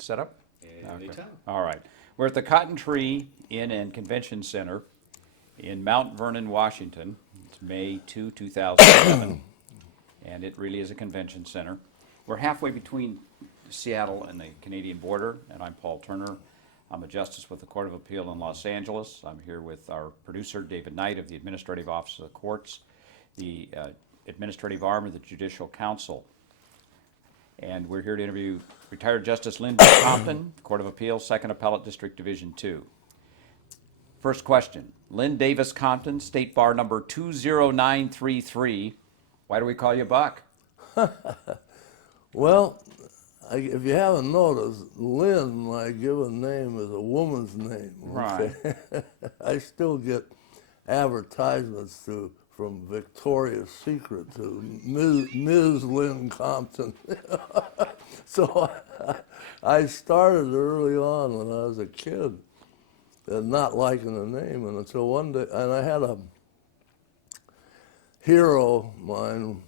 Set up? Anytime. All right. We're at the Cotton Tree Inn and Convention Center in Mount Vernon, Washington. It's May 2, 2007, and it really is a convention center. We're halfway between Seattle and the Canadian border, and I'm Paul Turner. I'm a justice with the Court of Appeal in Los Angeles. I'm here with our producer, David Knight, of the Administrative Office of the Courts, the administrative arm of the Judicial Council. And we're here to interview retired Justice Lynn Compton, Court of Appeal, 2nd Appellate District, Division 2. First question, Lynn Davis Compton, State Bar number 20933. Why do we call you Buck? Well, if you haven't noticed, Lynn, my given name, is a woman's name. Right. I still get advertisements from Victoria's Secret to Ms. Lynn Compton. So I started early on when I was a kid and not liking the name. And so one day, and I had a hero of mine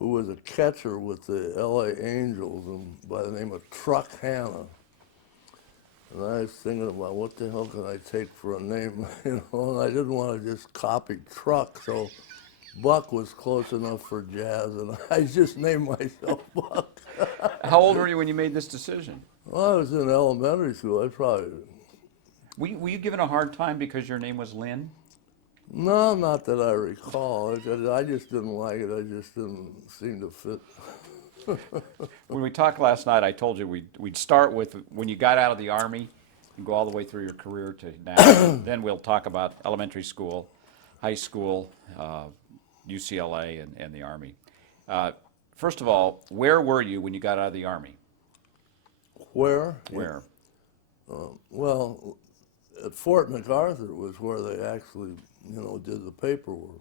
who was a catcher with the LA Angels and by the name of Truck Hanna. And I was thinking about what the hell can I take for a name, and I didn't want to just copy Truck, so Buck was close enough for jazz, and I just named myself Buck. How old were you when you made this decision? Well, I was in elementary school. I probably... Were you given a hard time because your name was Lynn? No, not that I recall. I just didn't like it. I just didn't seem to fit. When we talked last night, I told you we'd start with when you got out of the Army and go all the way through your career to now. Then we'll talk about elementary school, high school, UCLA, and the Army. First of all, where were you when you got out of the Army? Where? Where? Well, at Fort MacArthur was where they actually, did the paperwork.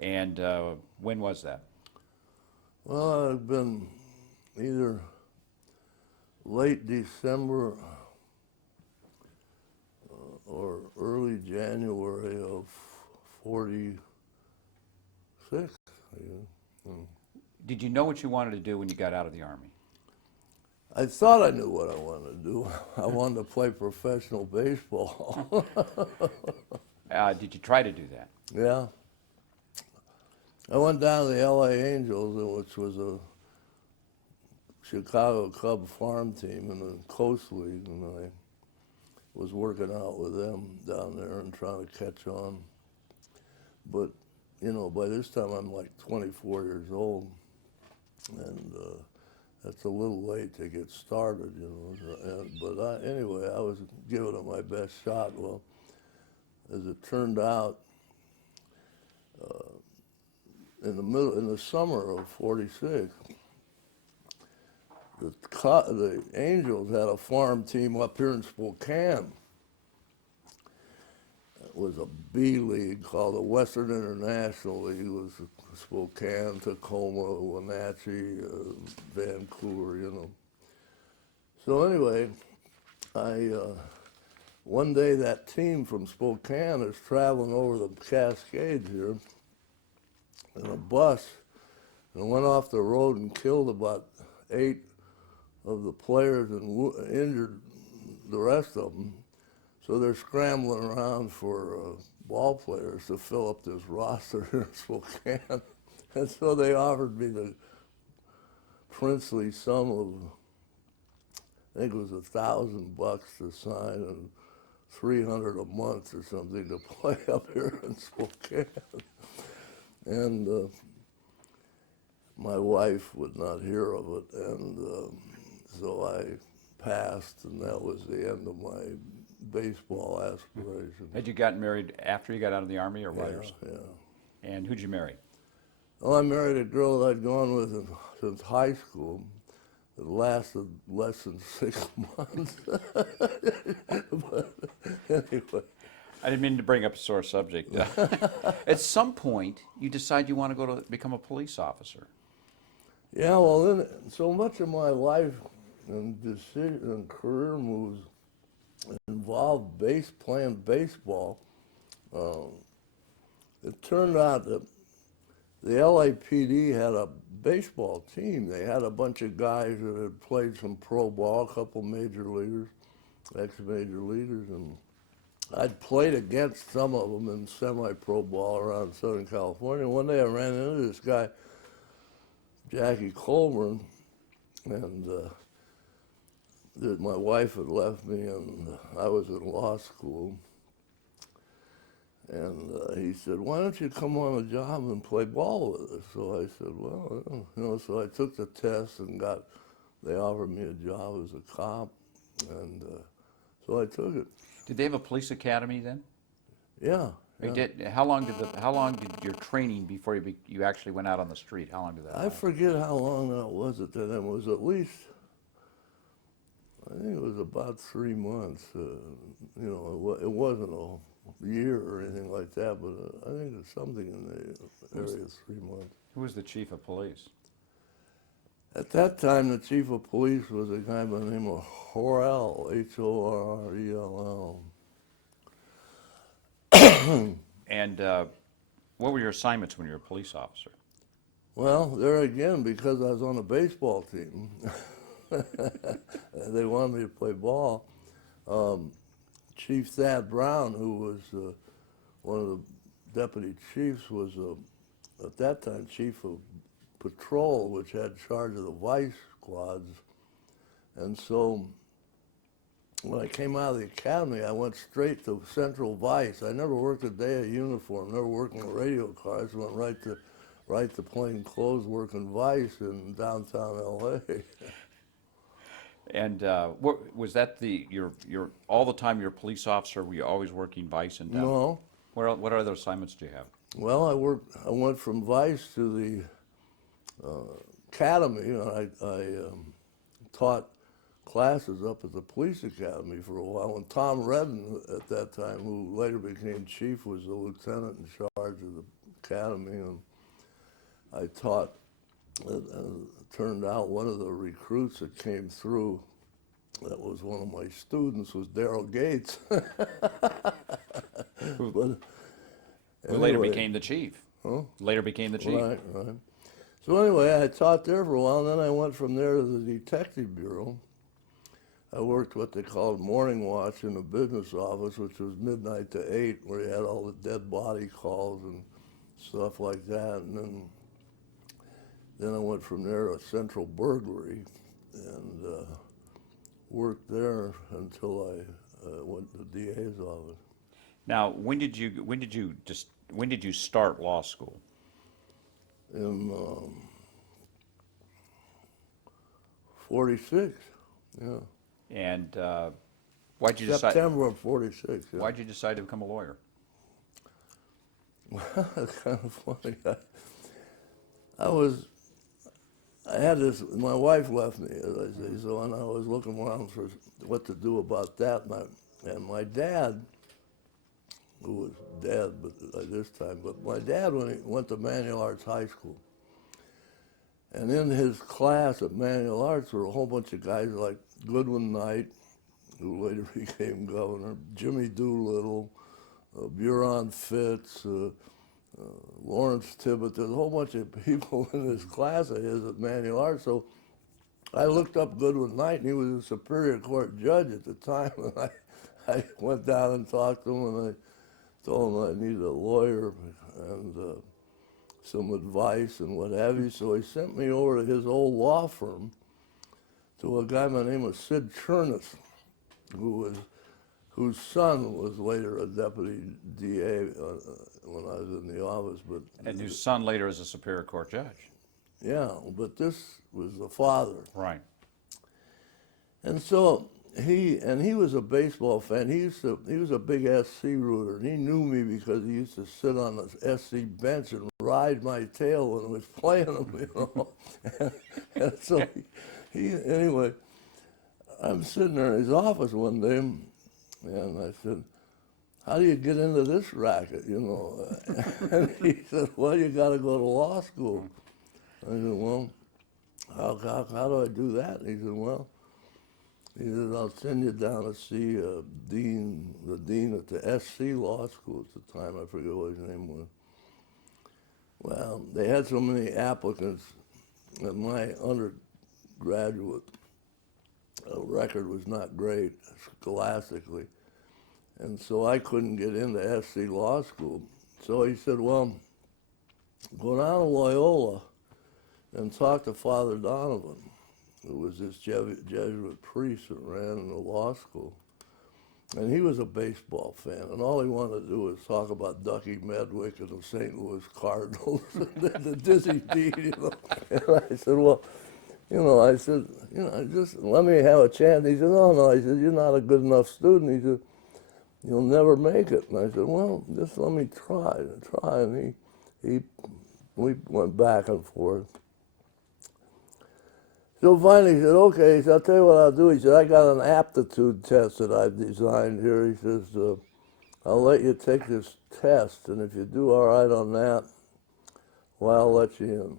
And when was that? Well, I've been either late December or early January of 46. Did you know what you wanted to do when you got out of the Army? I thought I knew what I wanted to do. I wanted to play professional baseball. Did you try to do that? Yeah. I went down to the LA Angels, which was a Chicago Cub farm team in the Coast League, and I was working out with them down there and trying to catch on. But, by this time I'm like 24 years old, and that's a little late to get started, But anyway, I was giving it my best shot. Well, as it turned out, in the summer of 46, the Angels had a farm team up here in Spokane. It was a B league called the Western International League. It was Spokane, Tacoma, Wenatchee, Vancouver, So anyway, one day that team from Spokane is traveling over the Cascades here in a bus and went off the road and killed about 8 of the players and injured the rest of them. So they're scrambling around for ball players to fill up this roster here in Spokane. And so they offered me the princely sum of, I think it was $1,000 to sign and $300 a month or something to play up here in Spokane. And my wife would not hear of it, and so I passed, and that was the end of my baseball aspiration. Had you gotten married after you got out of the Army, or while? Yeah. And who'd you marry? Well, I married a girl that I'd gone with since high school. It lasted less than 6 months. But anyway. I didn't mean to bring up a sore subject. At some point, you decide you want to go to become a police officer. Yeah, well, then so much of my life and decision and career moves involved playing baseball. It turned out that the LAPD had a baseball team. They had a bunch of guys that had played some pro ball, a couple major leaguers, ex-major leaguers, and I'd played against some of them in semi-pro ball around Southern California. One day I ran into this guy, Jackie Colburn, and my wife had left me, and I was in law school. And he said, "Why don't you come on a job and play ball with us?" So I said, "Well, so I took the test and they offered me a job as a cop, and so I took it. Did they have a police academy then? Yeah. They yeah. did. How long did your training before you actually went out on the street? How long did that I last? forget how long that was at that. It was at least, I think it was about 3 months. It wasn't a year or anything like that, but I think it's something in the area of 3 months. Who was the chief of police? At that time, the chief of police was a guy by the name of Horrell, Horrell. And what were your assignments when you were a police officer? Well, there again, because I was on a baseball team, they wanted me to play ball. Chief Thad Brown, who was one of the deputy chiefs, was at that time chief of patrol, which had charge of the vice squads. And so when I came out of the academy, I went straight to Central Vice. I never worked a day of uniform, never worked in a radio car. I just went right to plain clothes working Vice in downtown L.A. And what was that? Your all the time you're a police officer? Were you always working Vice and down? No. What other assignments do you have? Well, I went from Vice to the academy. I taught classes up at the police academy for a while. And Tom Redden, at that time, who later became chief, was the lieutenant in charge of the academy. And I taught. It turned out one of the recruits that came through, that was one of my students, was Daryl Gates. But Who later anyway, became the chief? Huh? Later became the chief. Right. So anyway, I taught there for a while, and then I went from there to the detective bureau. I worked what they called morning watch in the business office, which was midnight to 8, where you had all the dead body calls and stuff like that. And then I went from there to central burglary and worked there until I went to the DA's office. Now, when did you start law school? In 46, yeah. And why'd you decide? September of 46. Yeah. Why'd you decide to become a lawyer? It's kind of funny. I had this, my wife left me, as I say, so and I was looking around for what to do about that. And my dad, who was dead by this time, but my dad, when he went to Manual Arts High School, and in his class at Manual Arts were a whole bunch of guys like Goodwin Knight, who later became governor, Jimmy Doolittle, Buron Fitz, Lawrence Tibbett. There's a whole bunch of people in this class of his at Manual Arts. So I looked up Goodwin Knight, and he was a Superior Court judge at the time. And I went down and talked to him, and I told him I needed a lawyer and some advice and what have you. So he sent me over to his old law firm to a guy by the name of Sid Chernus, whose son was later a deputy DA when I was in the office. And whose son later is a Superior Court judge. Yeah, but this was the father. Right. And so he was a baseball fan. He was a big SC rooter, and he knew me because he used to sit on the SC bench and ride my tail when I was playing him, and so anyway, I'm sitting there in his office one day, and I said, "How do you get into this racket, And he said, "Well, you got to go to law school." I said, "Well, how do I do that?" And he said, "Well," he said, "I'll send you down to see the dean at the SC Law School at the time. I forget what his name was. Well, they had so many applicants and my undergraduate record was not great scholastically, and so I couldn't get into SC Law School. So he said, well, go down to Loyola and talk to Father Donovan, who was this Jesuit priest that ran the law school. And he was a baseball fan, and all he wanted to do was talk about Ducky Medwick and the St. Louis Cardinals and the Dizzy Deed, you know. And I said, well, just let me have a chance. He said, no. He said, you're not a good enough student. He said, you'll never make it. And I said, well, just let me try. And we went back and forth. So finally he said, okay, he said, I'll tell you what I'll do. He said, I got an aptitude test that I've designed here. He says, I'll let you take this test, and if you do all right on that, well, I'll let you in.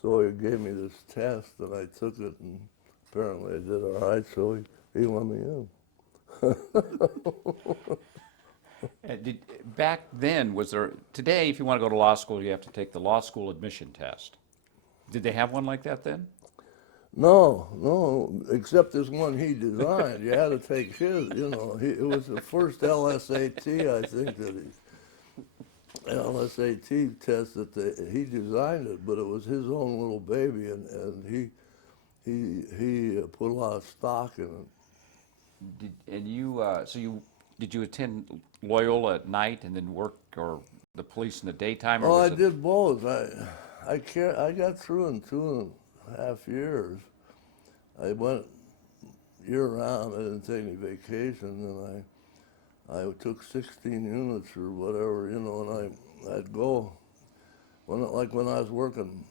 So he gave me this test, and I took it, and apparently I did all right, so he let me in. Back then, was there, today, if you want to go to law school, you have to take the law school admission test. Did they have one like that then? No, except this one he designed. You had to take his, you know. It was the first LSAT, I think, LSAT test that he designed it, but it was his own little baby, and he put a lot of stock in it. Did you attend Loyola at night and then work or the police in the daytime? Or Oh, was I did both. I got through in 2.5 years. I went year round. I didn't take any vacation, and I took 16 units or whatever, you know, and I'd go when I was working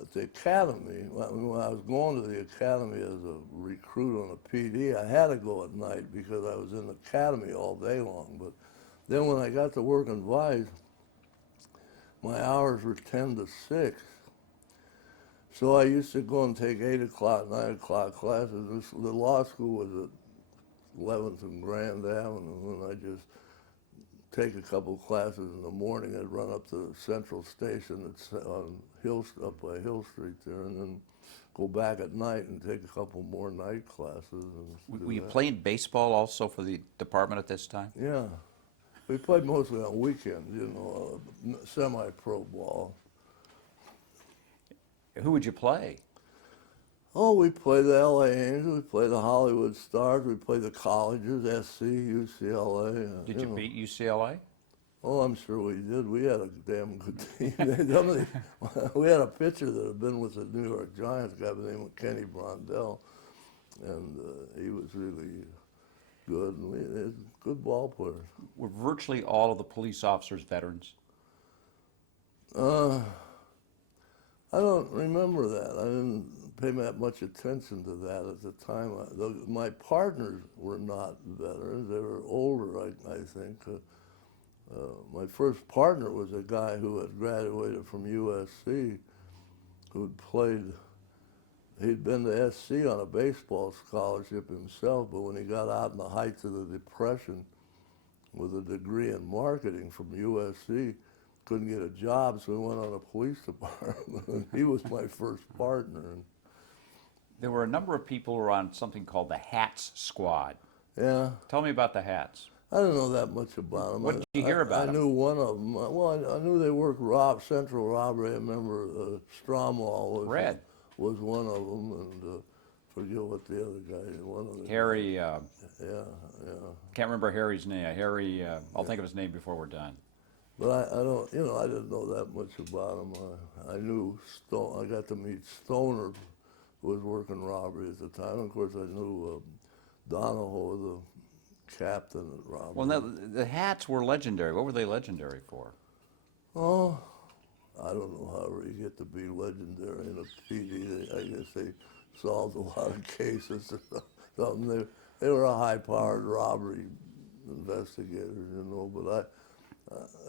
at the academy. When I was going to the academy as a recruit on a PD, I had to go at night because I was in the academy all day long. But then when I got to work in Vice, my hours were 10 to 6. So I used to go and take 8 o'clock, 9 o'clock classes. The law school was at 11th and Grand Avenue, and I just take a couple classes in the morning. I'd run up to Central Station that's on up by Hill Street there, and then go back at night and take a couple more night classes. were you playing baseball also for the department at this time? Yeah. We played mostly on weekends, you know, semi-pro ball. Who would you play? Oh, we played the LA Angels, we played the Hollywood Stars, we played the colleges, SC, UCLA. Did you beat UCLA? Oh, I'm sure we did. We had a damn good team. We had a pitcher that had been with the New York Giants, a guy by the name of Kenny Brondell, and he was really good. And we had good ball players. Were virtually all of the police officers veterans? I don't remember that. I didn't pay that much attention to that at the time. My partners were not veterans. They were older, I think. My first partner was a guy who had graduated from USC, he'd been to SC on a baseball scholarship himself, but when he got out in the heights of the Depression with a degree in marketing from USC, couldn't get a job, so he went on a police department. He was my first partner. There were a number of people who were on something called the Hats Squad. Yeah. Tell me about the Hats. I didn't know that much about them. What did you hear about them? I knew one of them. Well, I knew they worked central robbery. I remember Stromwall was one of them, and forget what the other guy. One of the Harry. Yeah. Can't remember Harry's name. Harry. I'll think of his name before we're done. But I don't. I didn't know that much about him. I knew I got to meet Stoner, who was working robbery at the time. Of course, I knew Donahoe, the captain at robbery. Well, now, the Hats were legendary. What were they legendary for? Oh, I don't know how you get to be legendary in a PD. I guess they solved a lot of cases or something. They were a high-powered robbery investigators, But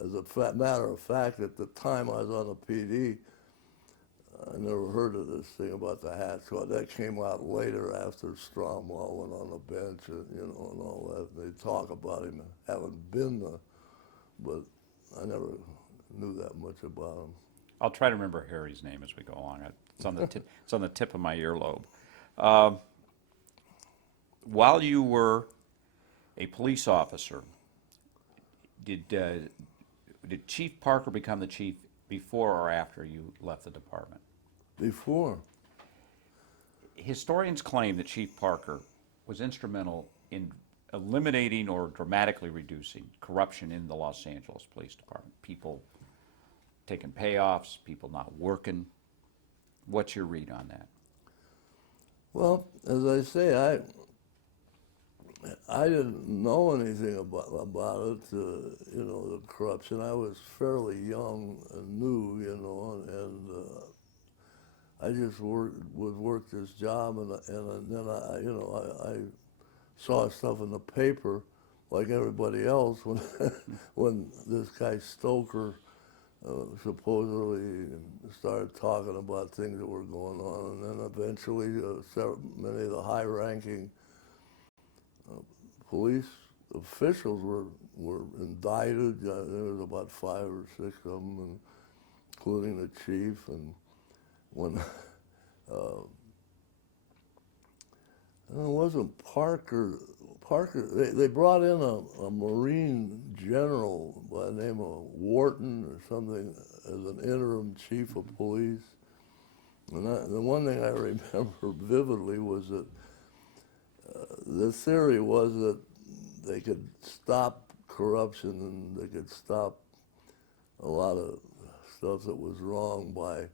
as a matter of fact, at the time I was on the PD, I never heard of this thing about the Hat Squad. That came out later after Stromwell went on the bench, and all that. They talk about him having been there, but I never knew that much about him. I'll try to remember Harry's name as we go along. It's on the tip. It's on the tip of my earlobe. While you were a police officer, did Chief Parker become the chief before or after you left the department? Before. Historians claim that Chief Parker was instrumental in eliminating or dramatically reducing corruption in the Los Angeles Police Department. People taking payoffs, people not working. What's your read on that? Well, as I say, I didn't know anything about it, the corruption. I was fairly young and new, and I just would work this job, and then I saw stuff in the paper, like everybody else, when this guy Stoker supposedly started talking about things that were going on, and then eventually many of the high-ranking police officials were indicted. There was about 5 or 6 of them, including the chief. And when it wasn't Parker. They brought in a Marine general by the name of Wharton or something as an interim chief of police. And the one thing I remember vividly was that the theory was that they could stop corruption and they could stop a lot of stuff that was wrong by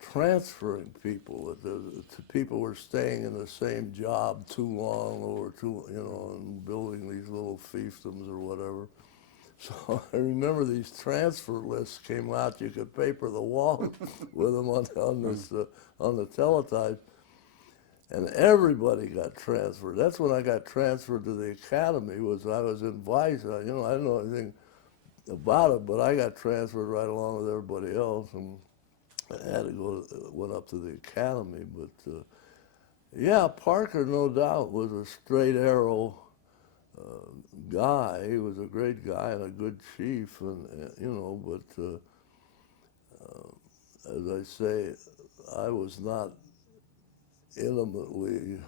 transferring people. That people were staying in the same job too long or and building these little fiefdoms or whatever. So I remember these transfer lists came out. You could paper the wall with them on the teletype. And everybody got transferred. That's when I got transferred to the academy. I was advised. I didn't know anything about it, but I got transferred right along with everybody else, and I had to went up to the academy. But yeah, Parker, no doubt, was a straight arrow guy. He was a great guy and a good chief, But as I say, I was not intimately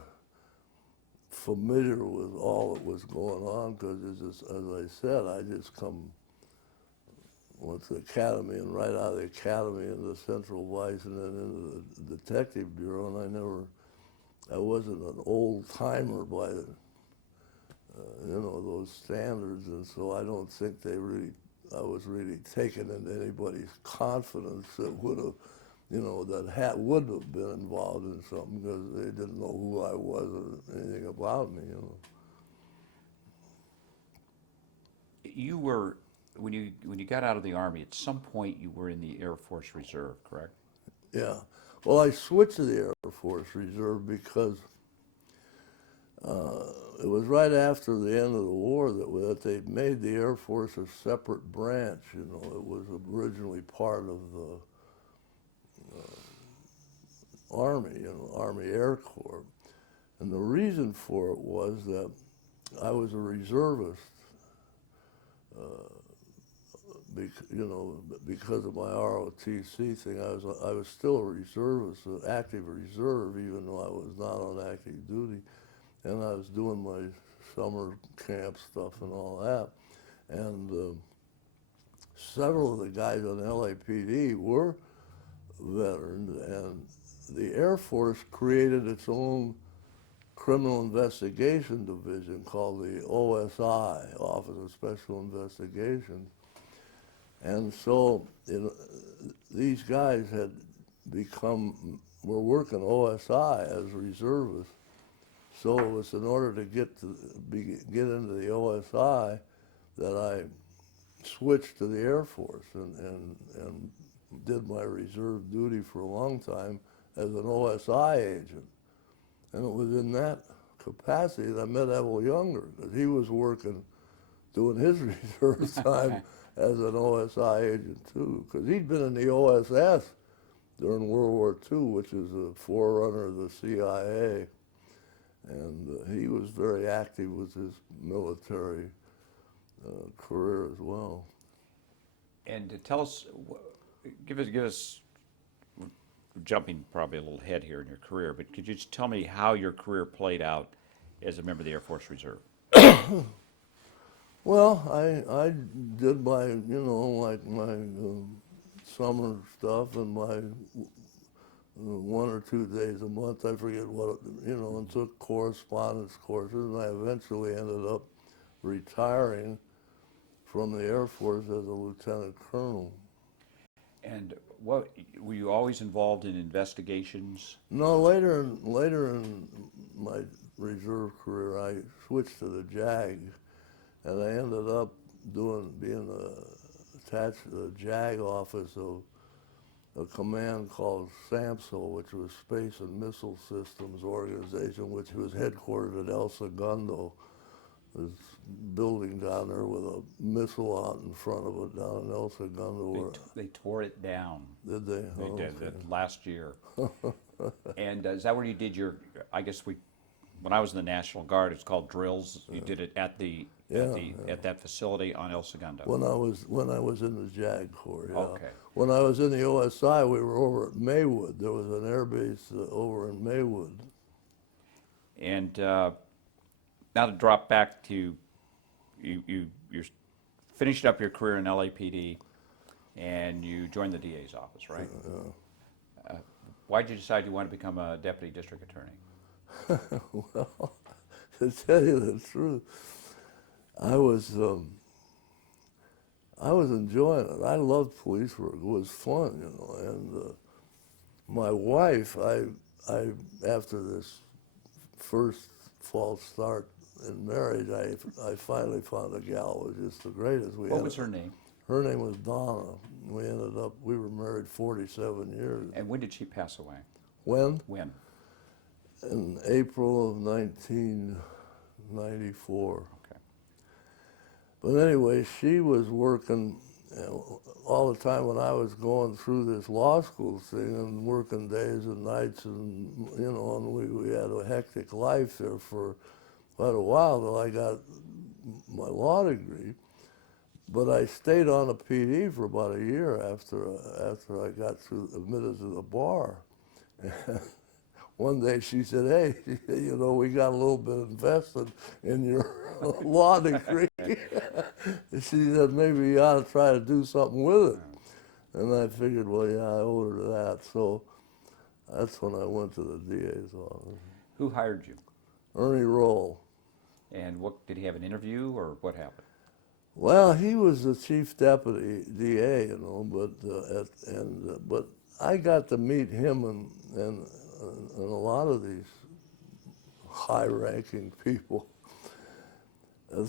familiar with all that was going on because, as I said, I just went to the academy and right out of the academy into the Central Vice and then into the Detective Bureau, and I wasn't an old timer by those standards, and so I don't think I was really taken into anybody's confidence that would have would have been involved in something because they didn't know who I was or anything about me, You were, when you got out of the Army, at some point you were in the Air Force Reserve, correct? Yeah. Well, I switched to the Air Force Reserve because it was right after the end of the war that they made the Air Force a separate branch. It was originally part of the Army, Army Air Corps. And the reason for it was that I was a reservist, because of my ROTC thing. I was still a reservist, an active reserve, even though I was not on active duty. And I was doing my summer camp stuff and all that. And several of the guys on LAPD were veterans, and the Air Force created its own criminal investigation division called the OSI, Office of Special Investigations. And so these guys were working OSI as reservists. So it was in order to get into the OSI that I switched to the Air Force and did my reserve duty for a long time as an OSI agent. And it was in that capacity that I met Evel Younger, because he was doing his reserve time as an OSI agent too, because he'd been in the OSS during World War II, which is a forerunner of the CIA. And he was very active with his military career as well. And to tell us, give us jumping probably a little ahead here in your career, but could you just tell me how your career played out as a member of the Air Force Reserve? Well, I did my, like my summer stuff and my 1 or 2 days a month, I forget what, and took correspondence courses, and I eventually ended up retiring from the Air Force as a lieutenant colonel. And what were you always involved in investigations? No, later in my reserve career, I switched to the JAG, and I ended up being attached to the JAG office of a command called SAMSO, which was Space and Missile Systems Organization, which was headquartered at El Segundo. This building down there with a missile out in front of it down in El Segundo. They tore it down. Did they? They Oh, did okay. that last year. And is that where you did your? I guess when I was in the National Guard, it's called drills. You did it at that facility on El Segundo. When I was in the JAG Corps, yeah. Okay. When I was in the OSI, we were over at Maywood. There was an air base over in Maywood. And now to drop back to you're finishing up your career in LAPD, and you joined the DA's office, right? Why did you decide you wanted to become a deputy district attorney? Well, to tell you the truth, I was enjoying it. I loved police work. It was fun, And my wife, I after this first false start in marriage, I finally found a gal who was just the greatest. What was her name? Her name was Donna. We were married 47 years. And when did she pass away? When? When? In April of 1994. Okay. But anyway, she was working all the time when I was going through this law school thing and working days and nights, and and we had a hectic life there for quite a while till I got my law degree. But I stayed on the PD for about a year after I got admitted to the bar. One day she said, "Hey, we got a little bit invested in your law degree." She said, "Maybe you ought to try to do something with it." And I figured, well, yeah, I owe her that. So that's when I went to the DA's office. Who hired you? Ernie Roll. And what did he have an interview, or what happened? Well, he was the chief deputy DA, but I got to meet him and a lot of these high-ranking people I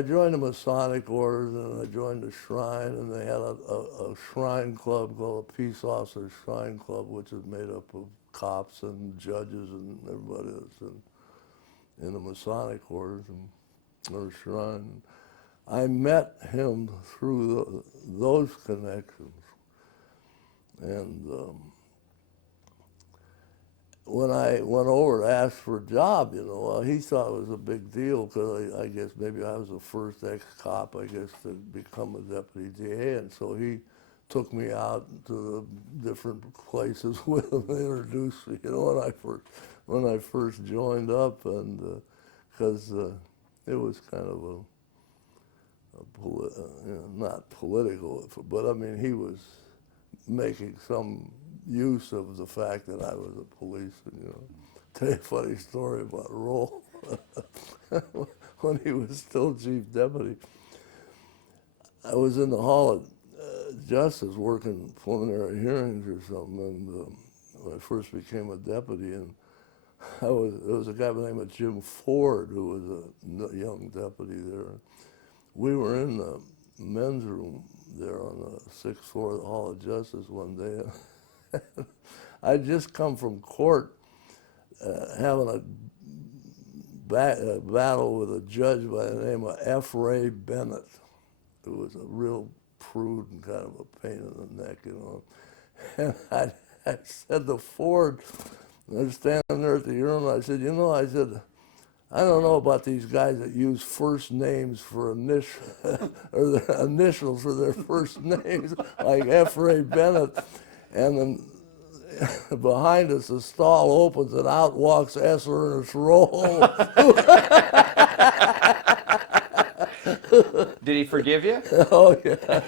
joined the Masonic orders, and I joined the Shrine, and they had a Shrine Club called the Peace Officers Shrine Club, which is made up of cops and judges and everybody that's in the Masonic orders or Shrine. I met him through those connections, and when I went over to ask for a job, he thought it was a big deal because I guess maybe I was the first ex-cop, to become a deputy DA, and so he took me out to the different places with him and introduced me, when I first joined up, and because it was kind of not political, but I mean, he was making some use of the fact that I was a policeman, Tell you a funny story about Roll. When he was still chief deputy, I was in the Hall of Justice working preliminary hearings or something, and when I first became a deputy, and there was a guy by the name of Jim Ford who was a young deputy there. We were in the men's room there on the 6th floor of the Hall of Justice one day. I'd just come from court having a battle with a judge by the name of F. Ray Bennett, who was a real prude and kind of a pain in the neck, And I said to Ford, I was standing there at the urinal, I said, I don't know about these guys that use first names for or their initials for their first names, like F. Ray Bennett. And then behind us, the stall opens and out walks S. Ernest Roll. Did he forgive you? Oh, yeah.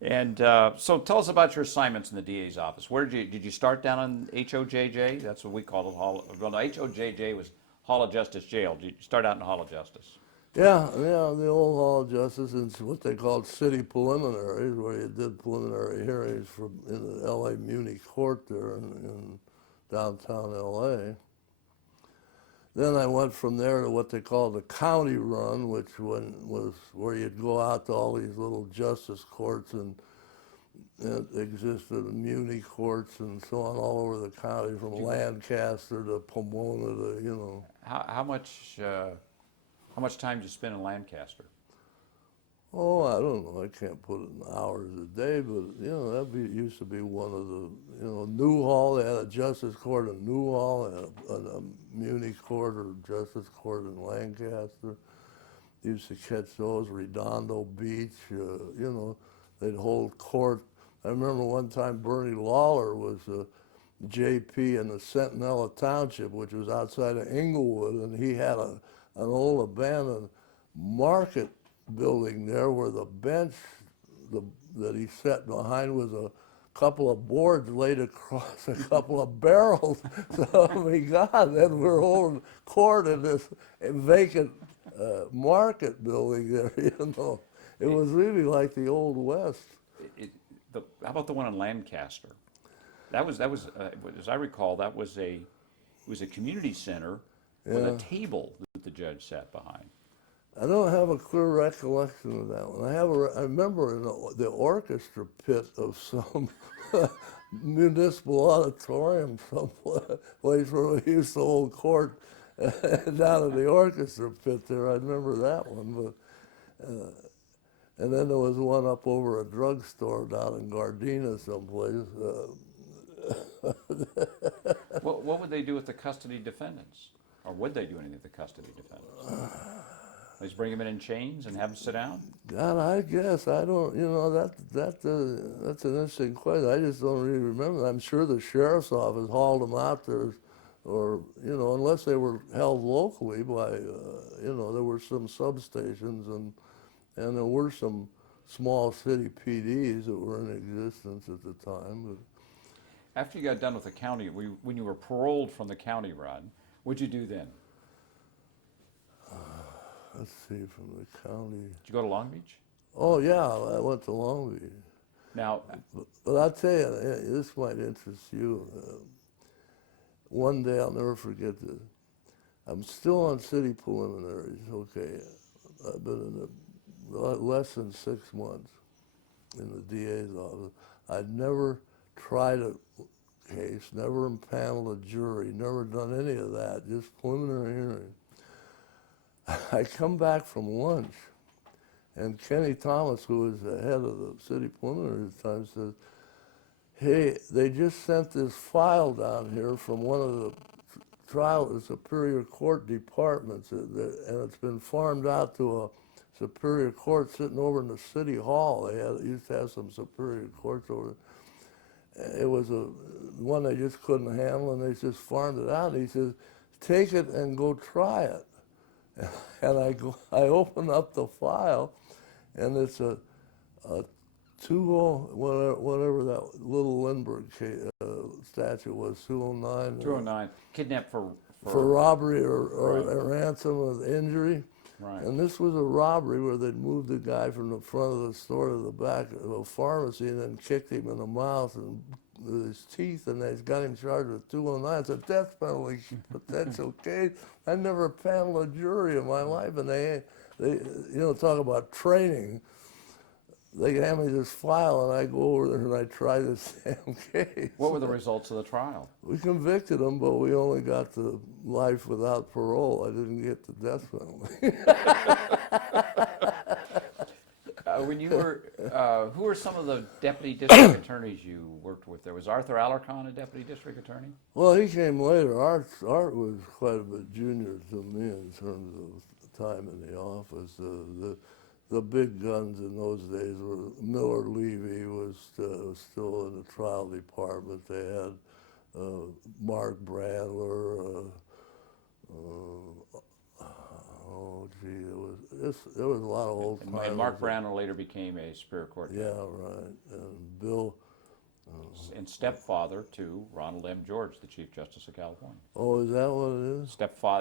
And so tell us about your assignments in the DA's office. Where did you start down on HOJJ? That's what we call it. Well, no, HOJJ was Hall of Justice Jail. Did you start out in Hall of Justice? Yeah, the old Hall of Justice and what they called city preliminaries, where you did preliminary hearings in the L.A. Muni Court there in downtown L.A. Then I went from there to what they called the county run, which was where you'd go out to all these little justice courts, and it existed muni courts and so on all over the county, from Lancaster to Pomona to, you know. How much time did you spend in Lancaster? Oh, I don't know. I can't put it in hours a day, but you know used to be one of the, you know, Newhall. They had a justice court in Newhall and a muni court or justice court in Lancaster. Used to catch those. Redondo Beach. You know, they'd hold court. I remember one time Bernie Lawler was JP in the Centinela Township, which was outside of Inglewood, and he had an old abandoned market building there where the bench that he sat behind was a couple of boards laid across a couple of barrels. So, I mean, God, then we're holding court in this vacant market building there, you know. It was really like the Old West. How about the one in Lancaster? That was as I recall, it was a community center with a table that the judge sat behind. I don't have a clear recollection of that one. I remember in the orchestra pit of some municipal auditorium, someplace where we used to hold court down in the orchestra pit there. I remember that one, but and then there was one up over a drugstore down in Gardena someplace. What would they do with the custody defendants? Or would they do anything with the custody defendants? They just bring them in chains and have them sit down? God, I guess I don't. You know, that's an interesting question. I just don't really remember. I'm sure the sheriff's office hauled them out there, or you know, unless they were held locally by, you know, there were some substations and there were some small city PDs that were in existence at the time. But After you got done with the county, when you were paroled from the county run, what'd you do then? let's see, from the county. Did you go to Long Beach? Oh yeah, I went to Long Beach. Now, But I'll tell you, this might interest you. One day, I'll never forget this. I'm still on city preliminaries, okay. I've been in less than 6 months in the DA's office. I'd never tried a case, never impaneled a jury, never done any of that, just preliminary hearing. I come back from lunch, and Kenny Thomas, who was the head of the city preliminary at the time, says, hey, they just sent this file down here from one of the Superior Court departments, and it's been farmed out to a Superior Court sitting over in the City Hall. They used to have some Superior Courts over there. It was one they just couldn't handle, and they just farmed it out. And he says, take it and go try it. And I open up the file, and it's a whatever that little Lindbergh statute was, 209. 209, kidnapped for robbery or right. a ransom with injury. Right. And this was a robbery where they'd moved the guy from the front of the store to the back of a pharmacy and then kicked him in the mouth and with his teeth, and they got him charged with 209. It's a death penalty potential case. I never paneled a jury in my life, and they you know, talk about training. They hand me this file, and I go over there and I try this damn case. What were the results of the trial? We convicted him, but we only got to life without parole. I didn't get the death penalty. When you were, who were some of the deputy district attorneys you worked with? There was Arthur Alarcon, a deputy district attorney? Well, he came later. Art was quite a bit junior to me in terms of time in the office. the big guns in those days were Miller Levy was still in the trial department. They had Mark Brandler. Oh gee, there was a lot of old timers. And Mark Brandler later became a Superior Court judge. Yeah, right. And Bill. And stepfather to Ronald M. George, the Chief Justice of California. Oh, is that what it is?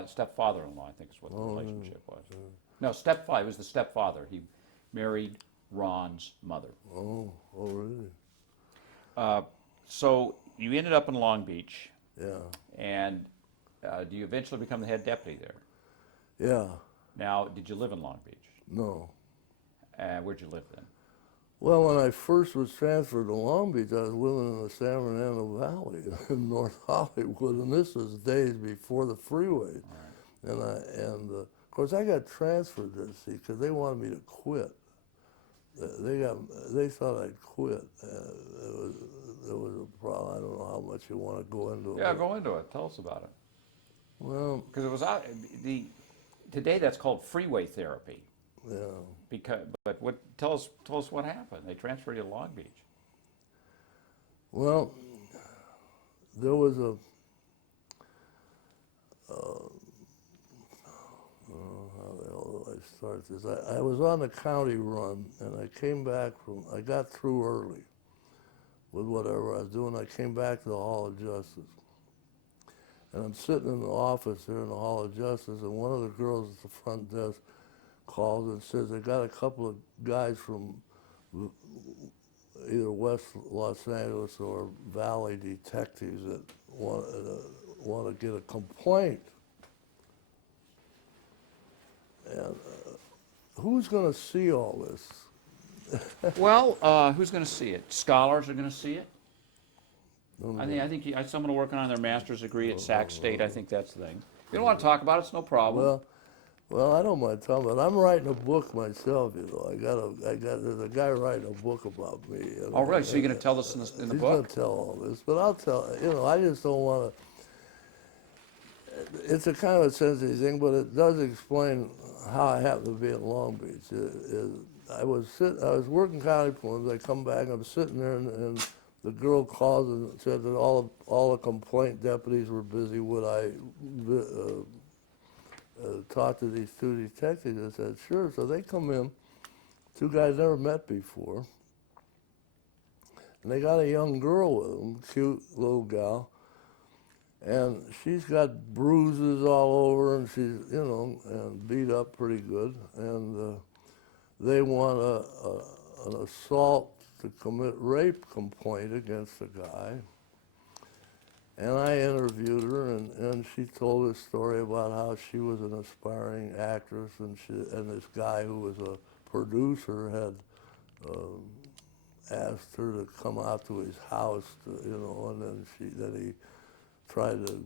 Stepfather-in-law, I think is what the relationship was. No, it was the stepfather. He married Ron's mother. Oh, really? So you ended up in Long Beach, Yeah. and do you eventually become the head deputy there? Yeah. Now, did you live in Long Beach? No. Where'd you live then? Well, when I first was transferred to Long Beach, I was living in the San Fernando Valley in North Hollywood, and this was days before the freeway. Right. And of course, I got transferred there, see, because they wanted me to quit. They thought I'd quit. There was a problem. I don't know how much you want to go into it. Yeah, go into it. Tell us about it. Well, because it was today that's called freeway therapy. Yeah. But tell us what happened. They transferred you to Long Beach. Well, there was a how the hell do I start this? I was on the county run, and I got through early with whatever I was doing. I came back to the Hall of Justice. And I'm sitting in the office here in the Hall of Justice, and one of the girls at the front desk calls and says they got a couple of guys from either West Los Angeles or Valley detectives that want to get a complaint. And who's going to see all this? Well, who's going to see it? Scholars are going to see it. I think someone working on their master's degree at Sac State. I think that's the thing. If you don't want to talk about it, it's no problem. Well, I don't mind talking about it. I'm writing a book myself, you know. There's a guy writing a book about me. You know? Oh, really? So you're going to tell this in the book? He's going to tell all this, but I'll tell. You know, I just don't want to. It's a kind of a sensitive thing, but it does explain how I happened to be in Long Beach. I was working county poems. I come back. I'm sitting there, and the girl calls and said that all the complaint deputies were busy. Would I talk to these two detectives? I said, sure. So they come in, two guys never met before, and they got a young girl with them, cute little gal, and she's got bruises all over, and she's, you know, and beat up pretty good, and they want an assault to commit rape complaint against the guy. And I interviewed her, and she told this story about how she was an aspiring actress, and this guy who was a producer had asked her to come out to his house, you know, and then he tried to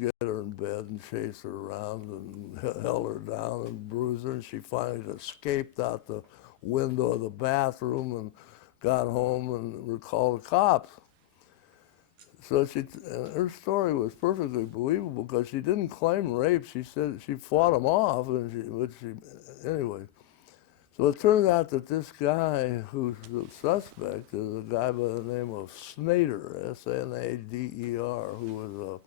get her in bed and chase her around and held her down and bruised her, and she finally escaped out the window of the bathroom and got home and called the cops. So her story was perfectly believable because she didn't claim rape. She said she fought him off, anyway. So it turns out that this guy who's the suspect is a guy by the name of Snater, S-N-A-D-E-R, who was a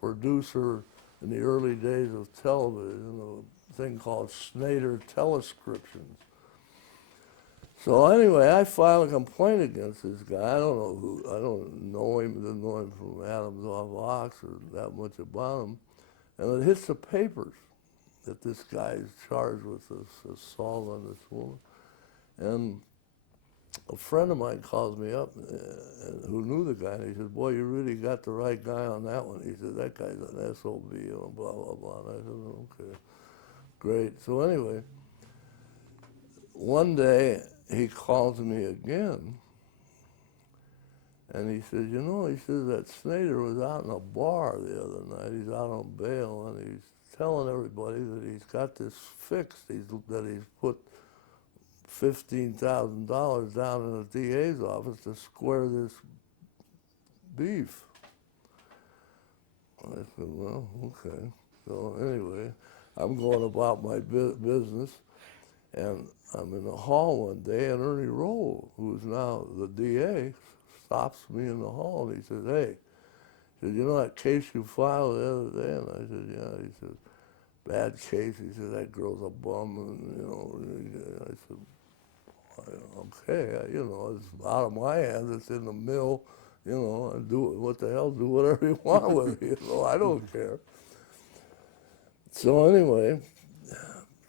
producer in the early days of television, a thing called Snater Telescriptions. So anyway, I filed a complaint against this guy. I don't know him, didn't know him from Adams off Oxford, that much about him. And it hits the papers that this guy is charged with this assault on this woman. And a friend of mine calls me up who knew the guy, and he said, boy, you really got the right guy on that one. He said, that guy's an SOB, you know, blah, blah, blah. And I said, okay, great. So anyway, one day, he calls me again, and he says, you know, he says that Snater was out in a bar the other night. He's out on bail, and he's telling everybody that he's got this fixed, that he's put $15,000 down in the DA's office to square this beef. I said, well, okay. So anyway, I'm going about my business. And I'm in the hall one day, and Ernie Roll, who's now the DA, stops me in the hall, and he says, "Hey," he said, "you know that case you filed the other day?" And I said, "Yeah." He said, "Bad case." He said, "That girl's a bum," and, you know, I said, "Okay, you know, it's out of my hands, it's in the mill, you know, and do what the hell, do whatever you want with it, you know, I don't care." So anyway,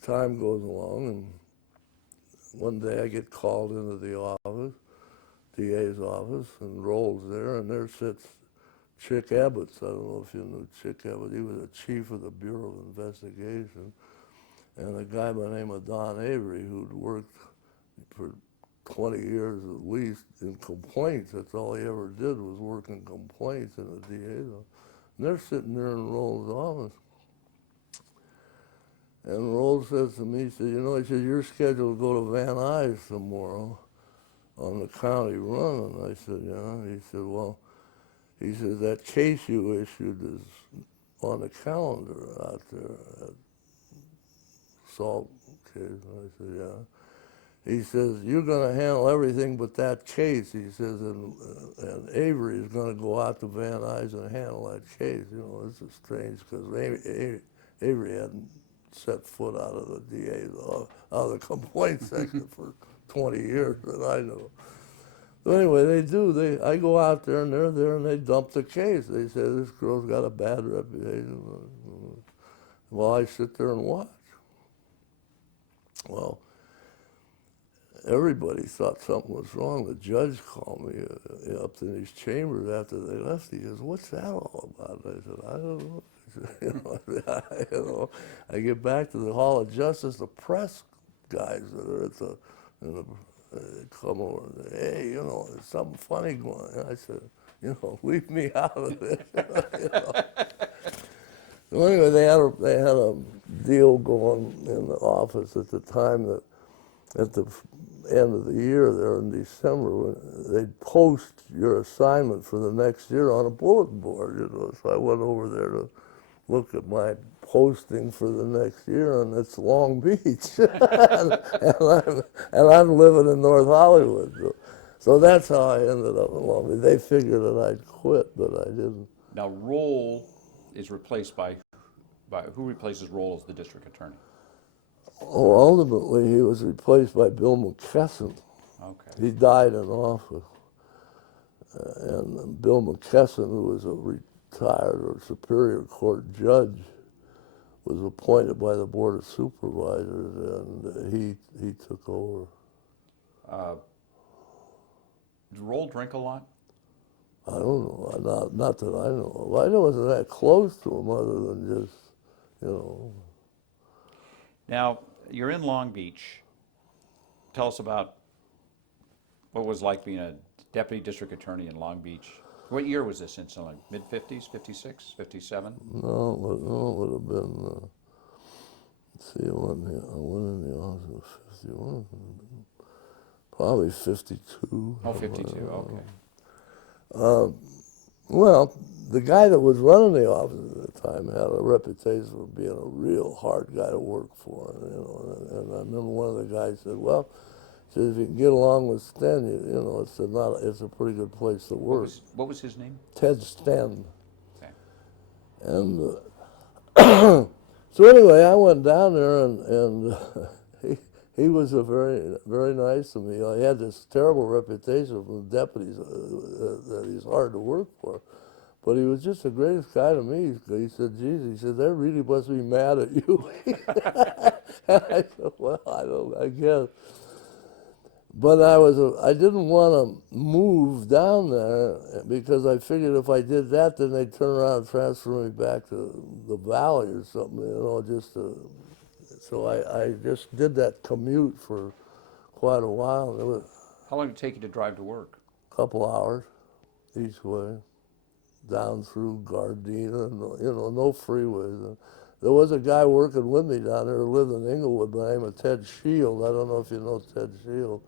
time goes along, and one day I get called into the office, DA's office, and Roll's there, and there sits Chick Ebbets. I don't know if you knew Chick Ebbets. He was the chief of the Bureau of Investigation, and a guy by the name of Don Avery, who'd worked for 20 years at least in complaints. That's all he ever did was work in complaints in the DA's office. And they're sitting there in Roll's office. And Roll says to me, he said, "You know," he said, "you're scheduled to go to Van Nuys tomorrow on the county run." And I said, "Yeah." And he said, "Well," he says, "that case you issued is on the calendar out there at Salt case." And I said, "Yeah." He says, "You're going to handle everything but that case." He says, and Avery is going to go out to Van Nuys and handle that case. You know, this is strange because Avery hadn't set foot out of the DA's, out of the complaint section for 20 years that I know. So anyway, they do. I go out there, and they're there, and they dump the case. They say, "This girl's got a bad reputation." Well, I sit there and watch. Well, everybody thought something was wrong. The judge called me up in his chambers after they left. He goes, "What's that all about?" I said, "I don't know." You know, I get back to the Hall of Justice, the press guys that are at come over and say, "Hey, you know, there's something funny going on." And I said, "You know, leave me out of this." You know. So anyway, they had a deal going in the office at the time that at the end of the year there in December, when they'd post your assignment for the next year on a bulletin board, you know. So I went over there to look at my posting for the next year, and it's Long Beach, and I'm living in North Hollywood. So that's how I ended up in Long Beach. They figured that I'd quit, but I didn't. Now, Roll is replaced by who replaces Roll as the district attorney? Oh, ultimately, he was replaced by Bill McKesson. Okay. He died in office. And Bill McKesson, who was a retired or Superior Court judge, was appointed by the Board of Supervisors, and he took over. Did Roll drink a lot? I don't know, not that I know of. I wasn't that close to him other than just, you know. Now, you're in Long Beach. Tell us about what it was like being a deputy district attorney in Long Beach. What year was this incident? Mid-50s, 56, 57? No, it would have been, let's see, I went in the office in 51, probably 52. Oh, 52, okay. Well, the guy that was running the office at the time had a reputation for being a real hard guy to work for, you know. And I remember one of the guys said, "Well," said, "if you can get along with Sten, you know, it's a pretty good place to work." What was his name? Ted Sten. Okay. And so anyway, I went down there, and he was a very, very nice to me. He had this terrible reputation from the deputies that he's hard to work for. But he was just the greatest guy to me. He said, "Geez," he said, "they really must be mad at you." And I said, "Well, I guess." But I didn't want to move down there because I figured if I did that, then they'd turn around and transfer me back to the Valley or something, you know, so I just did that commute for quite a while. It was How long did it take you to drive to work? a couple hours each way, down through Gardena, and, you know, no freeways. And there was a guy working with me down there who lived in Inglewood by the name of Ted Shield. I don't know if you know Ted Shield.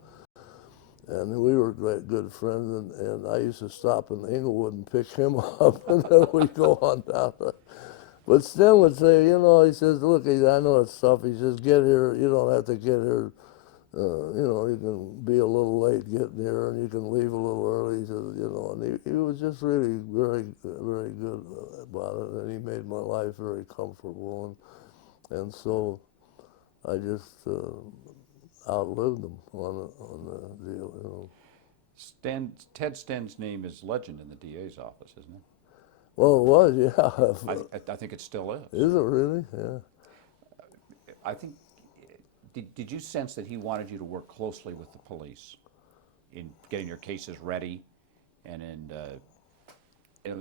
And we were great, good friends, and I used to stop in Inglewood and pick him up, and then we'd go on But Stan would say, you know, he says, look, I know it's tough. He says, get here. You don't have to get here. You know, you can be a little late getting here, and you can leave a little early. He says, you know, and he was just really very good about it, and he made my life very comfortable, and so I just outlived him on the deal, you know. Ted Sten's name is legend in the DA's office, isn't it? Well, it was, yeah. I think it still is. Is it really? Yeah. I think, did you sense that he wanted you to work closely with the police in getting your cases ready, and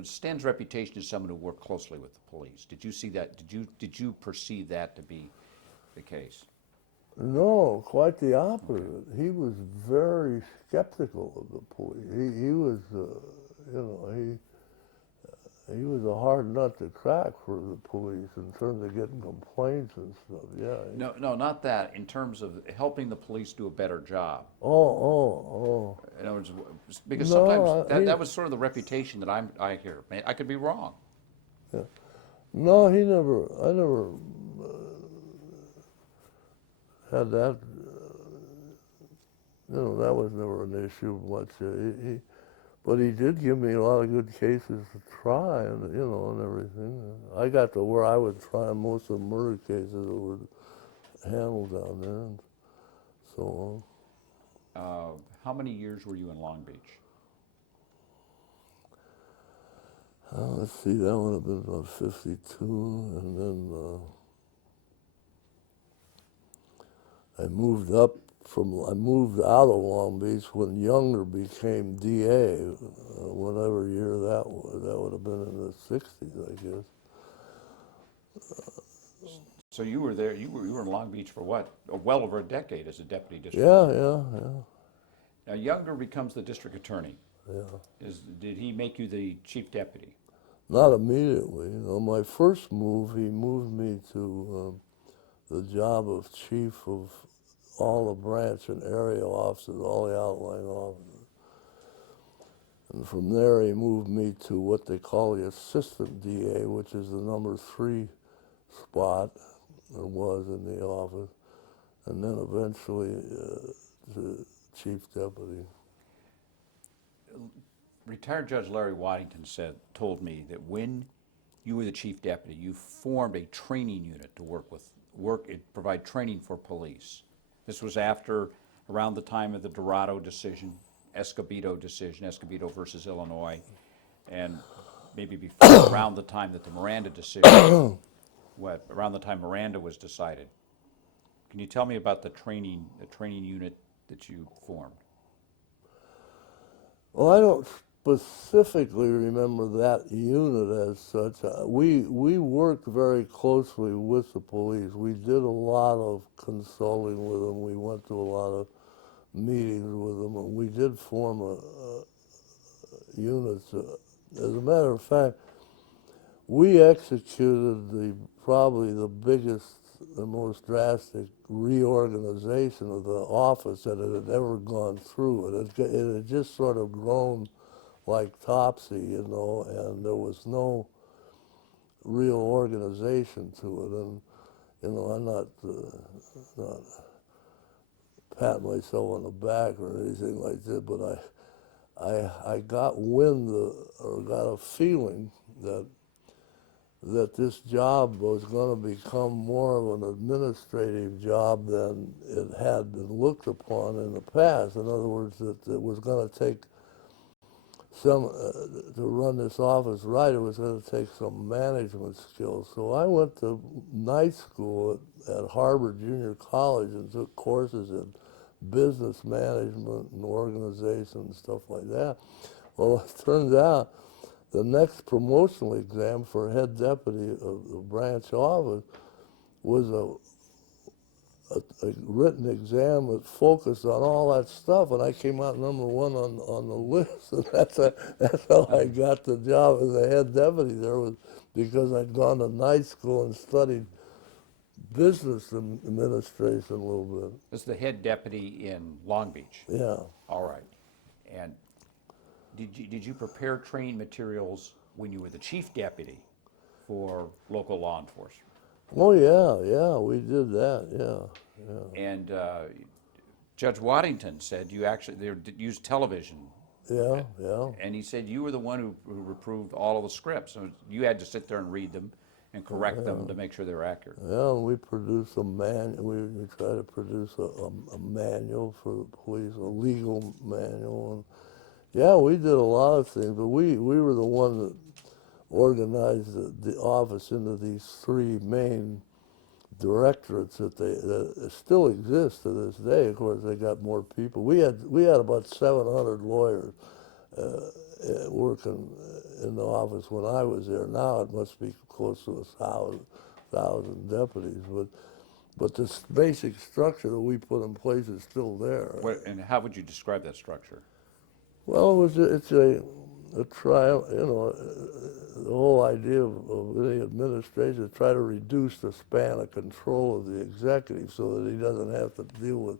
Sten's reputation is someone who worked closely with the police. Did you see that? Did you perceive that to be the case? No, quite the opposite. He was very skeptical of the police. He was, you know, he was a hard nut to crack for the police in terms of getting complaints and stuff. Yeah. No, not that. In terms of helping the police do a better job. Oh. In other words, because No, sometimes that was sort of the reputation that I hear. I could be wrong. Yeah. No, I never had that. You know, that was never an issue much. But he did give me a lot of good cases to try, and you know, and everything. I got to where I would try most of the murder cases that were handled down there, and so on. How many years were you in Long Beach? Let's see, that would have been about 52, and then I moved out of Long Beach when Younger became DA, whatever year that was. That would have been in the 60s, I guess. So you were there. You were in Long Beach for what? Well over a decade as a deputy district. Yeah. Now Younger becomes the district attorney. Yeah. Did he make you the chief deputy? Not immediately. You know, my first move, he moved me to the job of chief of all the branch and area offices, all the outlying offices. And from there, he moved me to what they call the assistant DA, which is the number 3 spot, or was in the office, and then eventually to chief deputy. Retired Judge Larry Waddington told me that when you were the chief deputy, you formed a training unit to provide training for police. This was around the time of the Dorado decision, Escobedo versus Illinois, and maybe before, around the time that the Miranda decision, around the time Miranda was decided. Can you tell me about the training unit that you formed? Well, I don't specifically remember that unit as such. We worked very closely with the police. We did a lot of consulting with them. We went to a lot of meetings with them, and we did form a units. As a matter of fact, we executed probably the biggest, the most drastic reorganization of the office that it had ever gone through. It had just sort of grown like Topsy, you know, and there was no real organization to it. And, you know, I'm not patting myself on the back or anything like that, but I got got a feeling that this job was going to become more of an administrative job than it had been looked upon in the past. In other words, that it was going to take to run this office right, it was going to take some management skills. So I went to night school at Harvard Junior College and took courses in business management and organization and stuff like that. Well, it turns out the next promotional exam for head deputy of the branch office was a written exam that focused on all that stuff, and I came out number 1 on the list, and that's how I got the job as a head deputy there, was because I'd gone to night school and studied business administration a little bit. This is the head deputy in Long Beach. Yeah. All right. And did you prepare training materials when you were the chief deputy for local law enforcement. Oh, yeah, we did that, yeah. And Judge Waddington said you actually used television. Yeah. And he said you were the one who approved all of the scripts. So you had to sit there and read them and correct them to make sure they were accurate. Yeah, we produced we try to produce a manual for the police, a legal manual. And yeah, we did a lot of things, but we were the one that organized the office into these three main directorates that still exist to this day. Of course, they got more people. We had about 700 lawyers working in the office when I was there. Now it must be close to 1,000 deputies. But this basic structure that we put in place is still there. And how would you describe that structure? Well, it's a trial, the whole idea of any administration is try to reduce the span of control of the executive so that he doesn't have to deal with,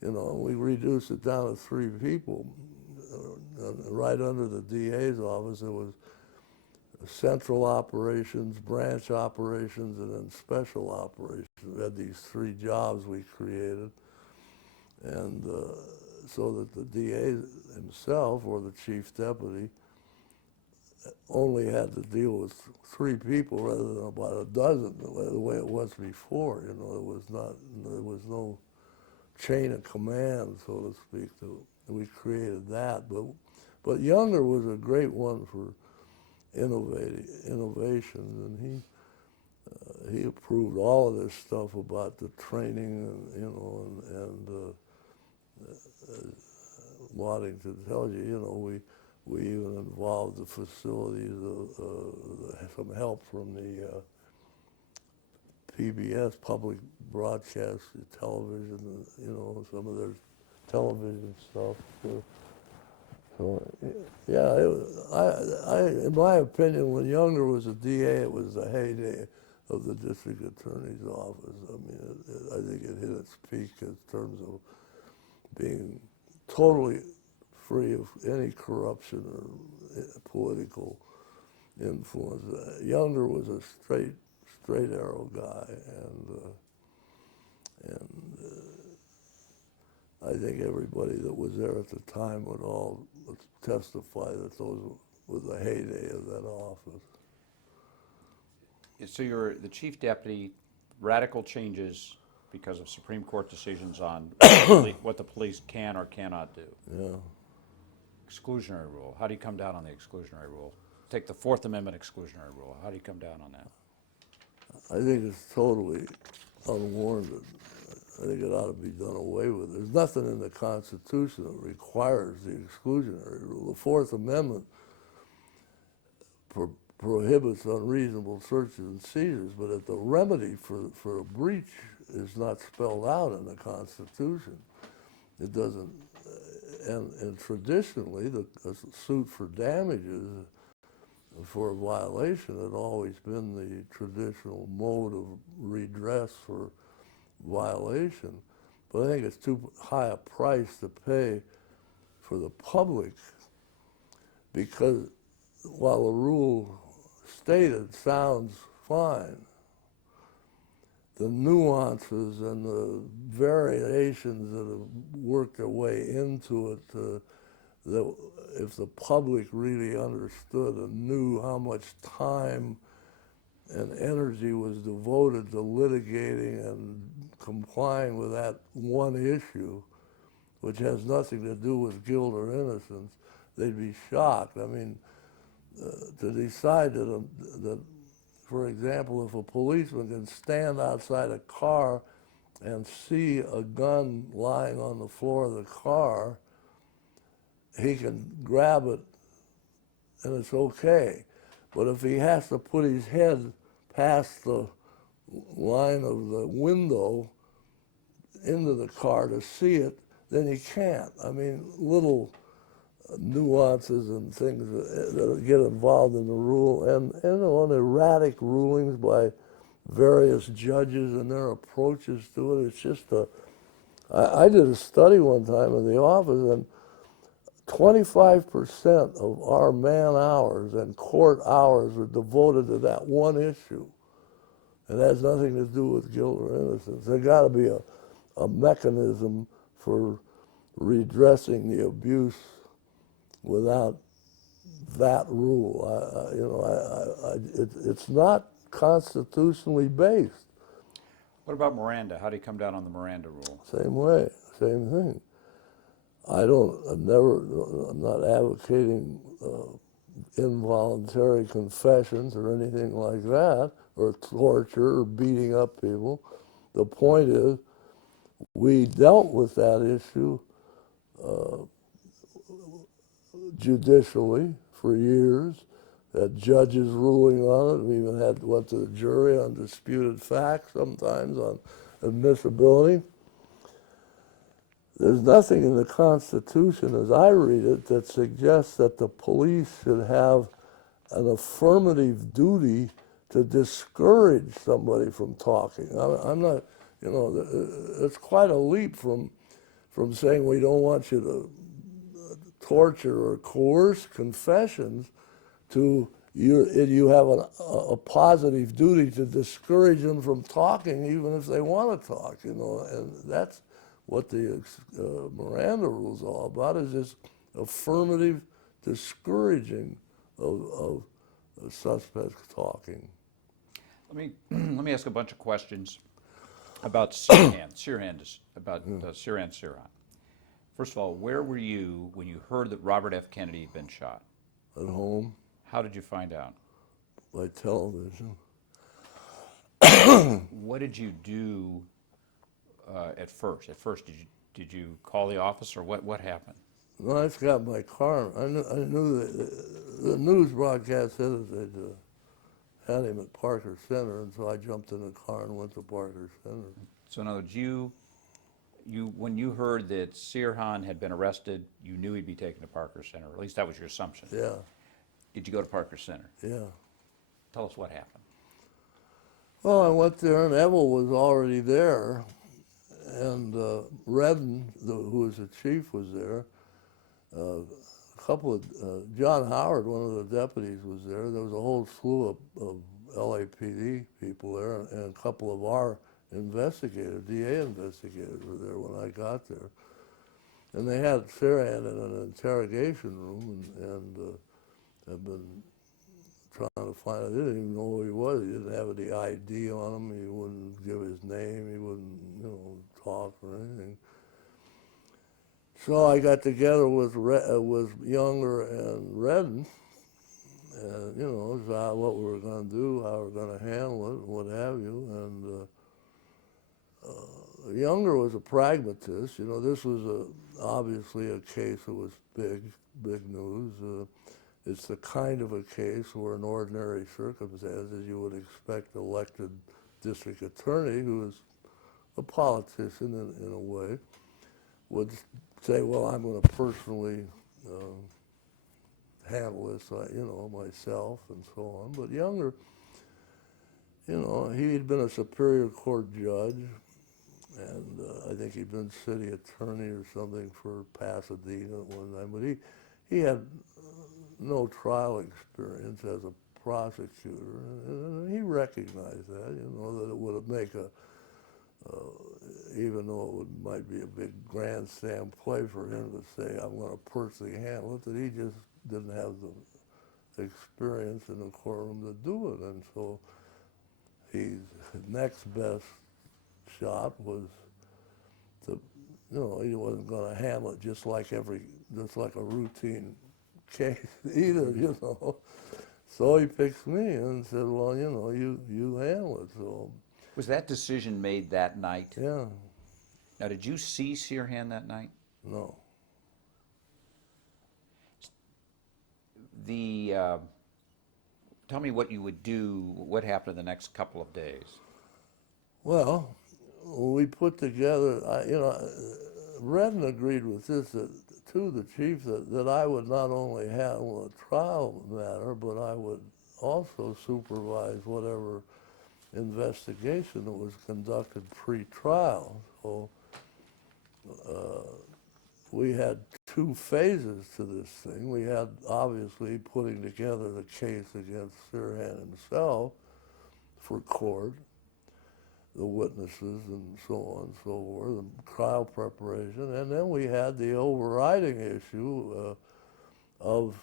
we reduced it down to 3 people. Right under the DA's office, there was central operations, branch operations, and then special operations. We had these 3 jobs we created. And so that the DA himself or the chief deputy only had to deal with 3 people rather than about a dozen, the way it was before. There was no chain of command, so to speak. We created that, but Younger was a great one for innovation, and he approved all of this stuff about the training, and Waddington tells you, we even involved the facilities, some help from the PBS, public broadcast television, some of their television stuff. So yeah, in my opinion, when Younger was a DA, it was the heyday of the district attorney's office. I mean, I think it hit its peak in terms of being totally free of any corruption or political influence. Younger was a straight arrow guy, and I think everybody that was there at the time would all testify that those was the heyday of that office. So you're the chief deputy, radical changes because of Supreme Court decisions on what the police can or cannot do. Yeah. Exclusionary rule. How do you come down on the exclusionary rule? Take the Fourth Amendment exclusionary rule. How do you come down on that? I think it's totally unwarranted. I think it ought to be done away with. There's nothing in the Constitution that requires the exclusionary rule. The Fourth Amendment prohibits unreasonable searches and seizures, but the remedy for a breach is not spelled out in the Constitution. It doesn't, and traditionally, a suit for damages for a violation had always been the traditional mode of redress for violation. But I think it's too high a price to pay for the public, because while the rule stated sounds fine, the nuances and the variations that have worked their way into it, that if the public really understood and knew how much time and energy was devoted to litigating and complying with that one issue, which has nothing to do with guilt or innocence, they'd be shocked. I mean, to decide that, for example, if a policeman can stand outside a car and see a gun lying on the floor of the car, he can grab it and it's okay. But if he has to put his head past the line of the window into the car to see it, then he can't. I mean, little nuances and things that get involved in the rule, and on erratic rulings by various judges and their approaches to it. It's just I did a study one time in the office, and 25% of our man hours and court hours are devoted to that one issue. And it has nothing to do with guilt or innocence. There got to be a mechanism for redressing the abuse without that rule. It's not constitutionally based. What about Miranda? How do you come down on the Miranda rule? Same way, same thing. I'm not advocating involuntary confessions or anything like that, or torture or beating up people. The point is, we dealt with that issue judicially for years, had judges ruling on it. We even went to the jury on disputed facts sometimes on admissibility. There's nothing in the Constitution, as I read it, that suggests that the police should have an affirmative duty to discourage somebody from talking. I'm not, it's quite a leap from saying we don't want you to torture or coerce confessions to you have a positive duty to discourage them from talking even if they want to talk, and that's what the Miranda rule is all about, is this affirmative discouraging of suspects talking. Let me ask a bunch of questions about Sirhan. Sirhan Sirhan. First of all, where were you when you heard that Robert F. Kennedy had been shot? At home. How did you find out? By television. What did you do at first? At first, did you call the office, or what happened? No, I just got in my car. I knew that the news broadcast said that they'd had him at Parker Center, and so I jumped in the car and went to Parker Center. So in other words, when you heard that Sirhan had been arrested, you knew he'd be taken to Parker Center. At least that was your assumption. Yeah. Did you go to Parker Center? Yeah. Tell us what happened. Well, I went there, and Ebel was already there, and Redden, who was the chief, was there. John Howard, one of the deputies, was there. There was a whole slew of LAPD people there, and a couple of our investigators, DA investigators, were there when I got there. And they had Sirhan in an interrogation room, and had been trying to find out. They didn't even know who he was. He didn't have any ID on him. He wouldn't give his name. He wouldn't, talk or anything. So I got together with Younger and Redden, and what we were going to do, how we were going to handle it, what have you. And Younger was a pragmatist. This was obviously a case that was big news. It's the kind of a case where, in ordinary circumstances, you would expect an elected district attorney, who is a politician in a way, would say, well, I'm going to personally handle this, myself and so on. But Younger, he had been a Superior Court judge, and I think he'd been city attorney or something for Pasadena at one time. But he had no trial experience as a prosecutor, and he recognized that, that it would make even though it might be a big grandstand play for him to say, I'm going to personally handle it, that he just didn't have the experience in the courtroom to do it. And so his next best shot was to, he wasn't going to handle it just like a routine case either, So he picks me and said, well, you handle it. So. Was that decision made that night? Yeah. Now, did you see Sirhan that night? No. Tell me what you would do, what happened in the next couple of days. Well, we put together, Redden agreed with this, to the chief, that I would not only handle a trial matter, but I would also supervise whatever investigation that was conducted pre-trial. So we had two phases to this thing. We had obviously putting together the case against Sirhan himself for court, the witnesses and so on and so forth, and trial preparation. And then we had the overriding issue of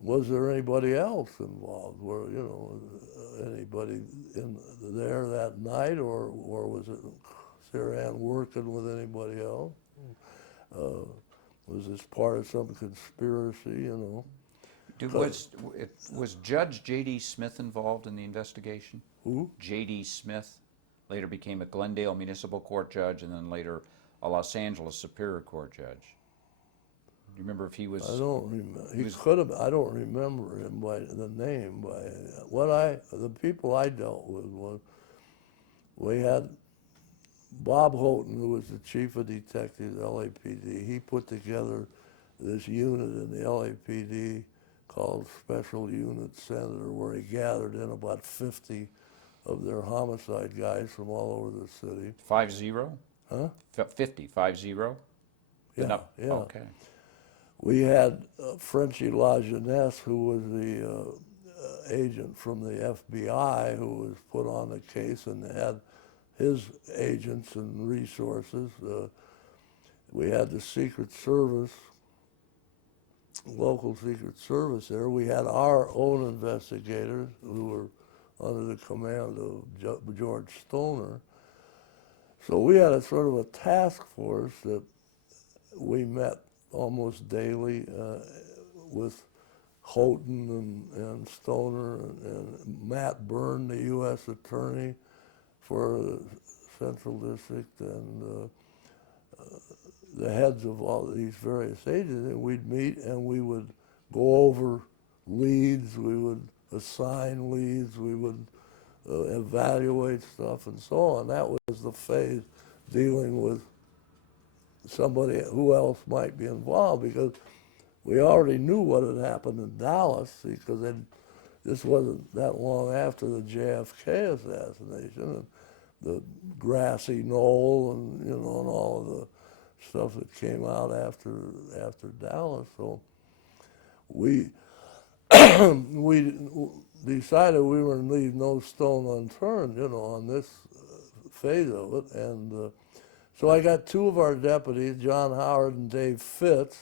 was there anybody else involved? Were, you know, anybody in there that night, or was it Sirhan working with anybody else? Was this part of some conspiracy, you know? Was Judge J.D. Smith involved in the investigation? Who? J.D. Smith later became a Glendale Municipal Court judge and then later a Los Angeles Superior Court judge. Do you remember if he was? I don't remember. He was- could have. I don't remember him by the name. The people I dealt with was, we had Bob Houghton, who was the chief of detectives at LAPD. He put together this unit in the LAPD called Special Unit Center, where he gathered in about 50 of their homicide guys from all over the city. 50? Huh? 50, 50? Yeah, No. yeah. Okay. We had Frenchie Lajeunesse, who was the agent from the FBI, who was put on the case and had his agents and resources. We had the Secret Service, local Secret Service there. We had our own investigators who were under the command of George Stoner. So we had a sort of a task force that we met almost daily with Houghton and Stoner and Matt Byrne, the U.S. attorney for the Central District, and the heads of all these various agencies, and we'd meet and we would go over leads, we would assign leads, we would evaluate stuff and so on. That was the phase dealing with somebody who else might be involved, because we already knew what had happened in Dallas, because this wasn't that long after the JFK assassination, and the grassy knoll, and you know, and all of the stuff that came out after Dallas. So we we decided we were going to leave no stone unturned, you know, on this phase of it, and so I got two of our deputies, John Howard and Dave Fitz,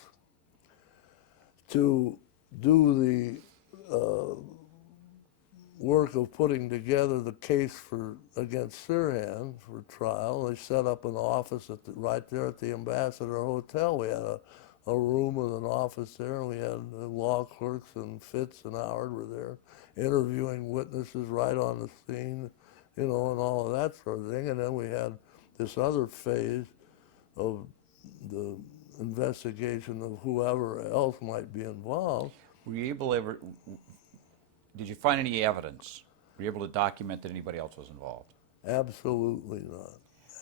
to do the work of putting together the case against Sirhan for trial. They set up an office right there at the Ambassador Hotel. We had a room with an office there, and we had law clerks, and Fitz and Howard were there interviewing witnesses right on the scene, you know, and all of that sort of thing. And then we had this other phase of the investigation of whoever else might be involved. Were you able ever? Did you find any evidence? Were you able to document that anybody else was involved? Absolutely not.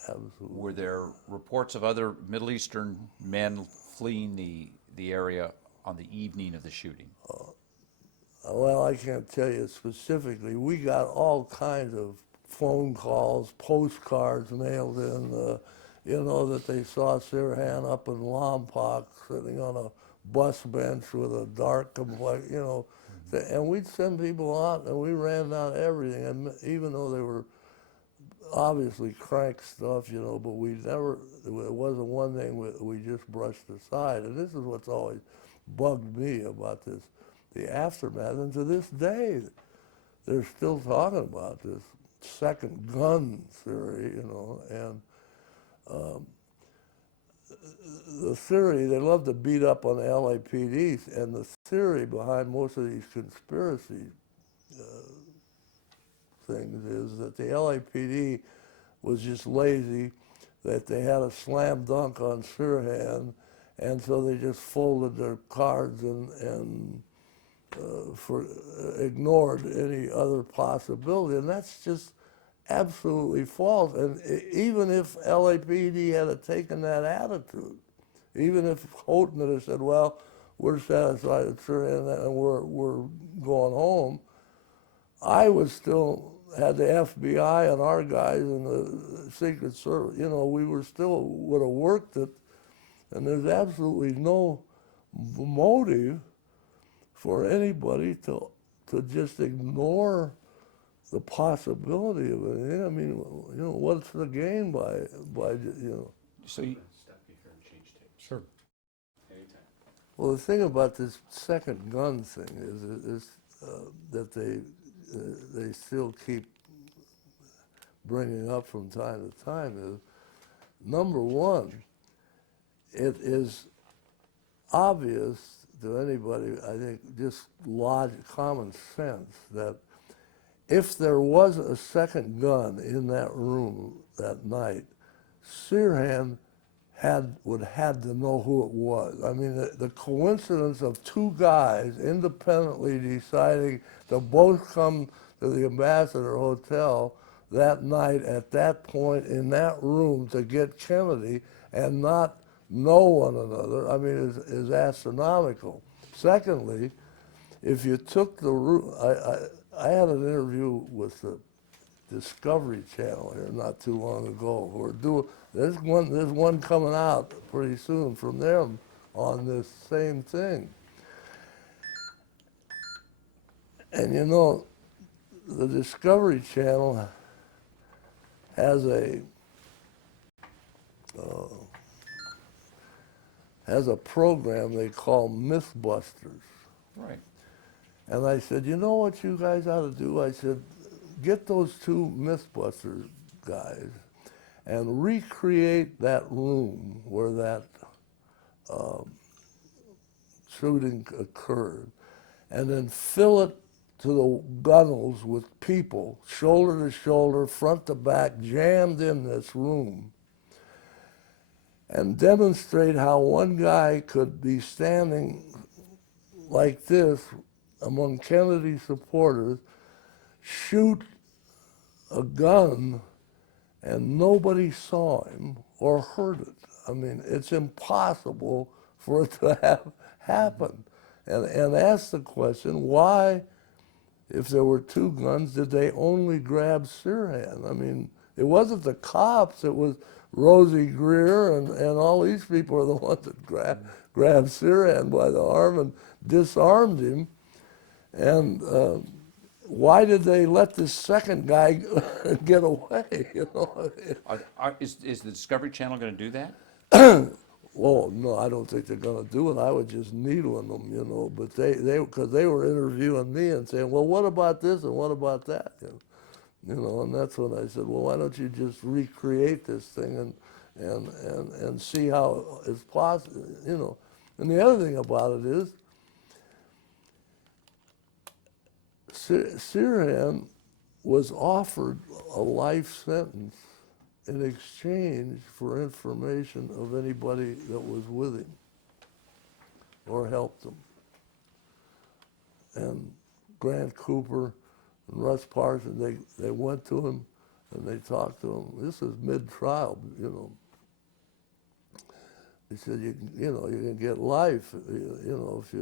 Absolutely. Were there reports of other Middle Eastern men fleeing the area on the evening of the shooting? Well, I can't tell you specifically. We got all kinds of phone calls, postcards mailed in, you know, that they saw Sirhan up in Lompoc sitting on a bus bench with a dark complexion, you know. And we'd send people out, and we ran down everything. And even though they were obviously crank stuff, you know, but we never, it wasn't one thing we just brushed aside. And this is what's always bugged me about this, the aftermath. And to this day, they're still talking about this second gun theory, you know, and the theory, they love to beat up on the LAPD, and the theory behind most of these conspiracy things is that the LAPD was just lazy, that they had a slam dunk on Sirhan, and so they just folded their cards and ignored any other possibility, and that's just absolutely false. And even if LAPD had taken that attitude, even if Houghton had said, well, we're satisfied with Sirhan and we're going home, I was still had the FBI and our guys and the Secret Service, you know, we were still would have worked it And there's absolutely no motive for anybody to just ignore the possibility of anything. I mean, you know, what's the gain by you know? So you, Step me here and change tapes. sure. Anytime. Well, the thing about this second gun thing is that they still keep bringing up from time to time is, number one, it is obvious to anybody, I think, just common sense, that if there was a second gun in that room that night, Sirhan would have to know who it was. I mean, the coincidence of two guys independently deciding to both come to the Ambassador Hotel that night at that point in that room to get Kennedy and not know one another, I mean, is astronomical. Secondly, if you took the route, I had an interview with the Discovery Channel here not too long ago. There's one coming out pretty soon from them on this same thing. And you know, the Discovery Channel has a program they call Mythbusters. Right. And I said, you know what you guys ought to do? I said, get those two Mythbusters guys and recreate that room where that shooting occurred, and then fill it to the gunnels with people, shoulder to shoulder, front to back, jammed in this room, and demonstrate how one guy could be standing like this among Kennedy supporters, shoot a gun, and nobody saw him or heard it. I mean, it's impossible for it to have happened. And ask the question, why, if there were two guns, did they only grab Sirhan? I mean, it wasn't the cops, it was Rosie Greer and all these people are the ones that grabbed Sirhan by the arm and disarmed him. And why did they let this second guy get away? You know? Is the Discovery Channel going to do that? Well, no, I don't think they're going to do it. I would just needle them, you know. But because they were interviewing me and saying, well, what about this and what about that? You know, and that's when I said, well, why don't you just recreate this thing and see how it's possible, you know. And the other thing about it is, Sirhan was offered a life sentence in exchange for information of anybody that was with him or helped him. And Grant Cooper and Russ Parsons, they went to him and they talked to him. This is mid-trial, you know. He said, you can get life, you know, if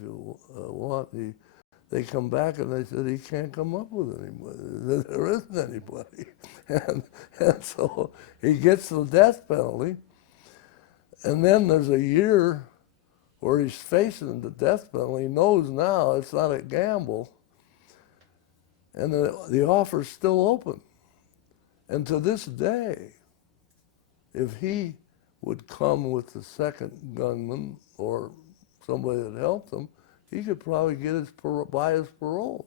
you want. They come back and they said he can't come up with anybody. There isn't anybody. And so he gets the death penalty. And then there's a year where he's facing the death penalty. He knows now it's not a gamble. And the offer's still open. And to this day, if he would come with the second gunman or somebody that helped him, he could probably get buy his parole.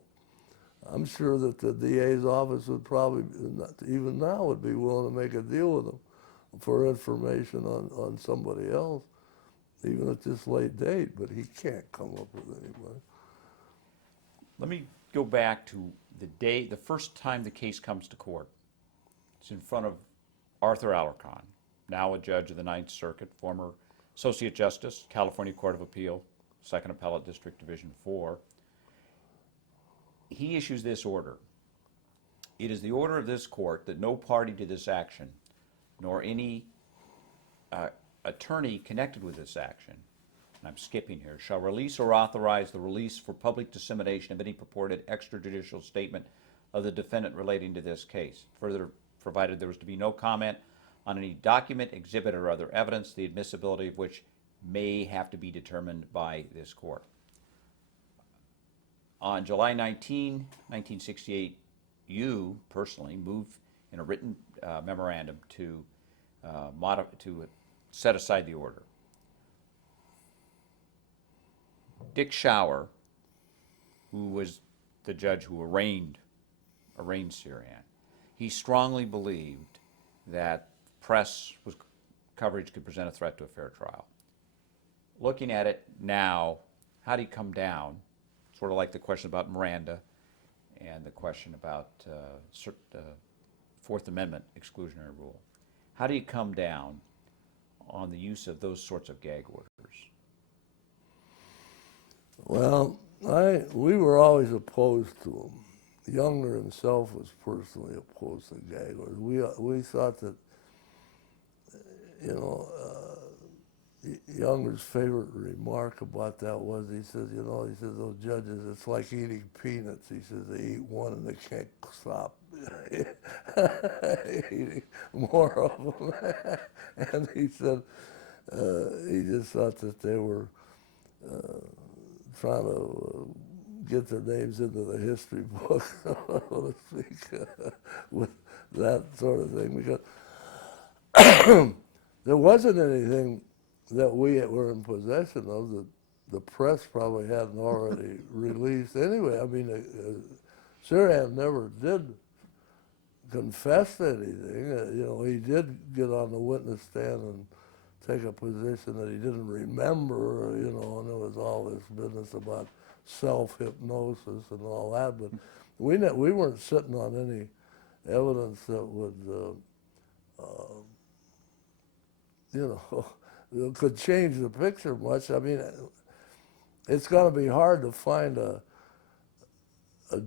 I'm sure that the DA's office would probably, even now, would be willing to make a deal with him for information on somebody else, even at this late date, but he can't come up with anybody. Let me go back to the first time the case comes to court. It's in front of Arthur Alarcon, now a judge of the Ninth Circuit, former Associate Justice, California Court of Appeal, Second Appellate District, Division 4. He issues this order. It is the order of this court that no party to this action, nor any attorney connected with this action, and I'm skipping here, shall release or authorize the release for public dissemination of any purported extrajudicial statement of the defendant relating to this case. Further, provided there was to be no comment on any document, exhibit, or other evidence, the admissibility of which may have to be determined by this court. On July 19, 1968, you personally moved in a written memorandum to set aside the order. Dick Shower, who was the judge who arraigned Sirhan, he strongly believed that press coverage could present a threat to a fair trial. Looking at it now, how do you come down? Sort of like the question about Miranda and the question about Fourth Amendment exclusionary rule. How do you come down on the use of those sorts of gag orders? Well, we were always opposed to them. Younger himself was personally opposed to gag orders. We thought that, Younger's favorite remark about that was, he says, those judges, it's like eating peanuts. He says they eat one and they can't stop eating more of them. And he said he just thought that they were trying to get their names into the history book, so to speak, with that sort of thing. Because there wasn't anything that we were in possession of that the press probably hadn't already released anyway. I mean, Sirhan never did confess to anything. He did get on the witness stand and take a position that he didn't remember, and there was all this business about self-hypnosis and all that, but we weren't sitting on any evidence that would, could change the picture much. I mean, it's going to be hard to find a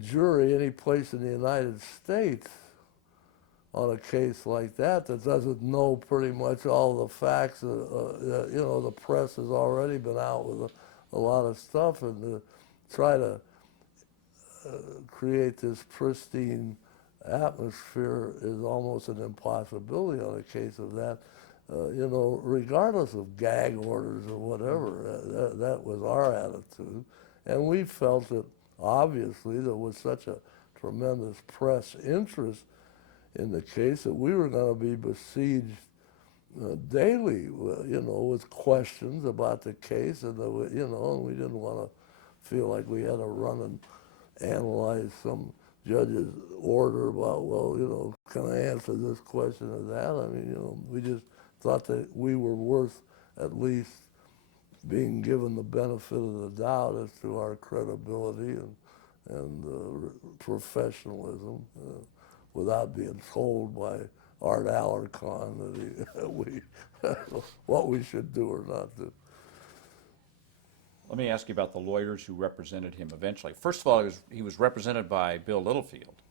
jury any place in the United States on a case like that doesn't know pretty much all the facts. The press has already been out with a lot of stuff, and to try to create this pristine atmosphere is almost an impossibility on a case of that. Regardless of gag orders or whatever, that was our attitude. And we felt that obviously there was such a tremendous press interest in the case that we were going to be besieged daily, with questions about the case, and and we didn't want to feel like we had to run and analyze some judge's order about, can I answer this question or that? I mean, we just thought that we were worth at least being given the benefit of the doubt as to our credibility and professionalism, without being told by Art Alarcon that what we should do or not do. Let me ask you about the lawyers who represented him eventually. First of all, he was represented by Bill Littlefield.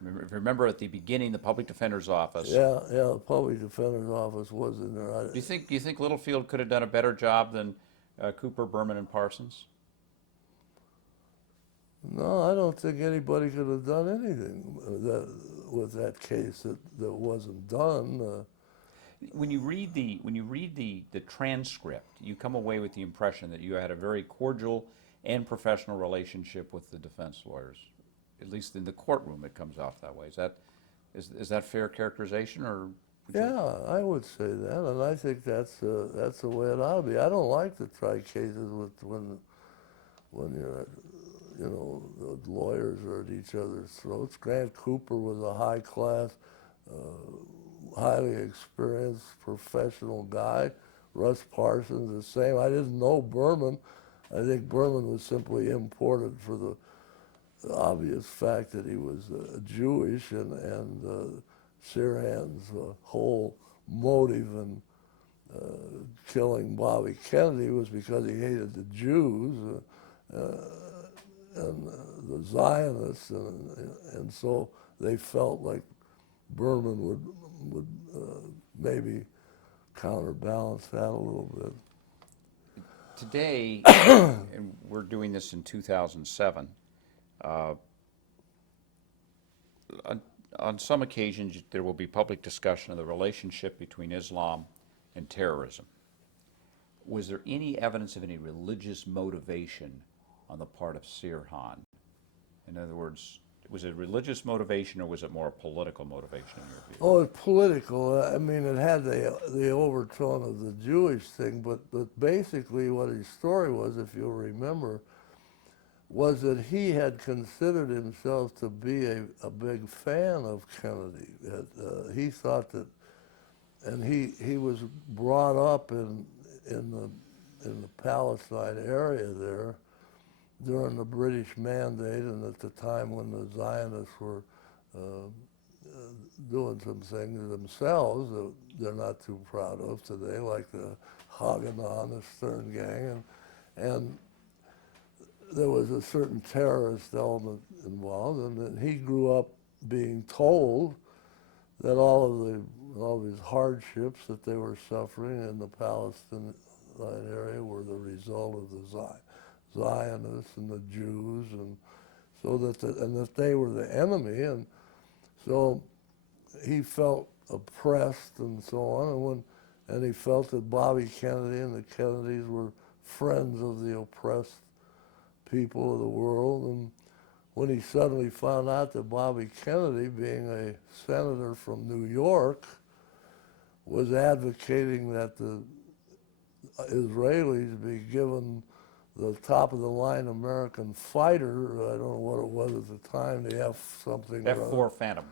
Remember at the beginning, the public defender's office. Yeah, the public defender's office was in there. Do you think Littlefield could have done a better job than Cooper, Berman, and Parsons? No, I don't think anybody could have done anything with that case that wasn't done. When you read the transcript, you come away with the impression that you had a very cordial and professional relationship with the defense lawyers. At least in the courtroom, it comes off that way. Is that fair characterization, or? Yeah, I would say that, and I think that's the way it ought to be. I don't like to try cases when you're, the lawyers are at each other's throats. Grant Cooper was a high-class, highly experienced professional guy. Russ Parsons, the same. I didn't know Berman. I think Berman was simply imported for the obvious fact that he was Jewish, and Sirhan's whole motive in killing Bobby Kennedy was because he hated the Jews and the Zionists, and so they felt like Berman would maybe counterbalance that a little bit. Today, and we're doing this in 2007, on some occasions, there will be public discussion of the relationship between Islam and terrorism. Was there any evidence of any religious motivation on the part of Sirhan? In other words, was it religious motivation or was it more a political motivation in your view? Oh, it's political. I mean, it had the overtone of the Jewish thing, but basically what his story was, if you'll remember, was that he had considered himself to be a big fan of Kennedy. That, he thought that, and he was brought up in the Palestine area there during the British Mandate, and at the time when the Zionists were doing some things themselves that they're not too proud of today, like the Haganah, the Stern Gang, and there was a certain terrorist element involved, and then he grew up being told that all of his hardships that they were suffering in the Palestine area were the result of the Zionists and the Jews, and so that they were the enemy, and so he felt oppressed and so on, and he felt that Bobby Kennedy and the Kennedys were friends of the oppressed people of the world. And when he suddenly found out that Bobby Kennedy, being a senator from New York, was advocating that the Israelis be given the top-of-the-line American fighter, I don't know what it was at the time, the F-something. F-4 Phantom.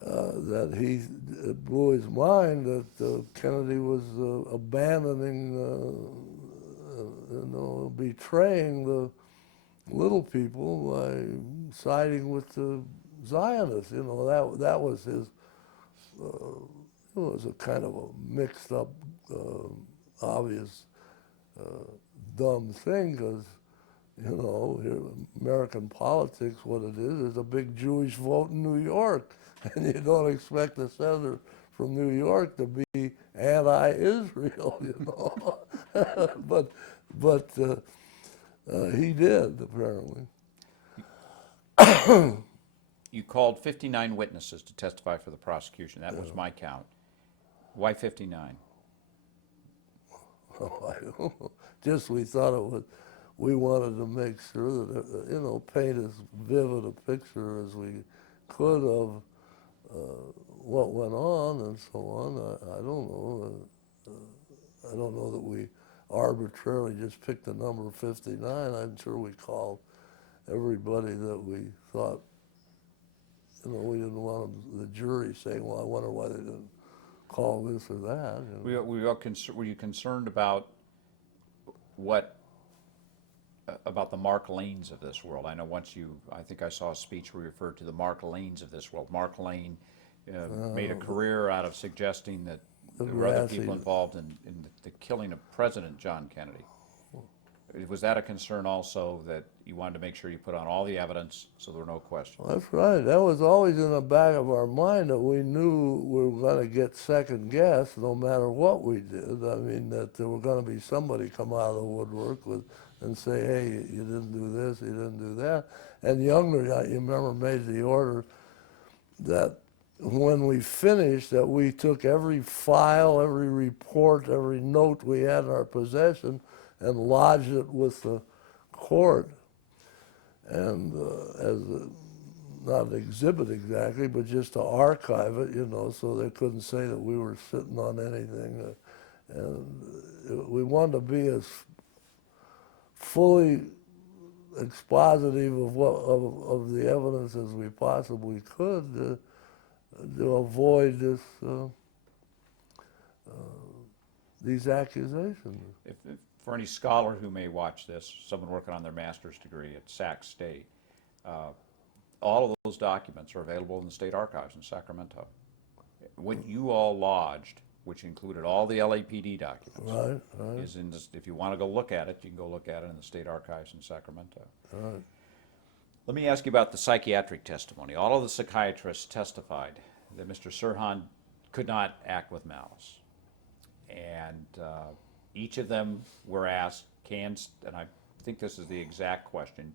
That it blew his mind that Kennedy was abandoning, betraying the little people by siding with the Zionists. You know, that was his. It was a kind of a mixed-up, obvious, dumb thing, because you know, American politics, what it is a big Jewish vote in New York. And you don't expect a senator from New York to be anti-Israel, you know. but he did, apparently. You called 59 witnesses to testify for the prosecution. That was my count. Why 59? Oh, I don't know. Just we thought it was, we wanted to make sure that, you know, paint as vivid a picture as we could of what went on and so on. I don't know. I don't know that we arbitrarily just picked the number 59. I'm sure we called everybody that we thought, you know, we didn't want the jury saying, well, I wonder why they didn't call this or that. You know. Were you concerned about about the Mark Lanes of this world? I know I think I saw a speech where you referred to the Mark Lanes of this world. Mark Lane made a career out of suggesting that there were other people involved in the killing of President John Kennedy. Was that a concern also, that you wanted to make sure you put on all the evidence so there were no questions? Well, that's right. That was always in the back of our mind, that we knew we were going to get second guessed no matter what we did. I mean, that there were going to be somebody come out of the woodwork and say, hey, you didn't do this, you didn't do that. And Younger, you remember, made the order that when we finished, that we took every file, every report, every note we had in our possession and lodged it with the court, and not an exhibit exactly, but just to archive it, you know, so they couldn't say that we were sitting on anything. And we wanted to be as fully expositive of the evidence as we possibly could to avoid these accusations. If for any scholar who may watch this, someone working on their master's degree at Sac State, all of those documents are available in the state archives in Sacramento. What you all lodged, which included all the LAPD documents, right. is in this. If you want to go look at it, you can go look at it in the state archives in Sacramento. Right. Let me ask you about the psychiatric testimony. All of the psychiatrists testified that Mr. Sirhan could not act with malice. And each of them were asked, and I think this is the exact question,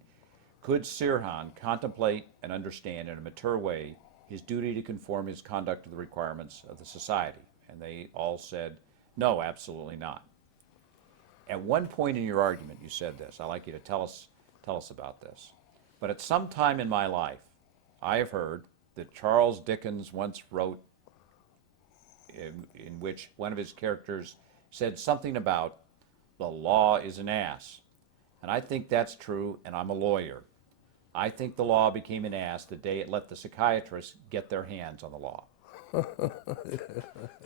could Sirhan contemplate and understand in a mature way his duty to conform his conduct to the requirements of the society? And they all said, no, absolutely not. At one point in your argument, you said this. I'd like you to tell us about this. But at some time in my life, I have heard that Charles Dickens once wrote in which one of his characters said something about the law is an ass. And I think that's true, and I'm a lawyer. I think the law became an ass the day it let the psychiatrists get their hands on the law.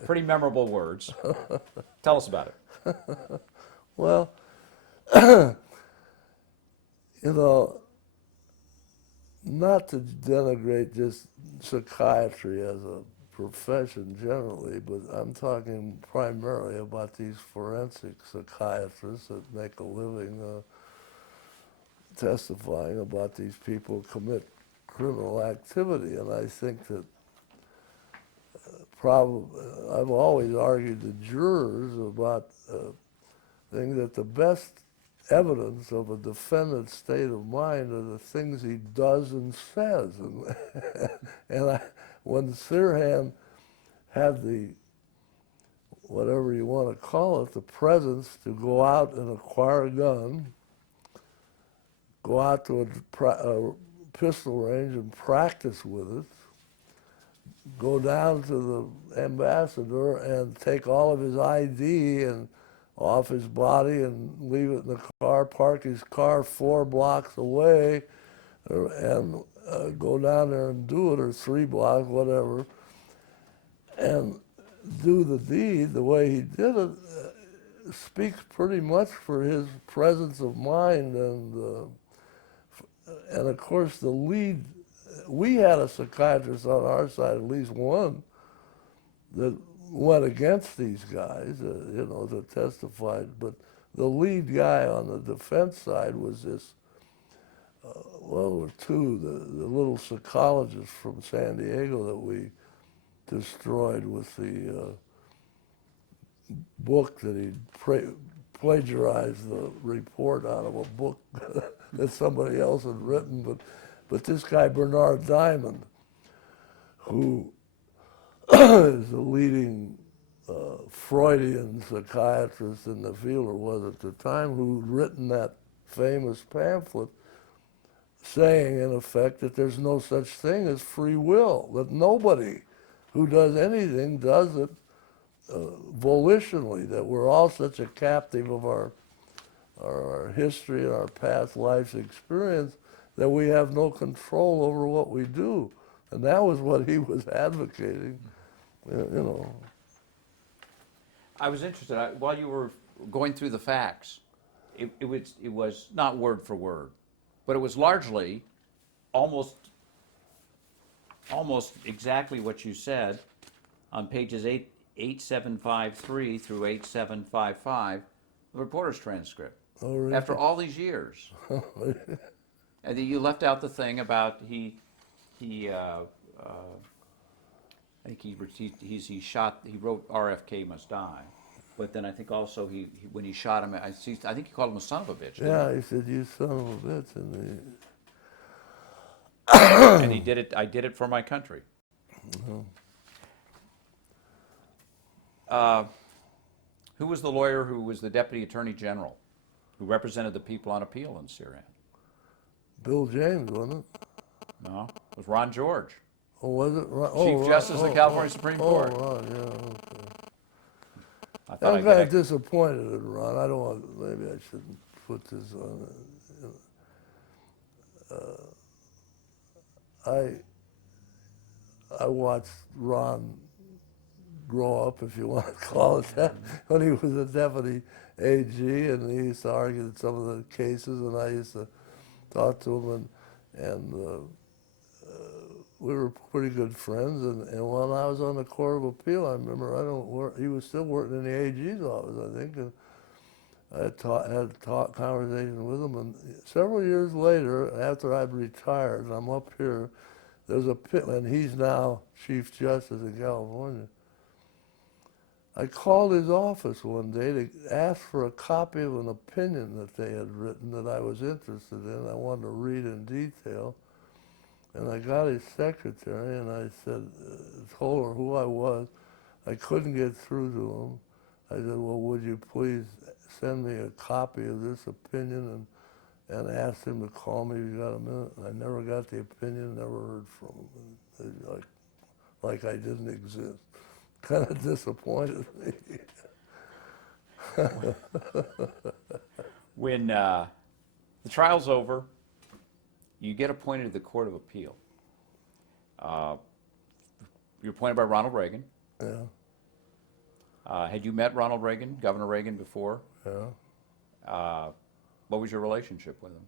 Pretty memorable words. Tell us about it. Well, you know, not to denigrate just psychiatry as a profession generally, but I'm talking primarily about these forensic psychiatrists that make a living testifying about these people commit criminal activity. And I think that I've always argued to jurors about things that the best evidence of a defendant's state of mind are the things he does and says. And when Sirhan had the, whatever you want to call it, the presence to go out and acquire a gun, go out to a pistol range and practice with it, go down to the ambassador and take all of his ID and off his body and leave it in the car, park his car 4 blocks away, and go down there and do it, or 3 blocks, whatever, and do the deed the way he did it, speaks pretty much for his presence of mind. And of course the lead, we had a psychiatrist on our side, at least one, that went against these guys, you know, that testified. But the lead guy on the defense side was this, well, there were 2, the little psychologist from San Diego that we destroyed with the book that he plagiarized the report out of a book that somebody else had written. But this guy, Bernard Diamond, who is the leading Freudian psychiatrist in the field, or was at the time, who'd written that famous pamphlet saying, in effect, that there's no such thing as free will, that nobody who does anything does it volitionally, that we're all such a captive of our history and our past life's experience that we have no control over what we do. And that was what he was advocating, you know. I was interested, while you were going through the facts, it was not word for word, but it was largely almost exactly what you said on pages 8753 through 8755, the reporter's transcript. Oh, really? After all these years. And then you left out the thing about I think he wrote RFK must die, but then I think also when he shot him, I think he called him a son of a bitch. Yeah, he said, "You son of a bitch," And he did it. I did it for my country. Who was the lawyer who was the deputy attorney general, who represented the people on appeal in Sirhan? Bill James, wasn't it? No, it was Ron George, Oh, was it? Chief Justice of the California Supreme Court. Oh, Ron, yeah, okay. I thought I'm kind of disappointed in Ron. I don't want, maybe I shouldn't put this on. I watched Ron grow up, if you want to call it that, when he was a deputy AG, and he used to argue some of the cases, and I used to talk to him, and we were pretty good friends. And when I was on the Court of Appeal, I remember he was still working in the AG's office, I think, and I had a conversation with him. And several years later, after I'd retired, and I'm up here, there's a pit, and he's now Chief Justice in California. I called his office one day to ask for a copy of an opinion that they had written that I was interested in. I wanted to read in detail. And I got his secretary, and I said, told her who I was. I couldn't get through to him. I said, well, would you please send me a copy of this opinion, and asked him to call me if you got a minute. And I never got the opinion, never heard from him. And like I didn't exist. Kind of disappointed me. When the trial's over, you get appointed to the Court of Appeal. You're appointed by Ronald Reagan. Yeah, Had you met Ronald Reagan, Governor Reagan, before? yeah. What was your relationship with him?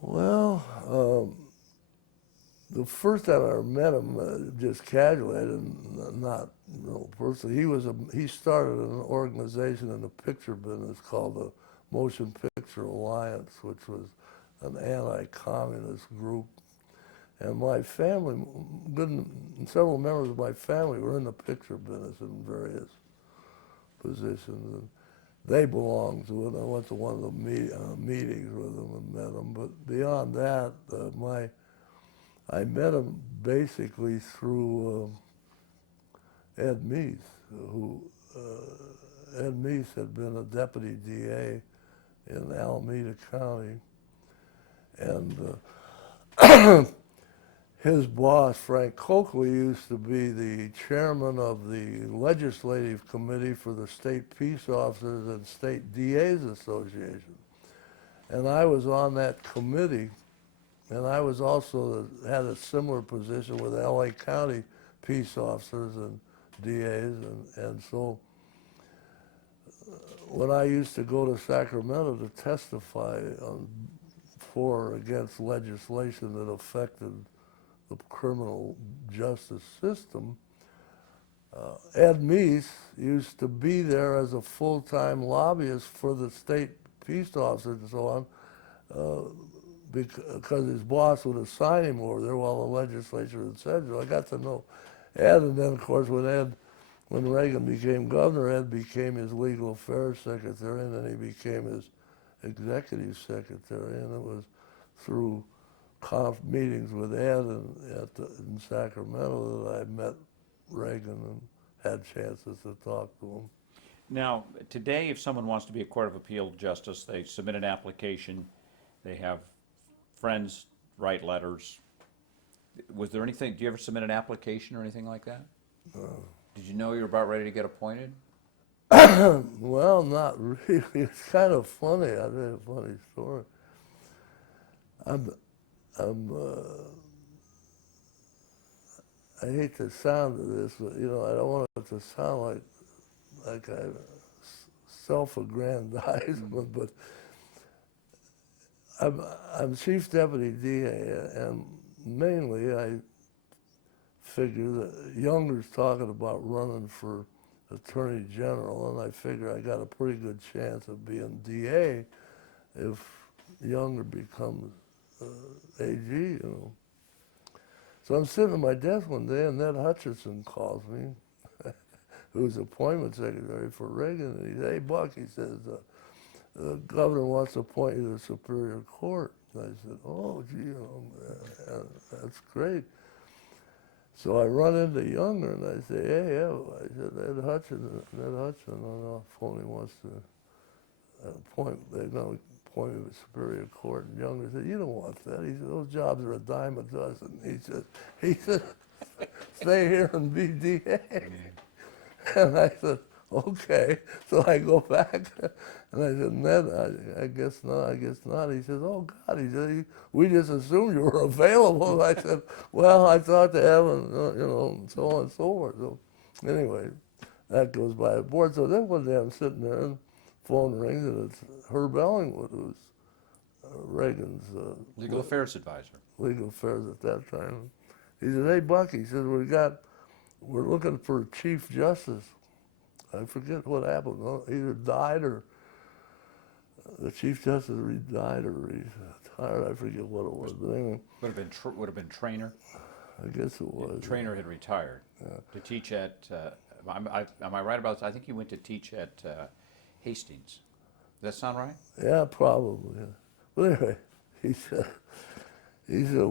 Well, the first time I ever met him, just casually, I didn't, not personally. He started an organization in the picture business called the Motion Picture Alliance, which was an anti-communist group. And my family, several members of my family were in the picture business in various positions. And they belonged to it. I went to one of the meetings with them and met them. But beyond that, I met him basically through Ed Meese, who Ed Meese had been a deputy DA in Alameda County, and his boss, Frank Coakley, used to be the chairman of the legislative committee for the State Peace Officers and State DAs Association. And I was on that committee, and I was also had a similar position with LA County peace officers and DAs, and so when I used to go to Sacramento to testify for or against legislation that affected the criminal justice system, Ed Meese used to be there as a full-time lobbyist for the state peace officers and so on, because his boss would assign him over there while the legislature had said so. I got to know Ed, and then of course when Reagan became governor, Ed became his legal affairs secretary, and then he became his executive secretary, and it was through meetings with Ed in Sacramento that I met Reagan and had chances to talk to him. Now, today, if someone wants to be a Court of Appeal justice, they submit an application, they have friends write letters. Was there anything, do you ever submit an application or anything like that? Did you know you were about ready to get appointed? Well, not really. It's kind of funny. I'll tell you a funny story. I hate the sound of this, but you know, I don't want it to sound like I self-aggrandizement, but I'm chief deputy DA, and mainly I figure that Younger's talking about running for Attorney General, and I figure I got a pretty good chance of being DA if Younger becomes AG, you know. So I'm sitting at my desk one day, and Ned Hutchinson calls me, who's appointment secretary for Reagan, and he says, "Hey, Buck," he says, "the governor wants to appoint you to the Superior Court." And I said, "Oh, gee, you know, that's great." So I run into Younger, and I say, "Hey, yeah," I said, Ned Hutchinson on the phone, he wants to appoint, they're going to appoint me to the Superior Court." And Younger said, "You don't want that." He said, "Those jobs are a dime a dozen." He said, "Stay here and be DA." And I said, "Okay." So I go back, and I said, "Ned, I guess not, I guess not." He says, "Oh, God," he said, "we just assumed you were available." And I said, "Well, I thought to heaven, you know, and so on and so forth." So anyway, that goes by the board. So then one day I'm sitting there, and phone rings, and it's Herb Ellingwood, who's Reagan's Legal Affairs Advisor. legal affairs at that time. He said, "Hey, Buck," he said, we're looking for a Chief Justice." I forget what happened. Either died or the Chief Justice died or retired. I forget what it was. But anyway, Would have been Trainer. I guess it was. Trainer had retired to teach at. Am I right about this? I think he went to teach at Hastings. Does that sound right? Yeah, probably. Yeah. But anyway, he said, he said,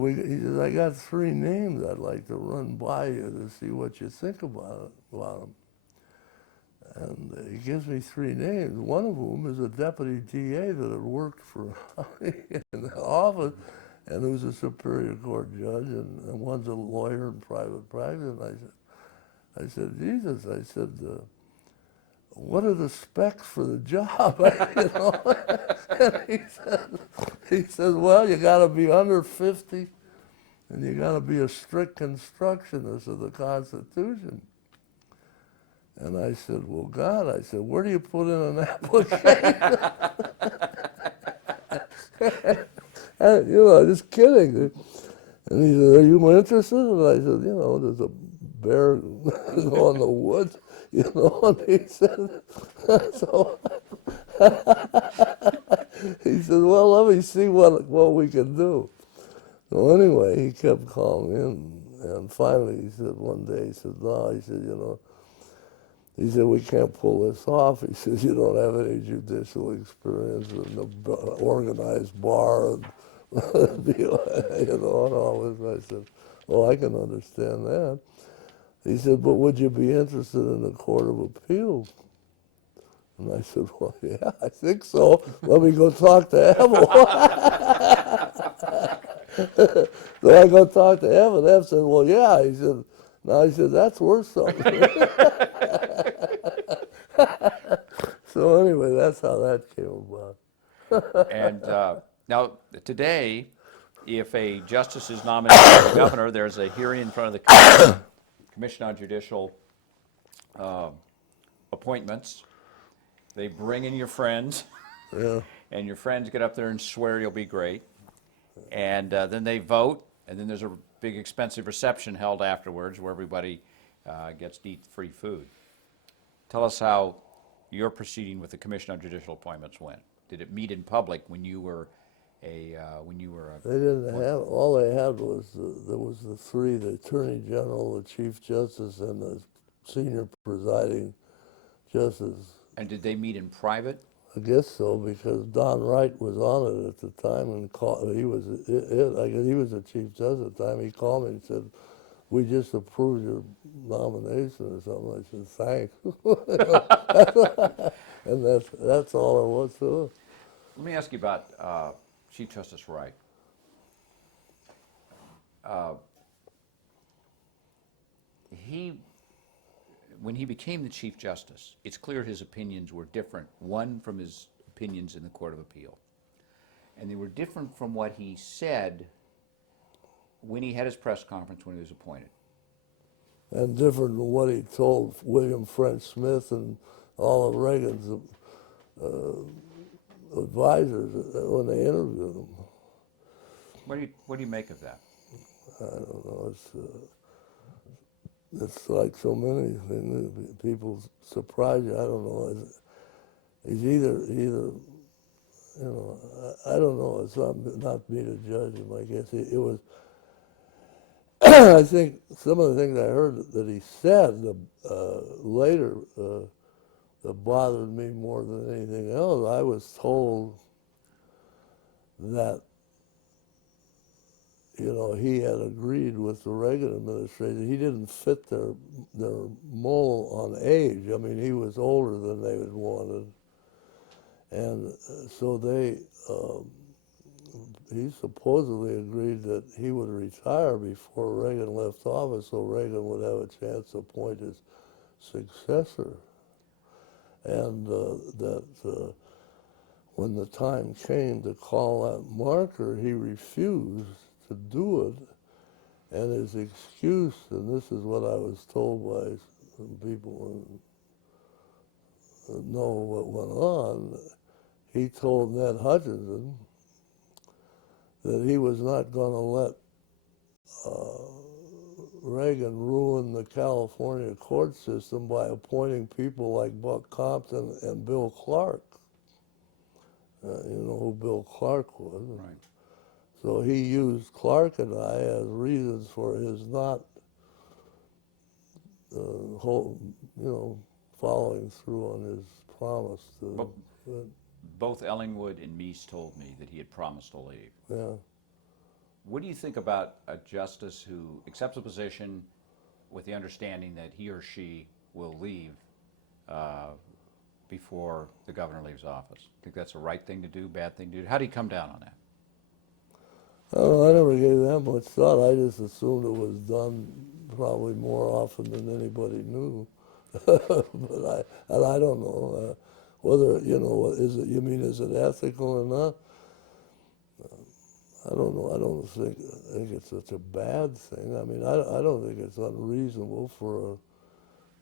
I got 3 names I'd like to run by you to see what you think about them. And he gives me 3 names, one of whom is a deputy DA that had worked for in the office and who's a Superior Court judge, and one's a lawyer in private practice. And I said, Jesus, I said, what are the specs for the job? You know? And he said, well, you got to be under 50, and you got to be a strict constructionist of the Constitution. And I said, well, God, I said, where do you put in an application? And, you know, just kidding. And he said, are you interested? And I said, you know, there's a bear going in the woods, you know. And he said, so he said, well, let me see what we can do. So anyway, he kept calling in. And finally, he said one day, he said, no, he said, you know, he said, we can't pull this off. He says, you don't have any judicial experience in the organized bar and, you know, and all this. I said, well, I can understand that. He said, but would you be interested in the Court of Appeals? And I said, well, yeah, I think so. Let me go talk to Evel. So I go talk to Ev, and Ev said, well, yeah. He said, no, he said, that's worth something. So anyway, that's how that came about. And now, today, if a justice is nominated for governor, there's a hearing in front of the Commission on Judicial Appointments. They bring in your friends, Yeah. and your friends get up there and swear you'll be great. And then they vote, and then there's a big expensive reception held afterwards where everybody gets to eat free food. Tell us how your proceeding with the Commission on Judicial Appointments went. Did it meet in public when you were a They didn't have, all they had was, there was the 3, the Attorney General, the Chief Justice, and the Senior Presiding Justice. And did they meet in private? I guess so, because Don Wright was on it at the time, and he was I guess he was the Chief Justice at the time. He called me and said, we just approved your nomination or something. I said, thanks. And that's all there was to it. Let me ask you about Chief Justice Wright. When he became the Chief Justice, it's clear his opinions were different, one from his opinions in the Court of Appeal. And they were different from what he said when he had his press conference when he was appointed. And different than what he told William French Smith and all of Reagan's advisors when they interviewed him. What do you make of that? I don't know. It's like so many things. People surprise you. I don't know. He's either you know. I don't know. It's not me to judge him. I guess it was. I think some of the things I heard that he said later that bothered me more than anything else. I was told that, you know, he had agreed with the Reagan administration. He didn't fit their mold on age. I mean, he was older than they had wanted, and so he supposedly agreed that he would retire before Reagan left office, so Reagan would have a chance to appoint his successor, and that when the time came to call that marker, he refused to do it, and his excuse, and this is what I was told by some people who know what went on, he told Ned Hutchinson that he was not going to let Reagan ruin the California court system by appointing people like Buck Compton and Bill Clark. You know who Bill Clark was. Right. So he used Clark and I as reasons for his not following through on his promise to. Both Ellingwood and Meese told me that he had promised to leave. Yeah. What do you think about a justice who accepts a position with the understanding that he or she will leave before the governor leaves office? Think that's a right thing to do, bad thing to do? How do you come down on that? I never gave that much thought. I just assumed it was done probably more often than anybody knew. But I don't know whether, you know, is it, you mean, is it ethical or not? I don't know. I don't think it's such a bad thing. I mean, I don't think it's unreasonable for a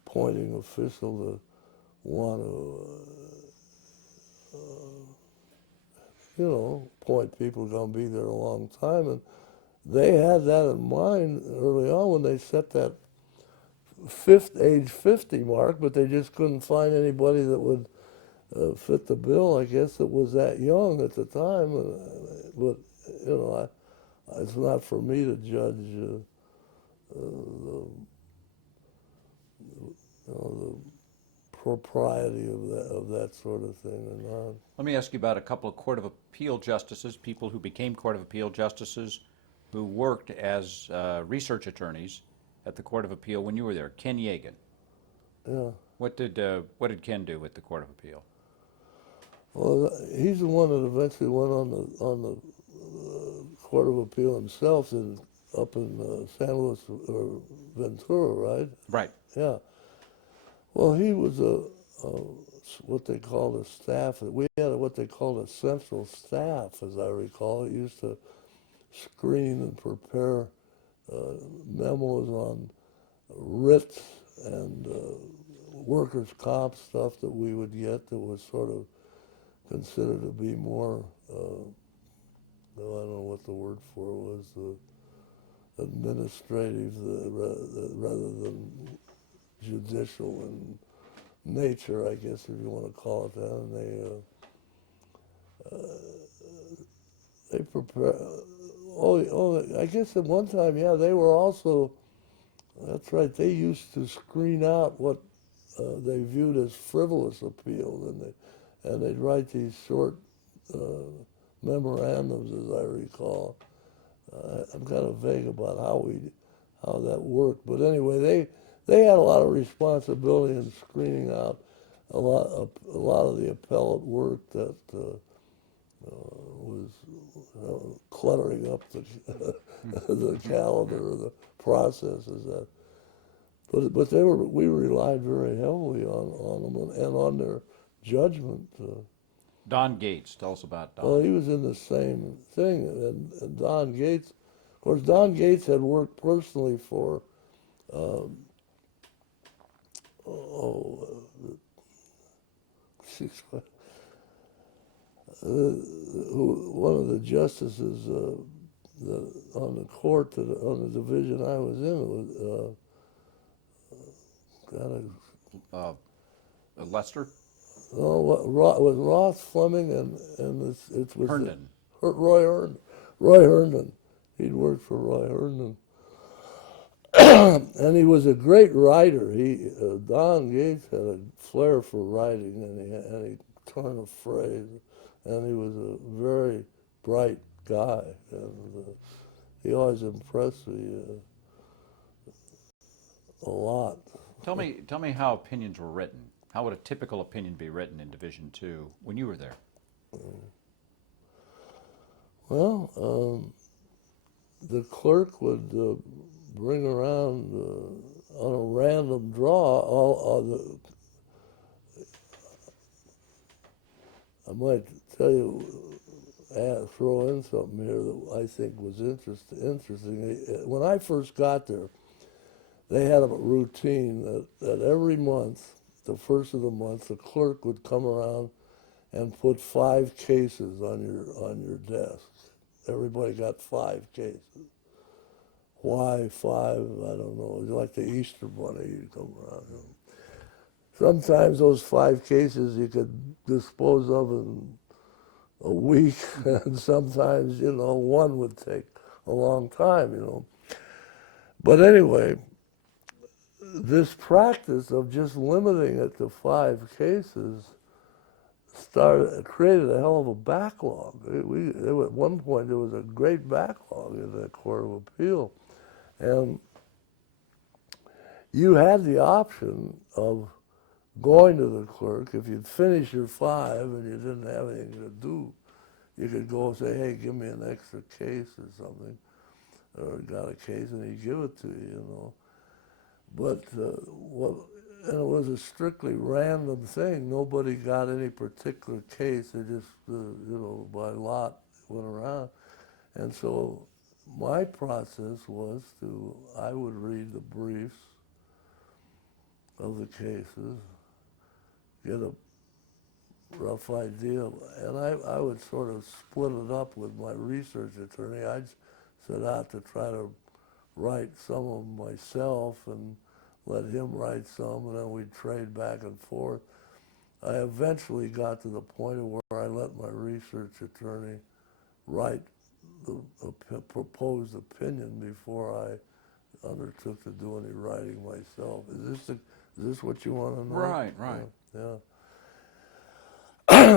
appointing official to want to, you know, appoint people who are going to be there a long time. And they had that in mind early on when they set that age 50 mark, but they just couldn't find anybody that would fit the bill. I guess it was that young at the time, but you know, it's not for me to judge the propriety of that sort of thing or not. Let me ask you about a couple of Court of Appeal justices, people who became Court of Appeal justices who worked as research attorneys at the Court of Appeal when you were there. Ken Yeagan. Yeah. What did Ken do with the Court of Appeal? Well, he's the one that eventually went on the Court of Appeal himself up in San Luis or Ventura, right? Right. Yeah. Well, he was what they called a staff. We had what they called a central staff, as I recall. It used to screen and prepare memos on writs and workers' comp stuff that we would get that was sort of considered to be more, I don't know what the word for it was, administrative rather than judicial in nature, I guess, if you want to call it that. And they prepare. I guess at one time, yeah, they were also. That's right. They used to screen out what they viewed as frivolous appeals, and they'd write these short memorandums, as I recall. I'm kind of vague about how that worked, but anyway, they had a lot of responsibility in screening out a lot of the appellate work that was cluttering up the calendar or the processes. But we relied very heavily on them and on their judgment. Don Gates. Tell us about Don. Well, he was in the same thing, and Don Gates, of course, Don Gates had worked personally for, one of the justices on the court, on the division I was in, Lester? no, it was Ross Fleming and it was Herndon. Roy Herndon. He'd worked for Roy Herndon. And he was a great writer. Don Gates had a flair for writing, and he turn a phrase, and he was a very bright guy, and he always impressed me a lot. Tell me how opinions were written. How would a typical opinion be written in Division II when you were there? Well, the clerk would bring around on a random draw all the. I might tell you, throw in something here that I think was interesting. When I first got there, they had a routine that every month, the first of the month, the clerk would come around and put 5 cases on your desk. Everybody got 5 cases. Why 5? I don't know. It was like the Easter Bunny. You'd come around. Sometimes those 5 cases you could dispose of in a week, and sometimes, one would take a long time, But anyway, this practice of just limiting it to 5 cases created a hell of a backlog. At one point there was a great backlog in the Court of Appeal, and you had the option of going to the clerk. If you'd finished your 5 and you didn't have anything to do, you could go and say, hey, give me an extra case or something, or got a case, and he'd give it to you, you know. But and it was a strictly random thing. Nobody got any particular case. They just, you know, by lot went around. And so my process was I would read the briefs of the cases, get a rough idea, and I would sort of split it up with my research attorney. I'd set out to try to write some of them myself and let him write some, and then we'd trade back and forth. I eventually got to the point of where I let my research attorney write the proposed opinion before I undertook to do any writing myself. Is this what you want to know? Right, right. Yeah.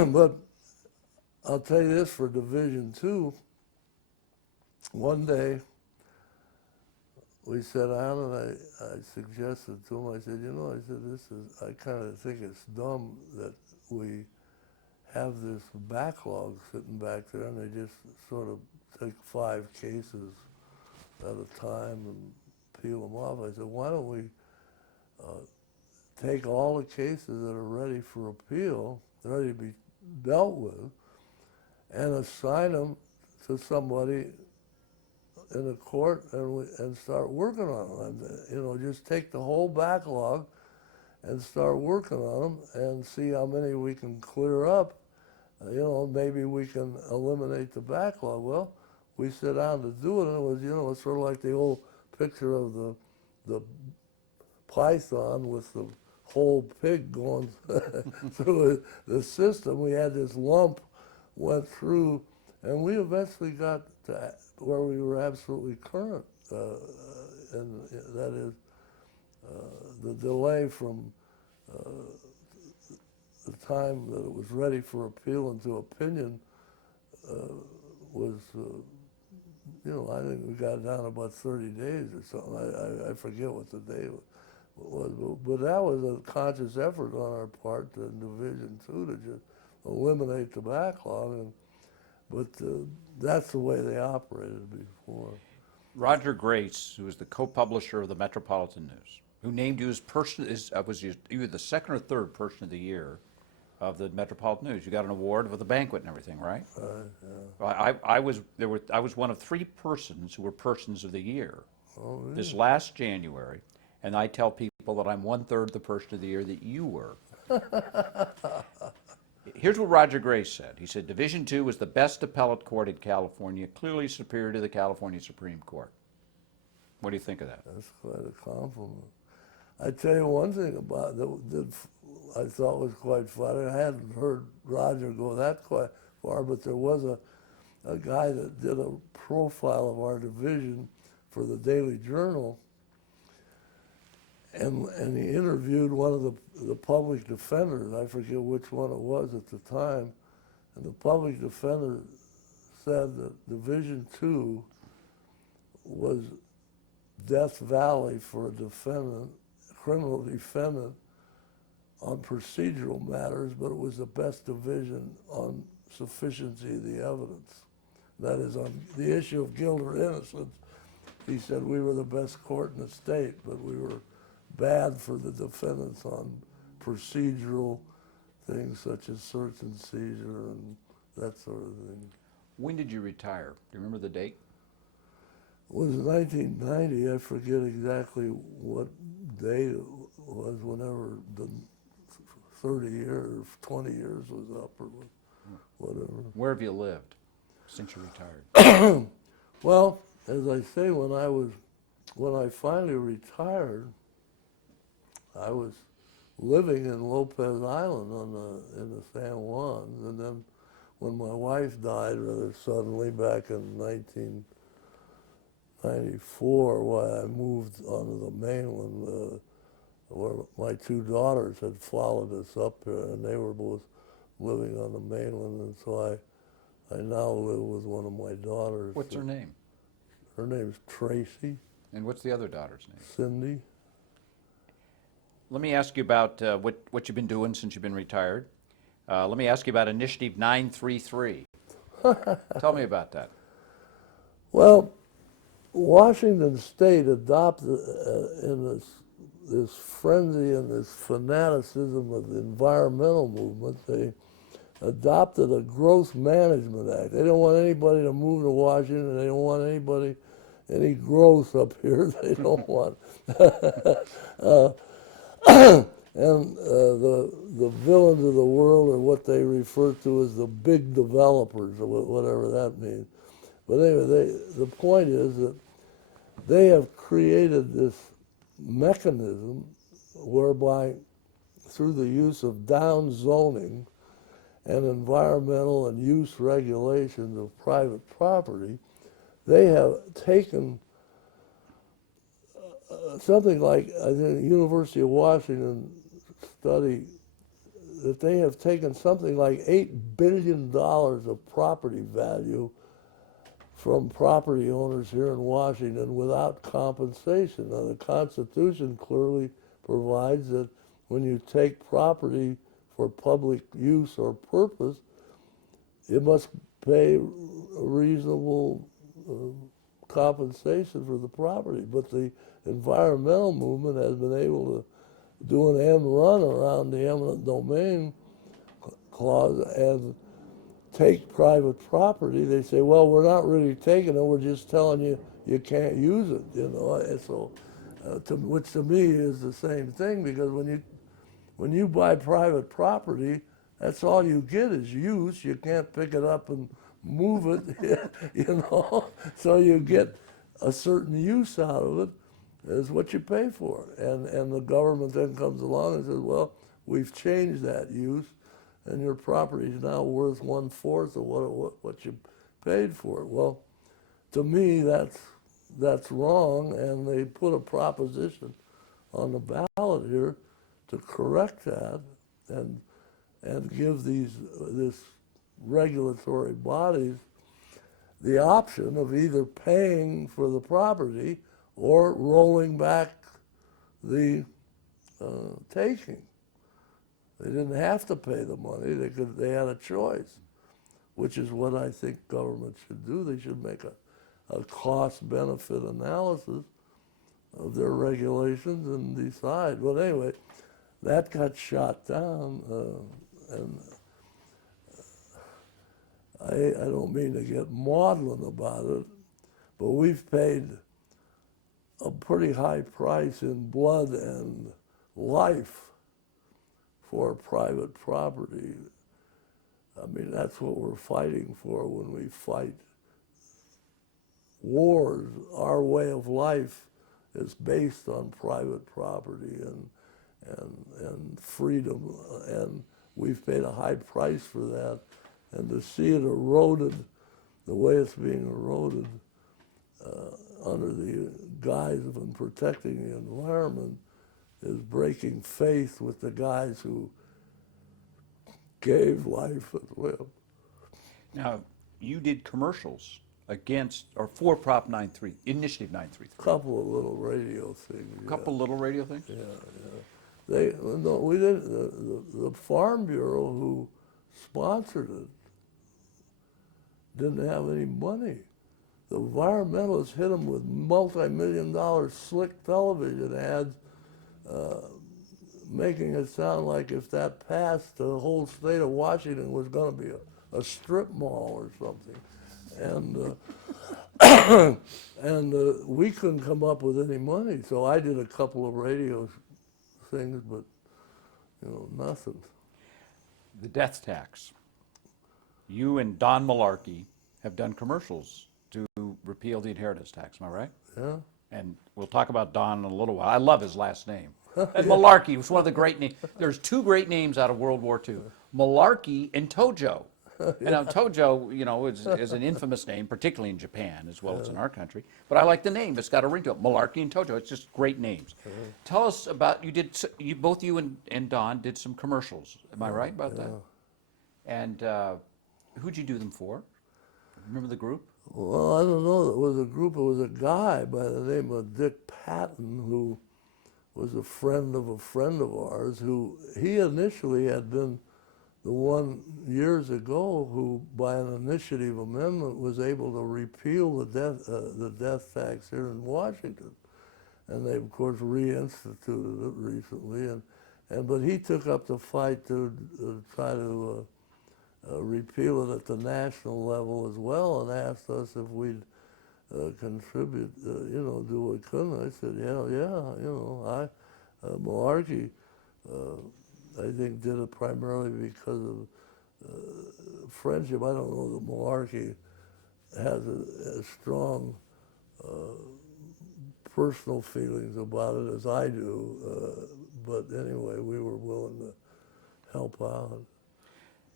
But I'll tell you this, for Division 2, one day we sat down and I suggested to him, I said, you know, I kind of think it's dumb that we have this backlog sitting back there and they just sort of take 5 cases at a time and peel them off. I said, why don't we take all the cases that are ready for appeal, ready to be dealt with, and assign them to somebody in the court and start working on them. You know, just take the whole backlog and start working on them and see how many we can clear up. You know, maybe we can eliminate the backlog. Well, we sat down to do it, and it was, you know, it's sort of like the old picture of the python with the whole pig going through the system. We had this lump went through, and we eventually got to where we were absolutely current, and that is the delay from the time that it was ready for appeal into opinion was, you know, I think we got down about 30 days or something. I forget what the day was, but that was a conscious effort on our part in Division 2 to just eliminate the backlog, but that's the way they operated before. Roger Grace, who was the co-publisher of the Metropolitan News, who named you as you were the second or third person of the year of the Metropolitan News. You got an award with a banquet and everything, right? Yeah. I was one of 3 persons who were persons of the year Oh, this last January, and I tell people that I'm 1/3 the person of the year that you were. Here's what Roger Grace said. He said, Division 2 was the best appellate court in California, clearly superior to the California Supreme Court. What do you think of that? That's quite a compliment. I tell you one thing about that I thought was quite funny. I hadn't heard Roger go that quite far, but there was a guy that did a profile of our division for the Daily Journal, and he interviewed one of the public defenders. I forget which one it was at the time, and the public defender said that Division 2 was Death Valley for a defendant, a criminal defendant, on procedural matters, but it was the best division on sufficiency of the evidence. That is, on the issue of guilt or innocence, he said we were the best court in the state, but we were bad for the defendants on procedural things such as search and seizure and that sort of thing. When did you retire? Do you remember the date? It was 1990. I forget exactly what date it was, whenever the 30 years, 20 years was up or whatever. Where have you lived since you retired? Well, as I say, when I finally retired, I was living in Lopez Island in the San Juans, and then when my wife died rather suddenly back in 1994, why I moved onto the mainland, where my 2 daughters had followed us up here, and they were both living on the mainland, and so I now live with one of my daughters. What's her name? Her name's Tracy, And what's the other daughter's name? Cindy. Let me ask you about what you've been doing since you've been retired. Let me ask you about Initiative 933. Tell me about that. Well, Washington State adopted in this frenzy and this fanaticism of the environmental movement, they adopted a Growth Management Act. They don't want anybody to move to Washington. They don't want any growth up here. They don't want. And the villains of the world are what they refer to as the big developers, or whatever that means. But anyway, the point is that they have created this mechanism whereby, through the use of down zoning and environmental and use regulations of private property, they have taken something like, I think, University of Washington study that they have taken something like $8 billion of property value from property owners here in Washington without compensation. Now, the Constitution clearly provides that when you take property for public use or purpose, it must pay a reasonable compensation for the property. But the environmental movement has been able to do an end run around the eminent domain clause and take private property. They say, well, we're not really taking it, we're just telling you you can't use it, you know. And so, which to me is the same thing, because when you buy private property, that's all you get is use. You can't pick it up and move it, you know. So you get a certain use out of it is what you pay for. And the government then comes along and says, well, we've changed that use, and your property is now worth 1/4 of what you paid for it. Well, to me, that's wrong, and they put a proposition on the ballot here to correct that and give this regulatory bodies the option of either paying for the property or rolling back the taking. They didn't have to pay the money. They had a choice, which is what I think government should do. They should make a cost-benefit analysis of their regulations and decide. But anyway, that got shot down, and I don't mean to get maudlin about it, but we've paid a pretty high price in blood and life for private property. I mean, that's what we're fighting for when we fight wars. Our way of life is based on private property and freedom, and we've paid a high price for that. And to see it eroded the way it's being eroded under the guise of protecting the environment is breaking faith with the guys who gave life and limb. Now, you did commercials against or for Prop 93, Initiative 933. A couple of little radio things. A couple little radio things? Yeah. No, we didn't. The Farm Bureau, who sponsored it, didn't have any money. The environmentalists hit them with multi-million-dollar slick television ads, making it sound like if that passed, the whole state of Washington was going to be a strip mall or something. And we couldn't come up with any money, so I did a couple of radio things, but nothing. The death tax. You and Don Malarkey have done commercials to repeal the inheritance tax, am I right? Yeah. And we'll talk about Don in a little while. I love his last name. And Malarkey was one of the great names. There's two great names out of World War II, Malarkey and Tojo. And now Tojo, is an infamous name, particularly in Japan as well as in our country. But I like the name. It's got a ring to it. Malarkey and Tojo. It's just great names. Tell us about both you and Don did some commercials. Am I right about that? And who'd you do them for? Remember the group? Well, I don't know. It was a group. It was a guy by the name of Dick Patton who was a friend of ours. Who he initially had been the one years ago who, by an initiative amendment, was able to repeal the death tax here in Washington, and they of course reinstituted it recently. But he took up the fight to try to repeal it at the national level as well, and asked us if we'd contribute, do what we could. I said, yeah, malarkey. I think did it primarily because of friendship. I don't know that malarkey has as strong personal feelings about it as I do. But anyway, we were willing to help out.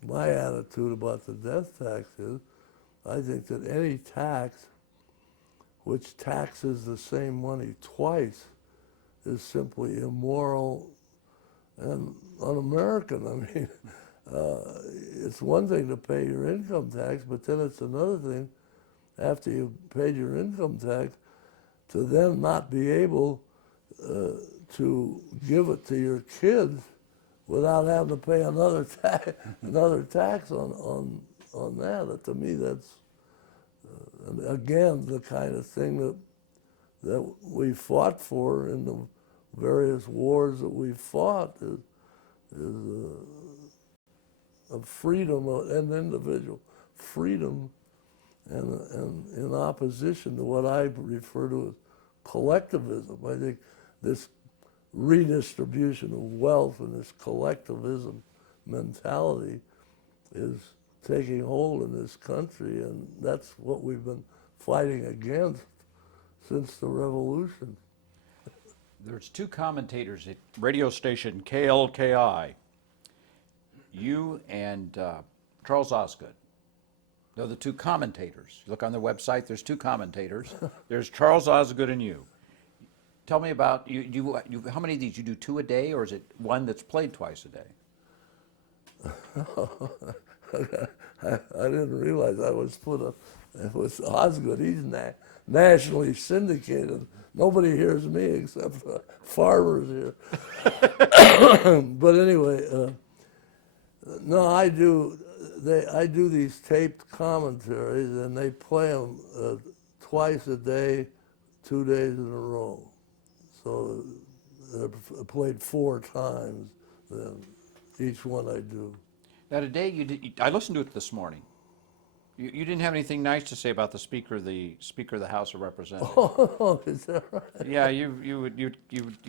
My attitude about the death tax is, I think that any tax which taxes the same money twice is simply immoral and un-American. I mean, it's one thing to pay your income tax, but then it's another thing, after you've paid your income tax, to then not be able to give it to your kids without having to pay another tax on that. To me, that's again the kind of thing that we fought for in the various wars that we fought is of freedom and individual freedom, and in opposition to what I refer to as collectivism. I think this redistribution of wealth and this collectivism mentality is taking hold in this country, and that's what we've been fighting against since the revolution. There's two commentators at radio station KLKI, you and Charles Osgood. They're the two commentators. Look on their website, there's two commentators. There's Charles Osgood and you. Tell me about, how many of these? You do two a day, or is it one that's played twice a day? I didn't realize I was put up. It was Osgood. He's nationally syndicated. Nobody hears me except farmers here. But anyway, no, I do these taped commentaries, and they play them twice a day, 2 days in a row. So they're played 4 times. Then each one I do. Now today I listened to it this morning. You didn't have anything nice to say about the Speaker of the House of Representatives. Oh, is that right? Yeah, you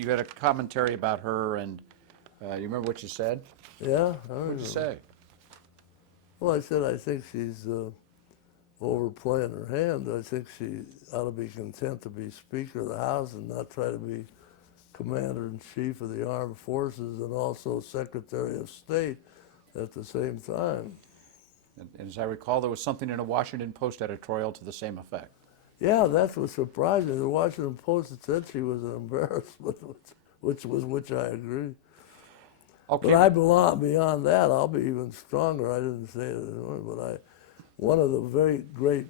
had a commentary about her, and you remember what you said? Yeah. What did you say? Well, I said I think she's overplaying her hand. I think she ought to be content to be Speaker of the House and not try to be Commander-in-Chief of the Armed Forces and also Secretary of State at the same time. And as I recall, there was something in a Washington Post editorial to the same effect. Yeah, that's what surprised me. The Washington Post had said she was an embarrassment, which I agree. Okay. But I belong beyond that. I'll be even stronger. I didn't say it, but one of the very great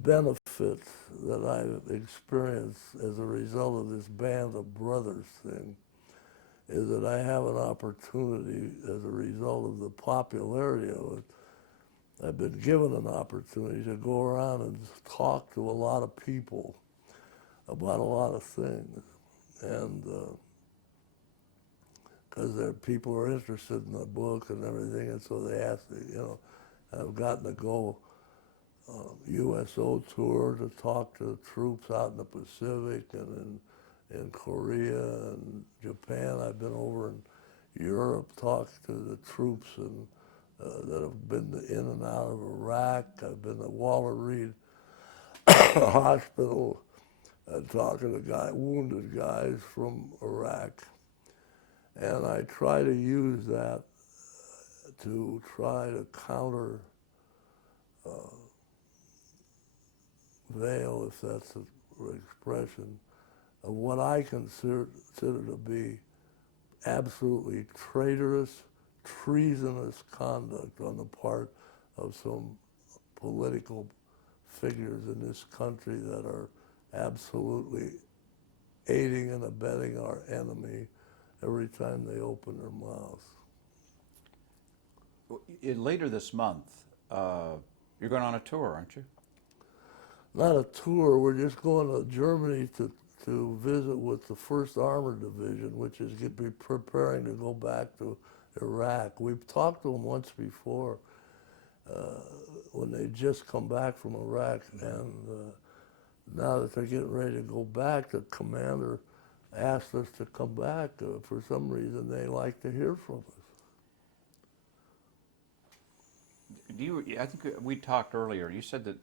benefits that I've experienced as a result of this Band of Brothers thing is that I have an opportunity, as a result of the popularity of it, I've been given an opportunity to go around and talk to a lot of people about a lot of things. And because people are interested in the book and everything, and so they ask me, I've gotten to go USO tour to talk to troops out in the Pacific and in Korea and Japan. I've been over in Europe, talked to the troops that have been in and out of Iraq. I've been at Walter Reed Hospital talking to wounded guys from Iraq. And I try to use that to try to counter veil, if that's the expression, of what I consider to be absolutely traitorous, treasonous conduct on the part of some political figures in this country that are absolutely aiding and abetting our enemy every time they open their mouths. Later this month, you're going on a tour, aren't you? Not a tour, we're just going to Germany to visit with the 1st Armored Division, which is preparing to go back to Iraq. We've talked to them once before when they just come back from Iraq, and now that they're getting ready to go back, the commander asked us to come back. For some reason, they like to hear from us. I think we talked earlier. You said that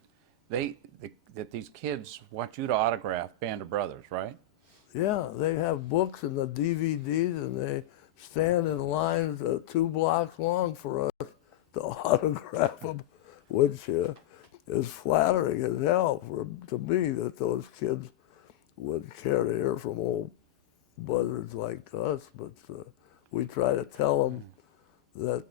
that these kids want you to autograph Band of Brothers, right? Yeah, they have books and the DVDs, and they stand in lines 2 blocks long for us to autograph them, which is flattering as hell to me that those kids would care to hear from old buzzards like us. But we try to tell them that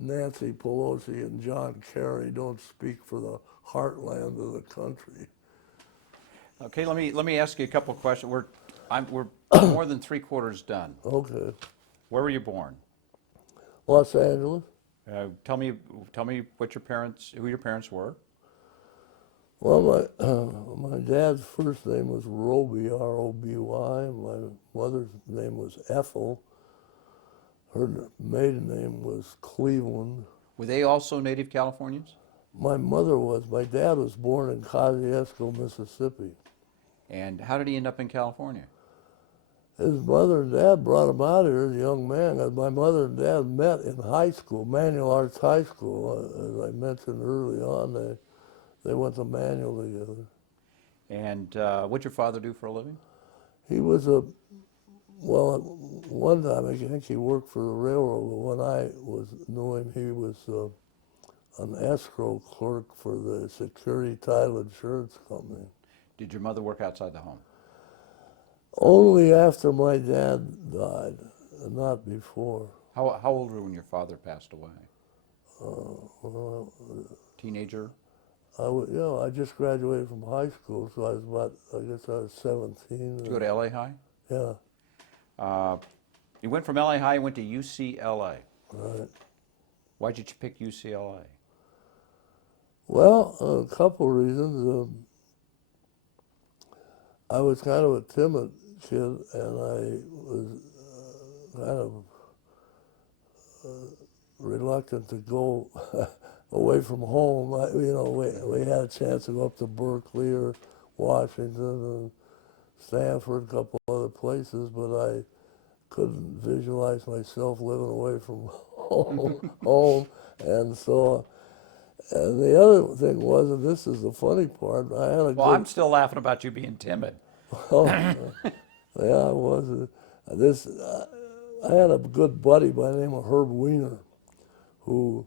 Nancy Pelosi and John Kerry don't speak for the heartland of the country. Okay, let me ask you a couple of questions. We're more than 3/4 done. Okay. Where were you born? Los Angeles. Tell me who your parents were. Well, my dad's first name was Roby, R-O-B-Y. My mother's name was Ethel. Her maiden name was Cleveland. Were they also native Californians? My mother was. My dad was born in Kosciuszko, Mississippi. And how did he end up in California? His mother and dad brought him out here as a young man. My mother and dad met in high school, Manual Arts High School. As I mentioned early on, they went to Manual together. And what'd your father do for a living? He was one time I think he worked for the railroad, but when I knew him, he was an escrow clerk for the Security Title Insurance Company. Did your mother work outside the home? Only after my dad died, not before. How old were you when your father passed away? Well, Teenager? I just graduated from high school, so I was 17. Did you go to LA High? Yeah. You went from LA High, went to UCLA. Right. Why'd you pick UCLA? Well, a couple reasons. I was kind of a timid kid, and I was kind of reluctant to go away from home. We had a chance to go up to Berkeley or Washington and Stanford, a couple other places, but I couldn't visualize myself living away from home. And so, and the other thing was, and this is the funny part, I had a I'm still laughing about you being timid. yeah, I was. I had a good buddy by the name of Herb Weiner, who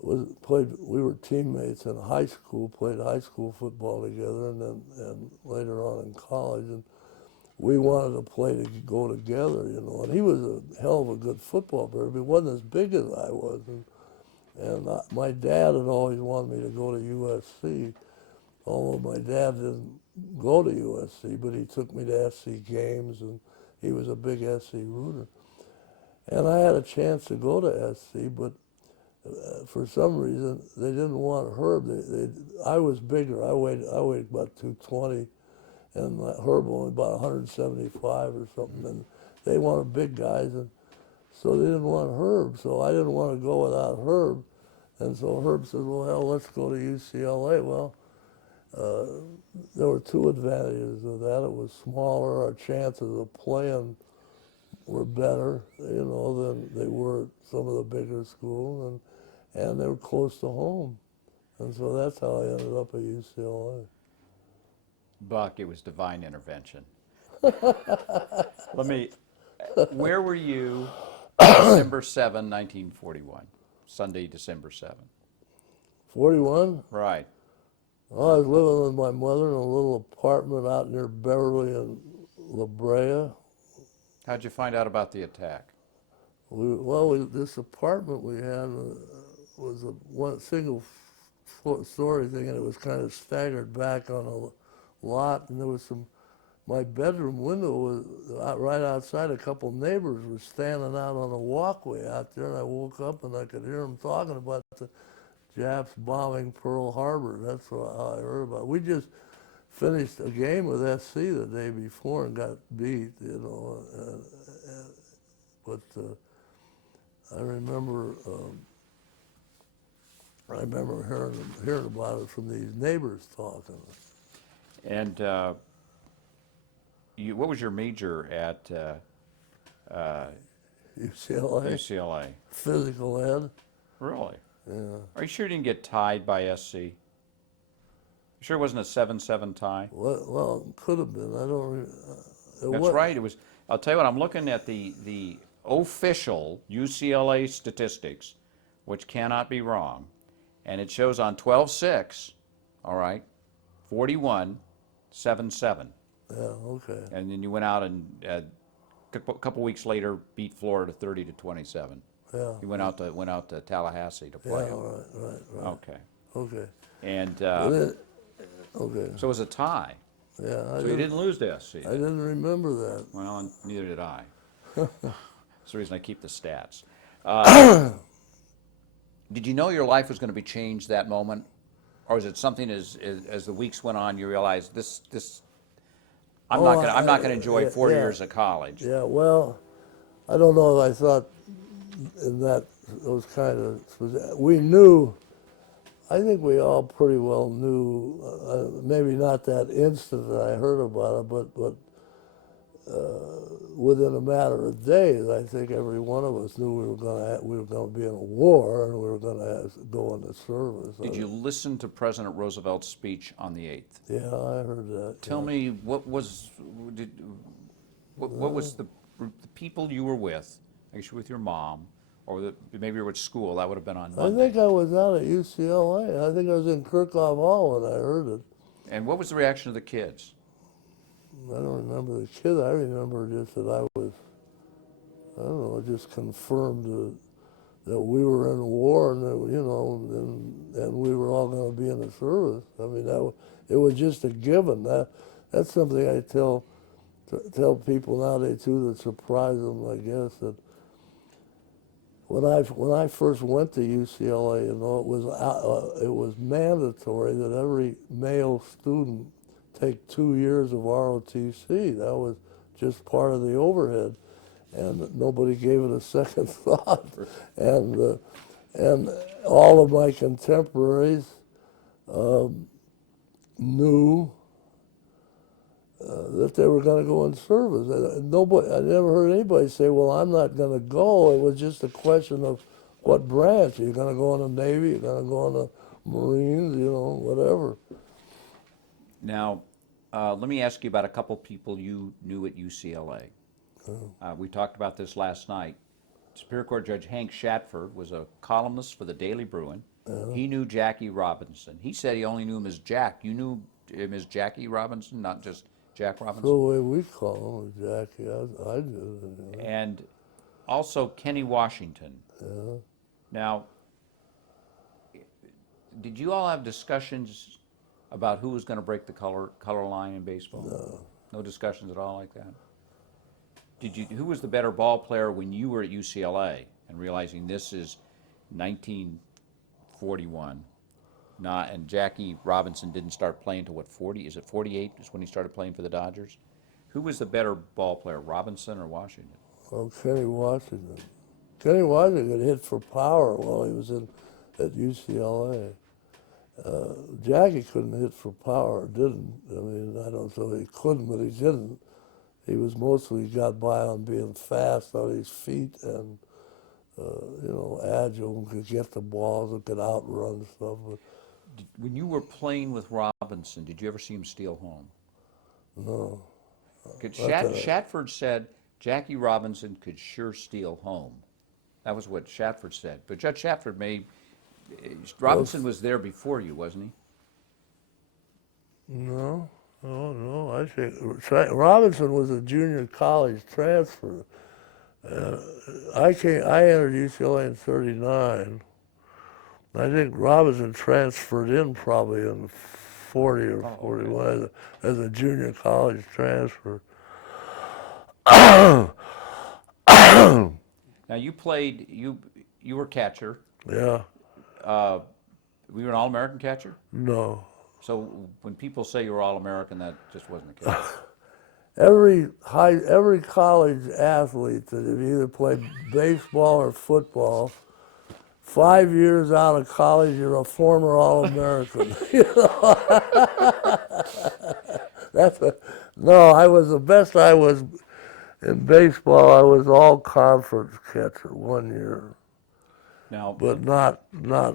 we were teammates in high school, played high school football together, and later on in college, and we wanted to go together, and he was a hell of a good football player, but he wasn't as big as I was, and my dad had always wanted me to go to USC, although my dad didn't go to USC, but he took me to SC games, and he was a big SC rooter. And I had a chance to go to SC, but for some reason, they didn't want Herb. I was bigger. I weighed about 220, and Herb only about 175 or something. And they wanted big guys, and so they didn't want Herb. So I didn't want to go without Herb. And so Herb said, well, hell, let's go to UCLA. Well, there were 2 advantages of that. It was smaller. Our chances of playing were better, than they were at some of the bigger schools, and they were close to home. And so that's how I ended up at UCLA. Buck, it was divine intervention. Where were you December 7, 1941? Sunday, December 7. 41? Right. Well, I was living with my mother in a little apartment out near Beverly and La Brea. How'd you find out about the attack? This apartment we had was a one single story thing, and it was kind of staggered back on a lot, and there was some. My bedroom window was right outside. A couple neighbors were standing out on a walkway out there, and I woke up and I could hear them talking about the Japs bombing Pearl Harbor. That's how I heard about it. We just finished a game with SC the day before and got beat, you know. But I remember hearing about it from these neighbors talking. And what was your major at UCLA, UCLA? physical ed. Really? Yeah. Are you sure you didn't get tied by SC? You sure it wasn't a 7-7 tie? Well, it could have been. I don't. That's right. It was. I'll tell you what. I'm looking at the official UCLA statistics, which cannot be wrong, and it shows on 12-6. All right, 41-7-7. Yeah. Okay. And then you went out and a couple weeks later beat Florida 30-27. Yeah. You went out to Tallahassee to play. Yeah. them. Right. Okay. Okay. And Okay. so it was a tie. Yeah. So you didn't lose to SC. I didn't remember that. Well, and neither did I. That's the reason I keep the stats. Did you know your life was going to be changed that moment, or was it something as the weeks went on you realized this? I'm not going to enjoy 4 years of college. Yeah. Well, I don't know if I thought in those kind of. We knew. I think we all pretty well knew. Maybe not that instant that I heard about it, but within a matter of days, I think every one of us knew we were going to be in a war and we were going to go into service. Did you listen to President Roosevelt's speech on the 8th? Yeah, I heard that. Tell me what was the people you were with? I guess you were with your mom, or maybe you were at school. That would have been on Monday. I think I was out at UCLA. I think I was in Kirkhoff Hall when I heard it. And what was the reaction of the kids? I don't remember the kid. I remember just that I was, I don't know, just confirmed that we were in war and that, you know, and we were all going to be in the service. I mean, it was just a given. That's something I tell people nowadays too that surprise them. I guess that when I first went to UCLA, you know, it was mandatory that every male student take 2 years of ROTC. That was just part of the overhead, and nobody gave it a second thought. And all of my contemporaries knew that they were going to go in service. I never heard anybody say, "Well, I'm not going to go." It was just a question of what branch. Are you going to go in the Navy? You're going to go in the Marines? You know, whatever. Now, let me ask you about a couple people you knew at UCLA. We talked about this last night. Superior Court Judge Hank Shatford was a columnist for the Daily Bruin. He knew Jackie Robinson. He said he only knew him as Jack. You knew him as Jackie Robinson, not just Jack Robinson? The way we call him, Jackie, I do. You know. And also Kenny Washington. Yeah. Now, did you all have discussions about who was going to break the color line in baseball? No. No discussions at all like that? Who was the better ball player when you were at UCLA and realizing this is 1941, and Jackie Robinson didn't start playing until what, 40? Is it 48 is when he started playing for the Dodgers? Who was the better ball player, Robinson or Washington? Oh, Kenny Washington. Kenny Washington hit for power while he was at UCLA. Jackie couldn't hit for power, didn't. I mean, I don't know if he couldn't, but he didn't. He was mostly got by on being fast on his feet and, you know, agile and could get the balls and could outrun stuff. But when you were playing with Robinson, did you ever see him steal home? no. Shatford said Jackie Robinson could sure steal home. That was what Shatford said. But Judge Shatford Robinson was there before you, wasn't he? No. I think Robinson was a junior college transfer. I entered UCLA in '39. I think Robinson transferred in probably in 40 or 41 as a junior college transfer. Now you played, you were catcher. Yeah, Were you an All-American catcher? no. So when people say you were All-American, that just wasn't the case. Every college athlete that have either played baseball or football, 5 years out of college, you're a former All-American. No, I was the best I was in baseball. I was all-conference catcher 1 year, Now, but not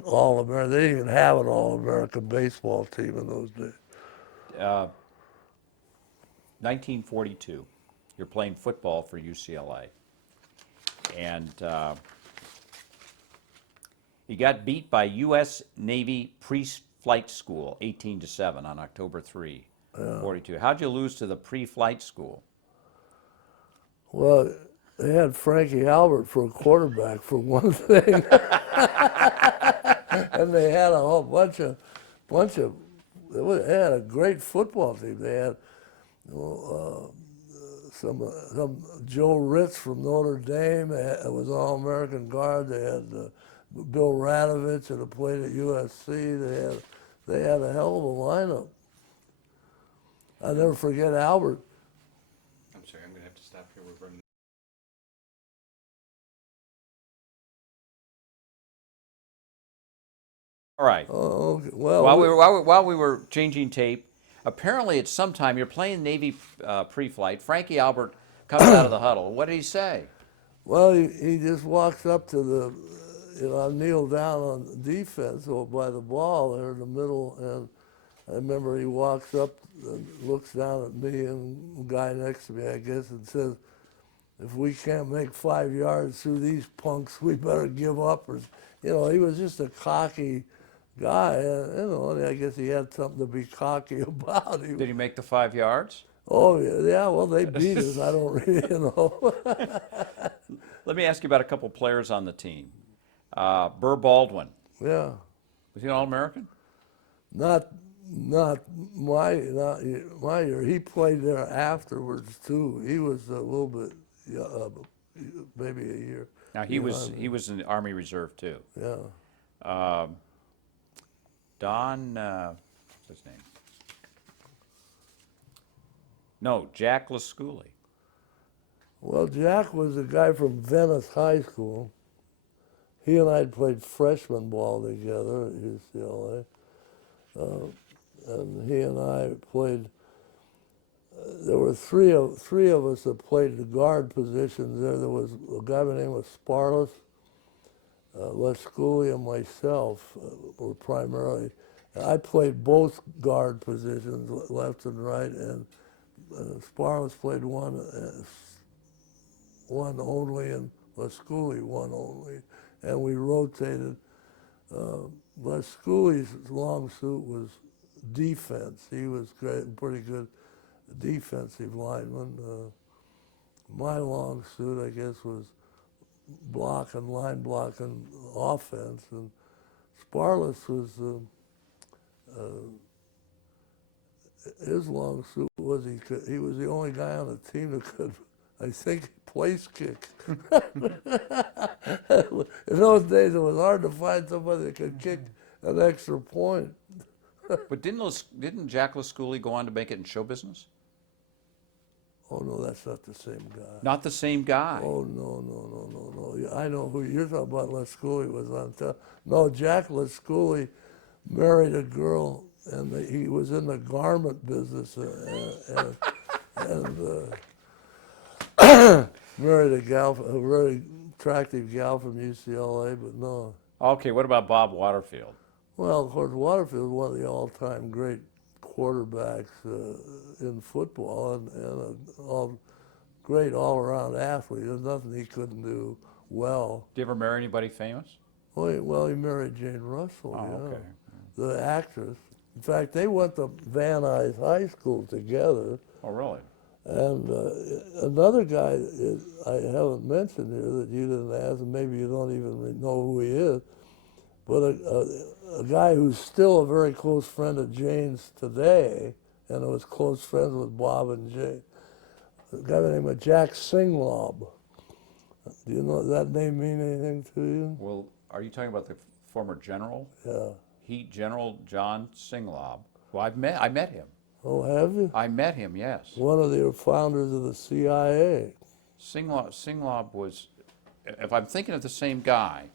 All-American. They didn't even have an All-American baseball team in those days. 1942, you're playing football for UCLA, and you got beat by U.S. Navy Pre-Flight School 18-7 on October 3, 42. How'd you lose to the pre-flight school? Well, they had Frankie Albert for a quarterback for one thing, and they had a whole bunch of. They had a great football team. They had some Joe Ritz from Notre Dame. It was an All-American guard. They had Bill Radovich that had played at USC. They had a hell of a lineup. I'll never forget Albert. I'm sorry, I'm going to have to stop here. We're running. All right. Oh, okay. Well, While we were changing tape, apparently at some time you're playing Navy pre-flight. Frankie Albert comes out of the huddle. What did he say? Well, he just walks up to the, I kneel down on defense by the ball there in the middle, and I remember he walks up and looks down at me and the guy next to me, I guess, and says, if we can't make 5 yards through these punks, we better give up. Or, he was just a cocky guy, and I guess he had something to be cocky about. Did he make the 5 yards? Oh, yeah, well, they beat us. I don't really know. Let me ask you about a couple players on the team. Burr Baldwin. Yeah. Was he an All-American? Not my year. He played there afterwards too. He was a little bit, maybe a year. Now he was in the Army Reserve too. Yeah. Don, what's his name? No, Jack Lasculi. Well, Jack was a guy from Venice High School. He and I had played freshman ball together at UCLA. And he and I played, there were three of us that played the guard positions there. There was a guy by the name of Sparlis, Lasculi, and myself were primarily. I played both guard positions, left and right, and Sparlis played one only, and Lasculi one only, and we rotated. Lasculi's long suit was defense. He was great, pretty good defensive lineman. My long suit, I guess, was line blocking offense, and Sparlis was his long suit was he was the only guy on the team that could, I think, place kick. In those days, it was hard to find somebody that could kick an extra point. But didn't Jack Lasculi go on to make it in show business? Oh no, that's not the same guy. Not the same guy. Oh no! I know who you're talking about. Lasculi was on top. No, Jack Lasculi married a girl, and he was in the garment business, and married a very attractive gal from UCLA. But no. Okay, what about Bob Waterfield? Well, of course, Waterfield was one of the all-time great quarterbacks in football, and a great all-around athlete. There's nothing he couldn't do well. Did you ever marry anybody famous? Well, he married Jane Russell, Okay. the actress. In fact, they went to Van Nuys High School together. Oh, really? And another guy I haven't mentioned here that you didn't ask, and maybe you don't even know who he is, but a guy who's still a very close friend of Jane's today, and was close friends with Bob and Jane, a guy by the name of Jack Singlob. Do you know, does that name mean anything to you? Well, are you talking about the former general? Yeah. General John Singlob. Well, I met him. Oh, have you? I met him, yes. One of the founders of the CIA. Singlob was, if I'm thinking of the same guy,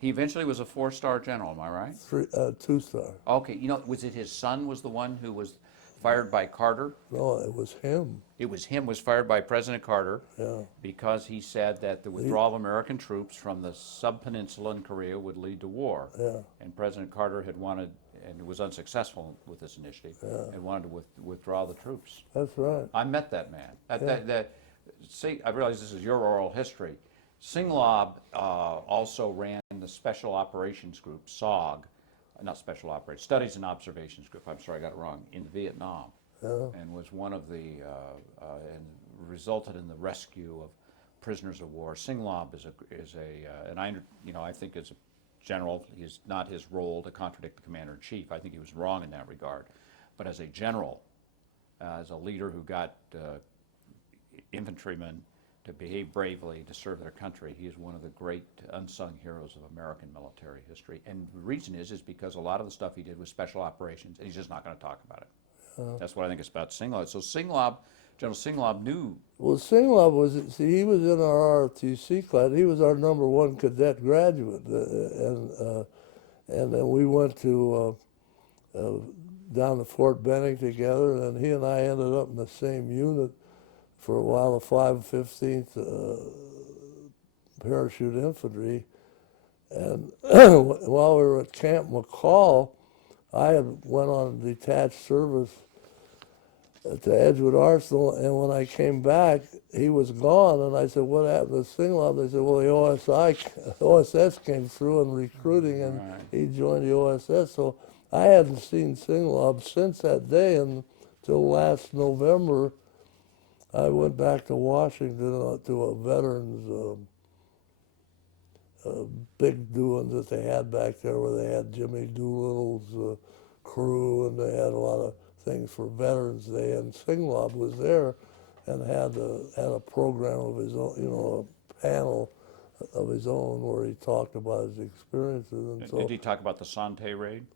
he eventually was a 4-star general, am I right? 2-star. Okay, was it his son was the one who was fired by Carter? No, it was him. It was him was fired by President Carter Yeah. because he said that the withdrawal of American troops from the sub-peninsula in Korea would lead to war. Yeah. And President Carter had wanted, and was unsuccessful with this initiative, and wanted to withdraw the troops. That's right. I met that man. See, I realize this is your oral history. Singlob also ran the Special Operations Group, SOG, not Special Operations, Studies and Observations Group, I'm sorry, I got it wrong, in Vietnam. And was one of the, and resulted in the rescue of prisoners of war. Singlob and I think as a general, he's not his role to contradict the commander-in-chief. I think he was wrong in that regard. But as a general, as a leader who got infantrymen to behave bravely, to serve their country, he is one of the great unsung heroes of American military history. And the reason is because a lot of the stuff he did was special operations, and he's just not going to talk about it. That's what I think it's about Singlob. So General Singlob knew. Well, Singlob he was in our ROTC class. He was our #1 cadet graduate. And then we went to down to Fort Benning together, and he and I ended up in the same unit for a while, the 515th Parachute Infantry. And while we were at Camp McCall, I had went on detached service to Edgewood Arsenal, and when I came back, he was gone, and I said, what happened to Singlob? They said, well, the OSS came through in recruiting, and he joined the OSS. So I hadn't seen Singlob since that day until last November. I went back to Washington to a veterans big doings that they had back there, where they had Jimmy Doolittle's crew, and they had a lot of things for Veterans Day, and Singlob was there and had a program of his own, a panel of his own where he talked about his experiences. And so, did he talk about the Sante raid?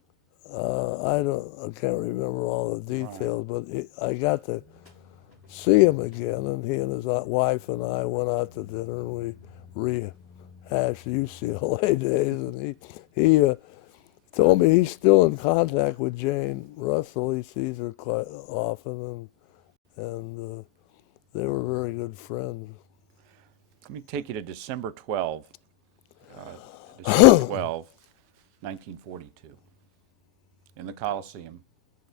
I can't remember all the details, but I got to see him again, and he and his wife and I went out to dinner, and we rehashed UCLA days, and he told me he's still in contact with Jane Russell. He sees her quite often, and they were very good friends. Let me take you to December 12, 1942. In the Coliseum,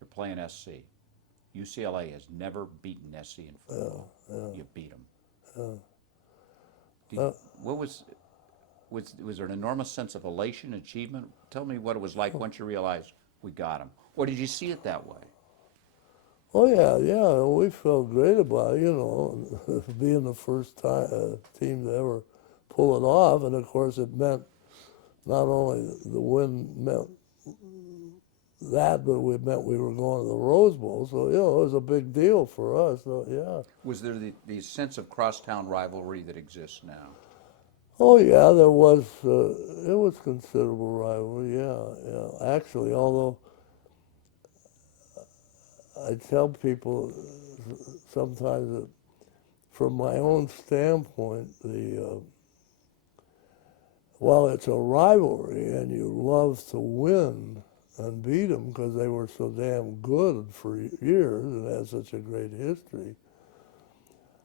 you're playing SC. UCLA has never beaten SC in football. You beat them. What was there an enormous sense of elation, achievement? Tell me what it was like once you realized we got him. Or did you see it that way? Oh yeah, we felt great about it, being the first team to ever pull it off, and of course it meant not only the win meant that, but it meant we were going to the Rose Bowl, so it was a big deal for us. So yeah. Was there the sense of crosstown rivalry that exists now? Oh yeah, there was. It was considerable rivalry. Yeah. Actually, although I tell people sometimes that, from my own standpoint, while it's a rivalry and you love to win and beat them because they were so damn good for years and had such a great history,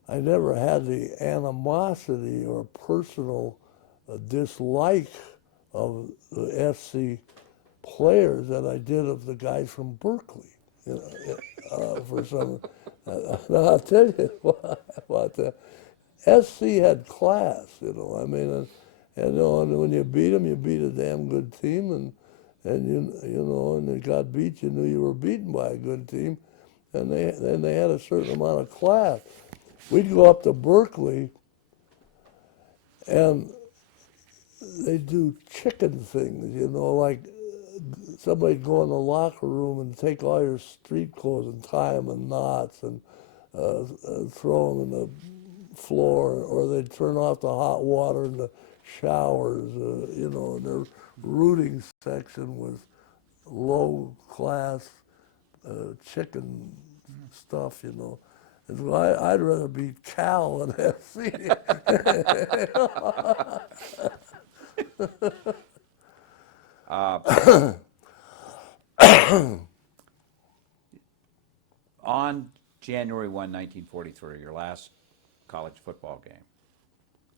I never had the animosity or personal dislike of the SC players that I did of the guys from Berkeley. For some, I'll tell you what, SC had class. I mean, and when you beat them, you beat a damn good team, and you got beat, you knew you were beaten by a good team. and they had a certain amount of class. We'd go up to Berkeley, and they do chicken things, you know, like somebody'd go in the locker room and take all your street clothes and tie them in knots and throw them in the floor, or they'd turn off the hot water in the showers, you know, and their rooting section was low class chicken stuff, you know. And so I'd rather be Cal than FC. On January 1, 1943, your last college football game,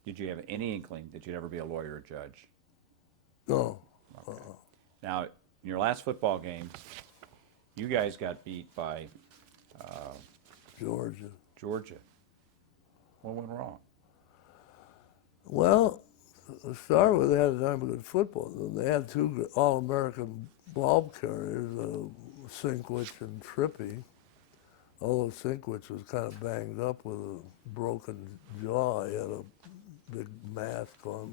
did you have any inkling that you'd ever be a lawyer or judge? No. Okay. Now, in your last football game, you guys got beat by Georgia. Georgia. What went wrong? Well, to start with, they had a damn good football. They had two All-American ball carriers, Sinkwich and Trippy. Although Sinkwich was kind of banged up with a broken jaw. He had a big mask on,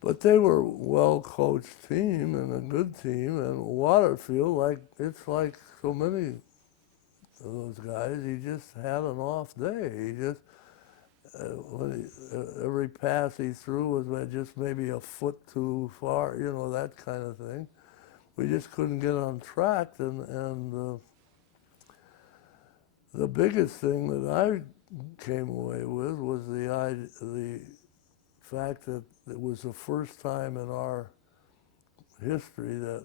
but they were a well-coached team and a good team. And Waterfield, it's like so many of those guys, he just had an off day. He just every pass he threw was just maybe a foot too far, you know, that kind of thing. We just couldn't get on track, and the biggest thing that I came away with was the fact that it was the first time in our history that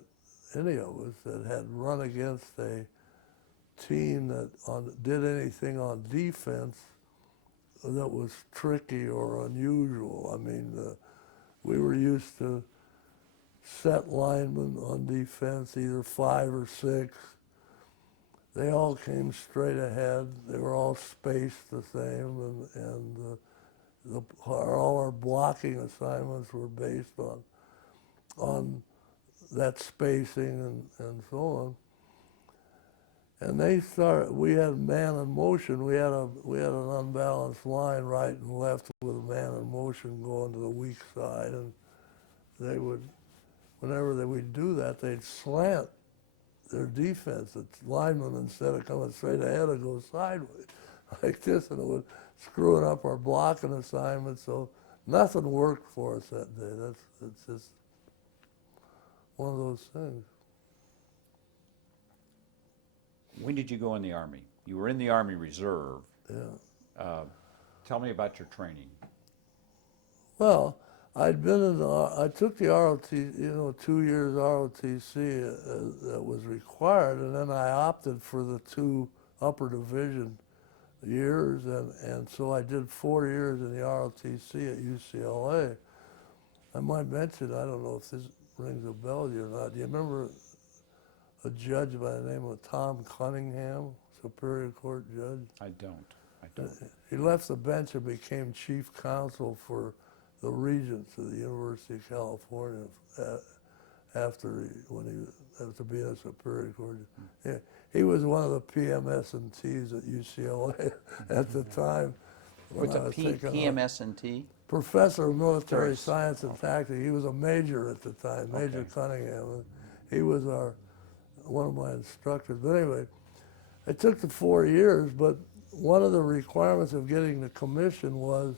any of us that had run against a team that did anything on defense that was tricky or unusual. I mean, we were used to set linemen on defense, either 5 or 6. They all came straight ahead. They were all spaced the same, and all our blocking assignments were based on that spacing and so on. And we had man in motion. We had an unbalanced line right and left with a man in motion going to the weak side, and whenever they would do that, they'd slant their defense. The linemen, instead of coming straight ahead, would go sideways like this, and it was screwing up our blocking assignments. So nothing worked for us that day. It's just one of those things. When did you go in the Army? You were in the Army Reserve. Yeah. Tell me about your training. Well, I took the ROT, 2 years ROTC that was required, and then I opted for the 2 upper division years, and so I did 4 years in the ROTC at UCLA. I might mention, I don't know if this rings a bell to you or not. Do you remember a judge by the name of Tom Cunningham, Superior Court judge? I don't. He left the bench and became chief counsel for the Regents of the University of California after being a Superior Court. Yeah, he was one of the PMS&Ts at UCLA at the time. What's a PMS&T? Professor of Military Science and Tactics. He was a major at the time, Major Cunningham. He was one of my instructors. But anyway, it took the 4 years, but one of the requirements of getting the commission was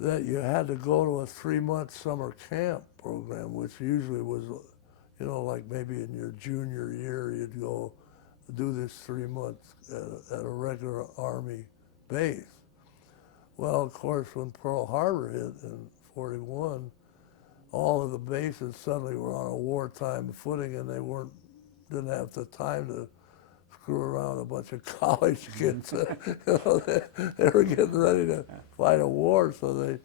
that you had to go to a 3-month summer camp program, which usually was, like maybe in your junior year, you'd go do this 3 months at a regular Army base. Well, of course, when Pearl Harbor hit in 41, all of the bases suddenly were on a wartime footing, and they didn't have the time to screw around a bunch of college kids. They were getting ready to fight a war, so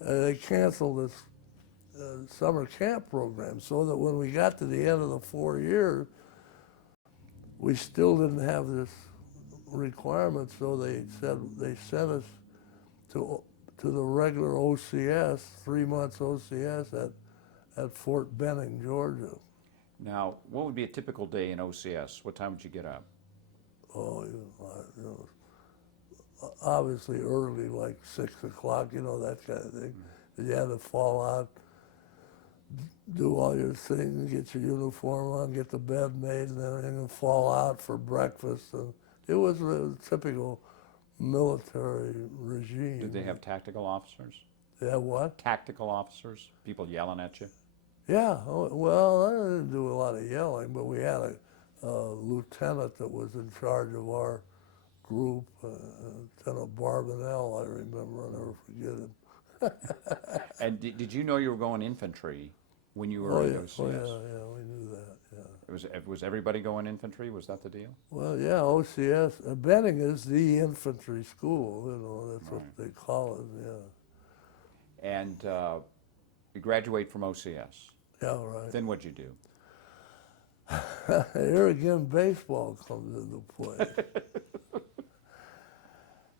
they canceled this summer camp program, so that when we got to the end of the 4 years, we still didn't have this requirement. So they sent us to the regular OCS, 3 months OCS at Fort Benning, Georgia. Now, what would be a typical day in OCS? What time would you get up? Oh, obviously early, like 6 o'clock, that kind of thing. You had to fall out, do all your things, get your uniform on, get the bed made and everything, and fall out for breakfast. And it was a typical military regime. Did they have tactical officers? Yeah, what? Tactical officers? People yelling at you? Yeah, well, I didn't do a lot of yelling, but we had a lieutenant that was in charge of our group, Lieutenant Barbanel, I remember, I'll never forget him. And did you know you were going infantry when you were Oh in yeah, OCS? oh yeah, we knew that, yeah. Was everybody going infantry? Was that the deal? Well, yeah, OCS, Benning is the infantry school, that's what Right. they call it, yeah. And you graduate from OCS. Yeah, right. Then what'd you do? Here again, baseball comes into play.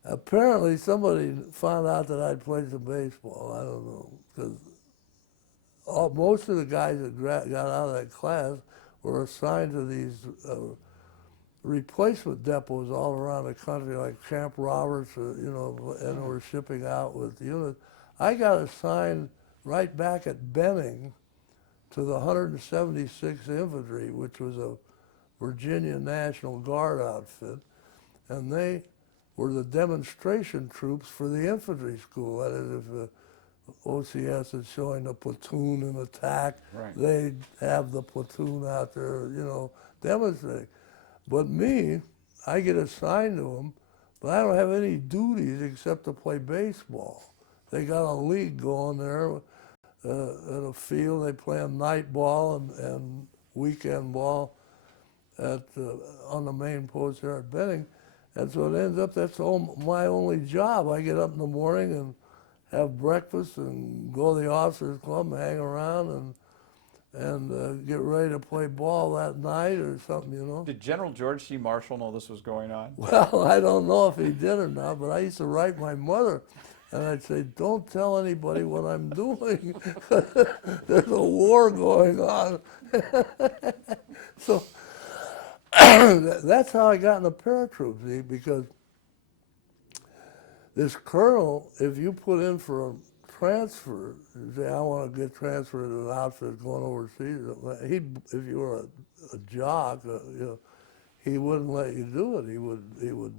Apparently, somebody found out that I'd played some baseball. I don't know, because most of the guys that got out of that class were assigned to these replacement depots all around the country, like Camp Roberts, and were shipping out with units. I got assigned right back at Benning to the 176th Infantry, which was a Virginia National Guard outfit, and they were the demonstration troops for the infantry school. That is, if OCS is showing a platoon in attack, Right. they'd have the platoon out there, demonstrating. But me, I get assigned to them, but I don't have any duties except to play baseball. They got a league going there at a field. They play night ball and weekend ball on the main post there at Benning. And so it ends up that's my only job. I get up in the morning and have breakfast and go to the officers club and hang around and get ready to play ball that night or something, Did General George C. Marshall know this was going on? Well, I don't know if he did or not, but I used to write my mother, and I'd say, don't tell anybody what I'm doing. There's a war going on. So that's how I got in the paratroops, see, because this colonel, if you put in for a transfer, you say, I want to get transferred to an outfit going overseas, if you were a jock, he wouldn't let you do it. He would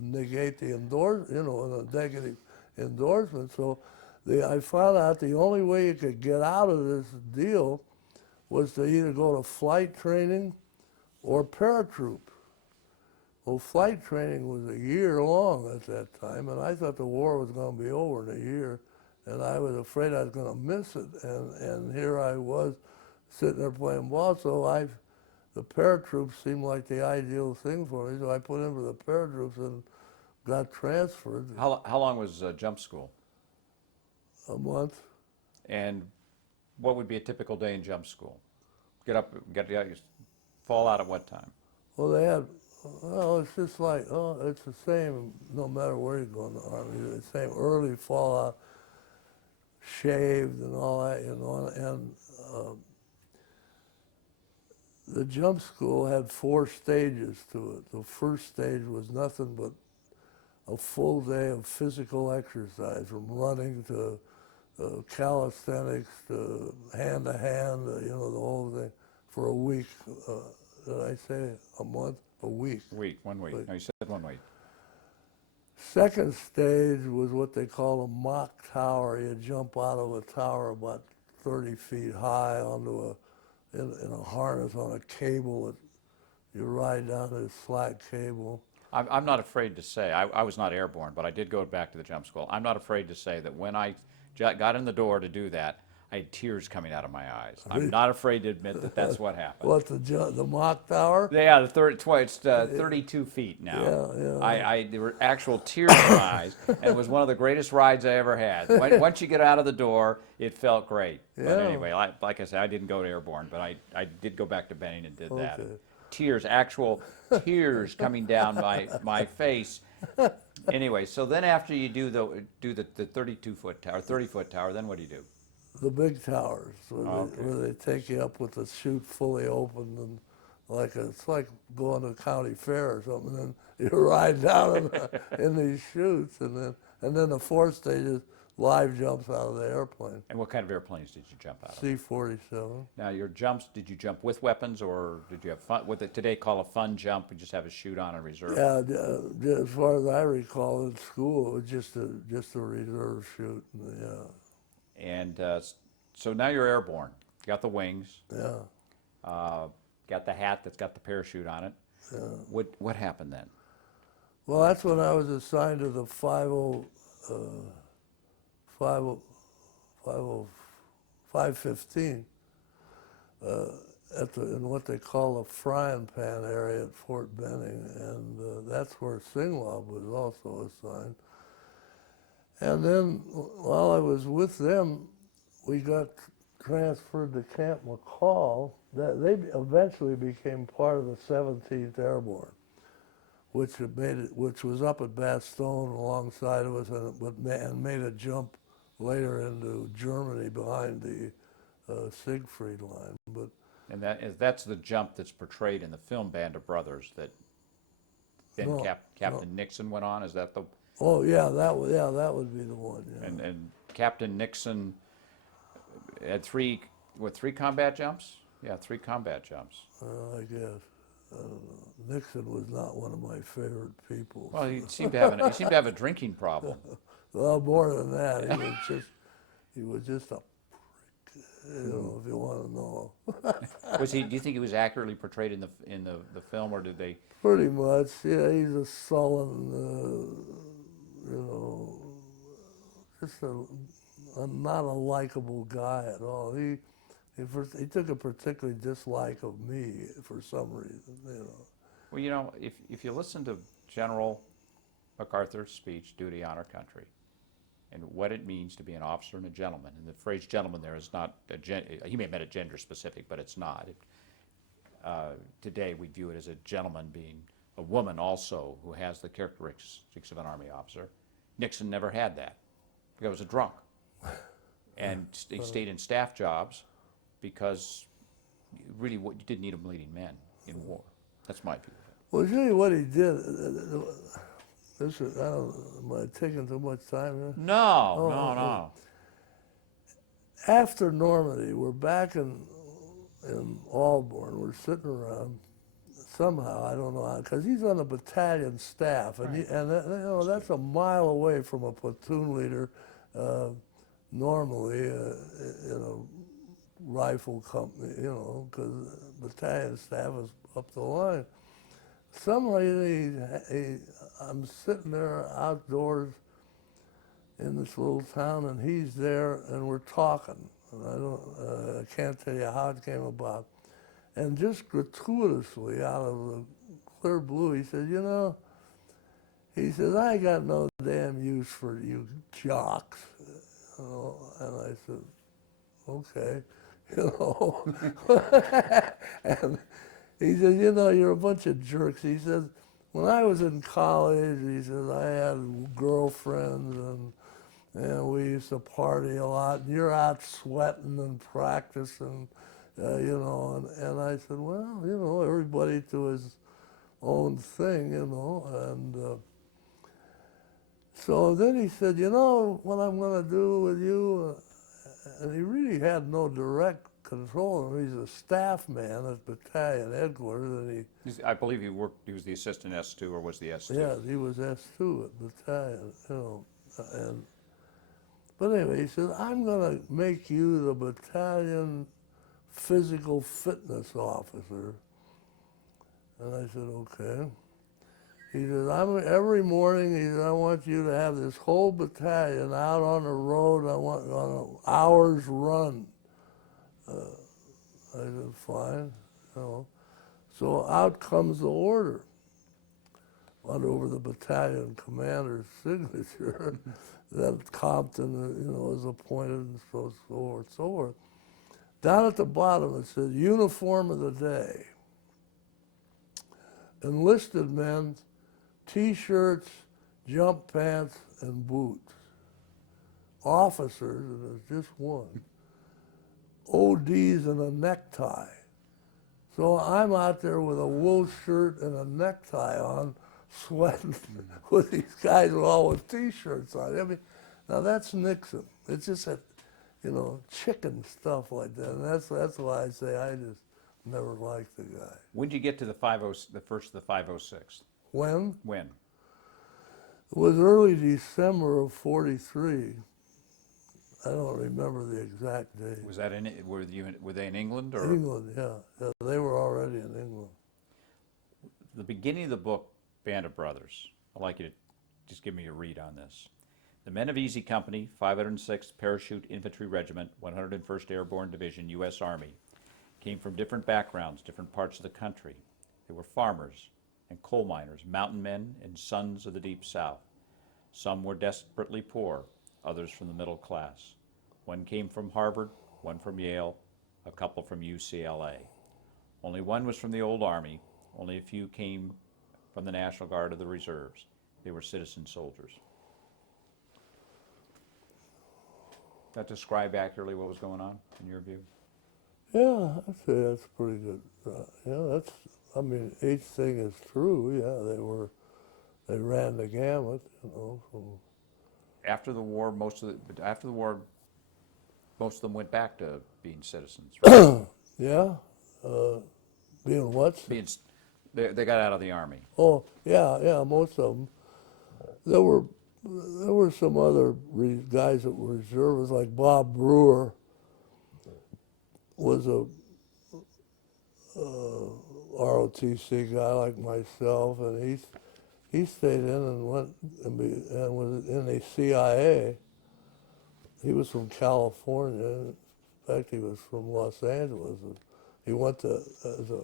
negate the the negative endorsement. So I found out the only way you could get out of this deal was to either go to flight training or paratroop. Well, flight training was a year long at that time, and I thought the war was going to be over in a year, and I was afraid I was going to miss it. And here I was sitting there playing ball, so the paratroops seemed like the ideal thing for me, so I put in for the paratroops and got transferred. How long was jump school? A month. And what would be a typical day in jump school? Get up, fall out at what time? Well, it's just like, it's the same no matter where you go in the Army. The same early fallout, shaved and all that, and the jump school had 4 stages to it. The first stage was nothing but a full day of physical exercise, from running to calisthenics to hand, the whole thing, for a week. Did I say a month? A week. 1 week. No, you said 1 week. Second stage was what they call a mock tower. You jump out of a tower about 30 feet high onto in a harness on a cable that you ride down this slack cable. I'm not afraid to say, I was not airborne, but I did go back to the jump school. I'm not afraid to say that when I got in the door to do that, I had tears coming out of my eyes. I'm not afraid to admit that that's what happened. What, the mock tower? Yeah, it's 32 feet now. Yeah. There were actual tears in my eyes, and it was one of the greatest rides I ever had. Once you get out of the door, it felt great. But Yeah. anyway, like I said, I didn't go to airborne, but I did go back to Benning and did that. Okay. Tears, actual tears coming down my face. Anyway, so then after you do the 32-foot tower, 30-foot tower, then what do you do? the big towers where, Okay. where they take you up with the chute fully open and it's like going to a county fair or something. And then you ride down in these chutes, and then the fourth stage is live jumps out of the airplane. And what kind of airplanes did you jump out of? C-47. Now, your jumps, did you jump with weapons, or did you have fun, what they today call a fun jump, you just have a chute on in reserve? Yeah, as far as I recall, in school, it was just a reserve chute. Yeah, And so now you're airborne. You got the wings, yeah. got the hat that's got the parachute on it. What happened then? Well, that's when I was assigned to the 515 in what they call the frying pan area at Fort Benning, and that's where Singlaub was also assigned. And then while I was with them, we got transferred to Camp McCall. They eventually became part of the 17th Airborne, which was up at Bastogne alongside of us, and made a jump later into Germany behind the Siegfried line. But And that's the jump that's portrayed in the film Band of Brothers that then No, Captain Nixon went on. Is that the? oh yeah, that would be the one. Yeah. And Captain Nixon had three combat jumps? Yeah, 3 combat jumps. I guess. I don't know. Nixon was not one of my favorite people. Well, he seemed to have a drinking problem. Well, more than that, he was just a prick. You know, if you want to know. Was he? Do you think he was accurately portrayed in the film, or did they? Pretty much, yeah. He's a sullen, just not a likable guy at all. He took a particular dislike of me for some reason, you know. Well, if you listen to General MacArthur's speech, Duty, Honor, Country, and what it means to be an officer and a gentleman, and the phrase gentleman there is not, he may have meant it gender specific, but it's not. Today we view it as a gentleman being a woman also who has the characteristics of an Army officer. Nixon never had that. He was a drunk. And he stayed in staff jobs because really you didn't need them leading men in war. That's my view of it. Well, really what he did, am I taking too much time here? No, Oh, no. After Normandy, we're back in Aldbourne. We're sitting around. Somehow, I don't know how, because he's on the battalion staff, and Right. that's a mile away from a platoon leader, normally in a rifle company, because battalion staff is up the line. Somehow, I'm sitting there outdoors in this little town, and he's there, and we're talking. And I can't tell you how it came about. And just gratuitously, out of the clear blue, he said, he says, I got no damn use for you jocks. And I said, okay, And he said, you're a bunch of jerks. He says, when I was in college, he says, I had girlfriends and we used to party a lot, and you're out sweating and practicing. And I said, well, everybody to his own thing, and so then he said, what I'm going to do with you, and he really had no direct control. He's a staff man at battalion headquarters, and I believe he was the assistant S2, or was the S2? yeah, he was S2 at battalion, but anyway, he said, I'm going to make you the battalion physical fitness officer. And I said, okay. He said, every morning, he said, I want you to have this whole battalion out on the road. I want on an hour's run. I said, fine. So out comes the order over the battalion commander's signature that Compton, is appointed, and so forth, so forth. Down at the bottom it says, uniform of the day. Enlisted men, T-shirts, jump pants, and boots. Officers, and there's just one, ODs and a necktie. So I'm out there with a wool shirt and a necktie on, sweating with these guys all with T-shirts on. I mean, now that's Nixon. It's just a, chicken stuff like that. And that's why I say I just never liked the guy. When did you get to the first of the 506? When? When? It was early December of '43. I don't remember the exact date. Was that were they in England or? England, yeah. They were already in England. The beginning of the book, Band of Brothers. I'd like you to just give me a read on this. The men of Easy Company, 506th Parachute Infantry Regiment, 101st Airborne Division, U.S. Army, came from different backgrounds, different parts of the country. They were farmers and coal miners, mountain men, and sons of the Deep South. Some were desperately poor, others from the middle class. One came from Harvard, one from Yale, a couple from UCLA. Only one was from the old Army. Only a few came from the National Guard or the Reserves. They were citizen soldiers. That describe accurately what was going on, in your view? Yeah, I'd say that's pretty good. Each thing is true. Yeah, they ran the gamut, from After the war, most of them went back to being citizens. Right? yeah, being what? They got out of the Army. Oh, yeah, most of them. There were some other guys that were reservists, like Bob Brewer was a ROTC guy like myself, and he stayed in and went and was in the CIA. He was from California. In fact, he was from Los Angeles. He went to as a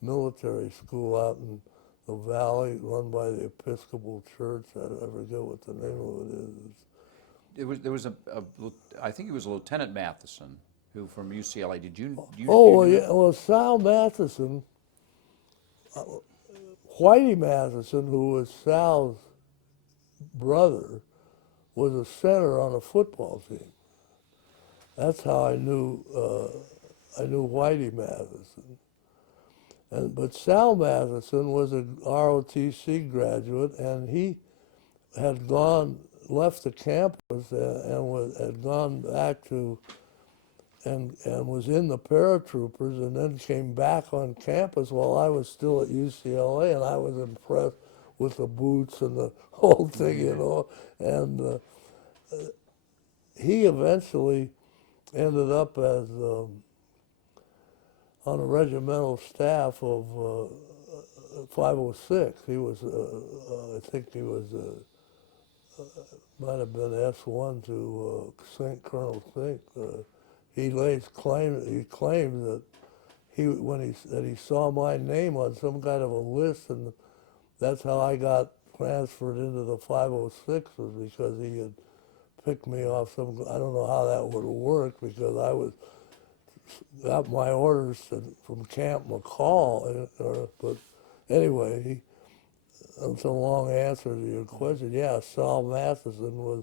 military school out in the valley, run by the Episcopal Church. I forget what the name of it is. There was I think it was Lieutenant Matheson, who from UCLA. Did you Oh, you yeah. Well, Sal Matheson, Whitey Matheson, who was Sal's brother, was a center on a football team. That's how I knew Whitey Matheson. But Sal Matheson was a ROTC graduate, and he had left the campus had gone back to, and was in the paratroopers, and then came back on campus while I was still at UCLA, and I was impressed with the boots and the whole thing, and he eventually ended up as on a regimental staff of 506. He was, I think he was, might have been S1 to Colonel Sink. He claimed that he saw my name on some kind of a list, and that's how I got transferred into the 506, was because he had picked me off some. I don't know how that would have worked, because I got my orders from Camp McCall, but anyway, that's a long answer to your question. Yeah, Sal Matheson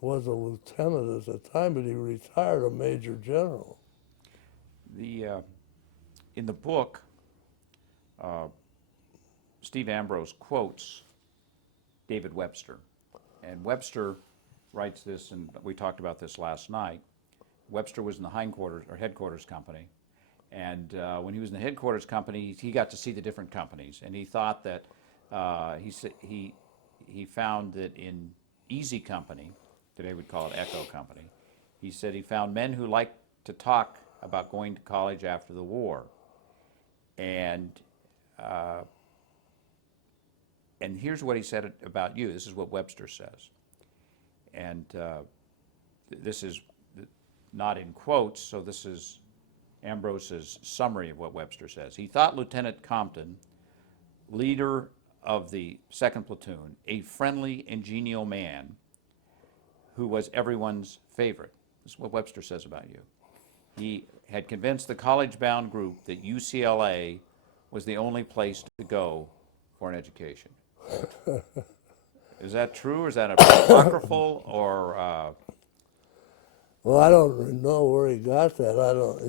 was a lieutenant at the time, but he retired a major general. In the book, Steve Ambrose quotes David Webster, and Webster writes this, and we talked about this last night. Webster was in the headquarters company, and when he was in the headquarters company, he got to see the different companies, and he thought that he found that in Easy Company, today we'd call it Echo Company, he said he found men who liked to talk about going to college after the war, and here's what he said about you. This is what Webster says, and this is not in quotes, so this is Ambrose's summary of what Webster says. He thought Lieutenant Compton, leader of the 2nd Platoon, a friendly and genial man who was everyone's favorite. This is what Webster says about you. He had convinced the college-bound group that UCLA was the only place to go for an education. Is that true, or is that apocryphal, or? Well, I don't know where he got that. I don't,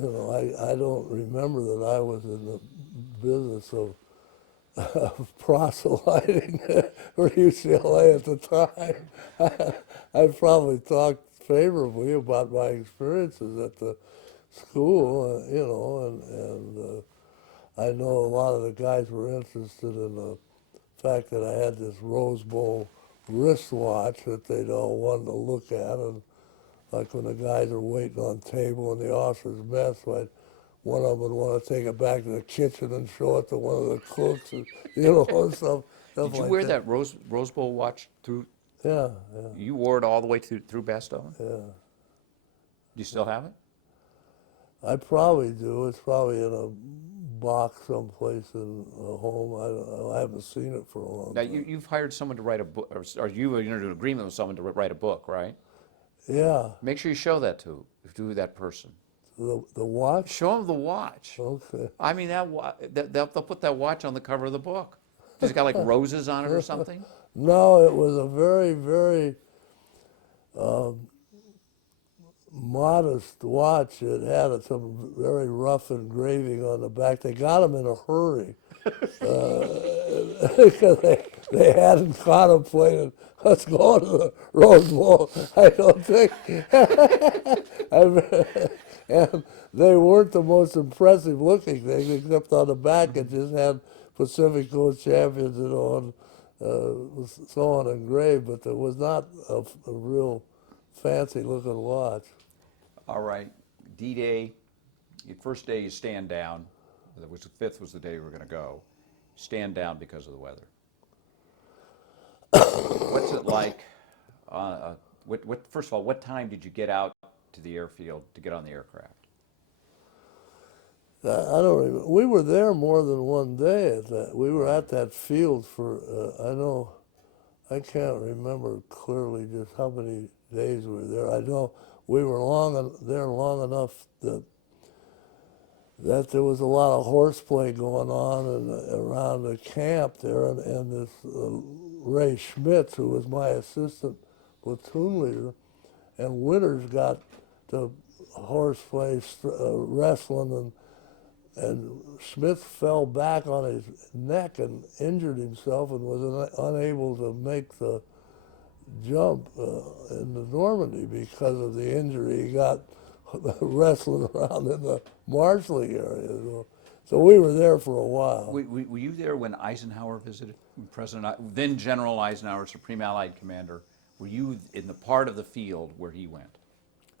I don't remember that I was in the business of proselyting for UCLA at the time. I probably talked favorably about my experiences at the school, and I know a lot of the guys were interested in the fact that I had this Rose Bowl wristwatch that they'd all wanted to look at, and like when the guys are waiting on table in the officers' mess, one of them would want to take it back to the kitchen and show it to one of the cooks, and, and stuff Did you like wear that. that Rose Bowl watch through? Yeah, yeah, You wore it all the way through Bastogne? yeah. Do you still have it? I probably do. It's probably in a box someplace in a home. I haven't seen it for a long Now, time. you've hired someone to write a book, or you entered an agreement with someone to write a book, right? Yeah, Make sure you show that to that person. the watch. Show them the watch. Okay. I mean, they'll put that watch on the cover of the book. Does it got like roses on it or something? No, it was a very, very modest watch. It had some very rough engraving on the back. They got them in a hurry because they hadn't contemplated us going to the Rose Bowl. I don't think. And they weren't the most impressive looking thing, except on the back it just had Pacific Coast champions and so on engraved, but there was not a real fancy looking watch. All right, D-Day, your first day you stand down. Which the 5th was the day we were going to go. Stand down because of the weather. What's it like? First of all, what time did you get out to the airfield to get on the aircraft? I don't remember. We were there more than one day at that. We were at that field for, I can't remember clearly just how many days we were there. I know we were there long enough that there was a lot of horseplay going on around the camp there, and this Ray Schmitz, who was my assistant platoon leader, and Winters got to horseplay, wrestling, and Smith fell back on his neck and injured himself and was unable to make the jump in the Normandy because of the injury he got wrestling around in the marshalling area. So we were there for a while. Were you there when Eisenhower visited? Then General Eisenhower, Supreme Allied Commander. Were you in the part of the field where he went?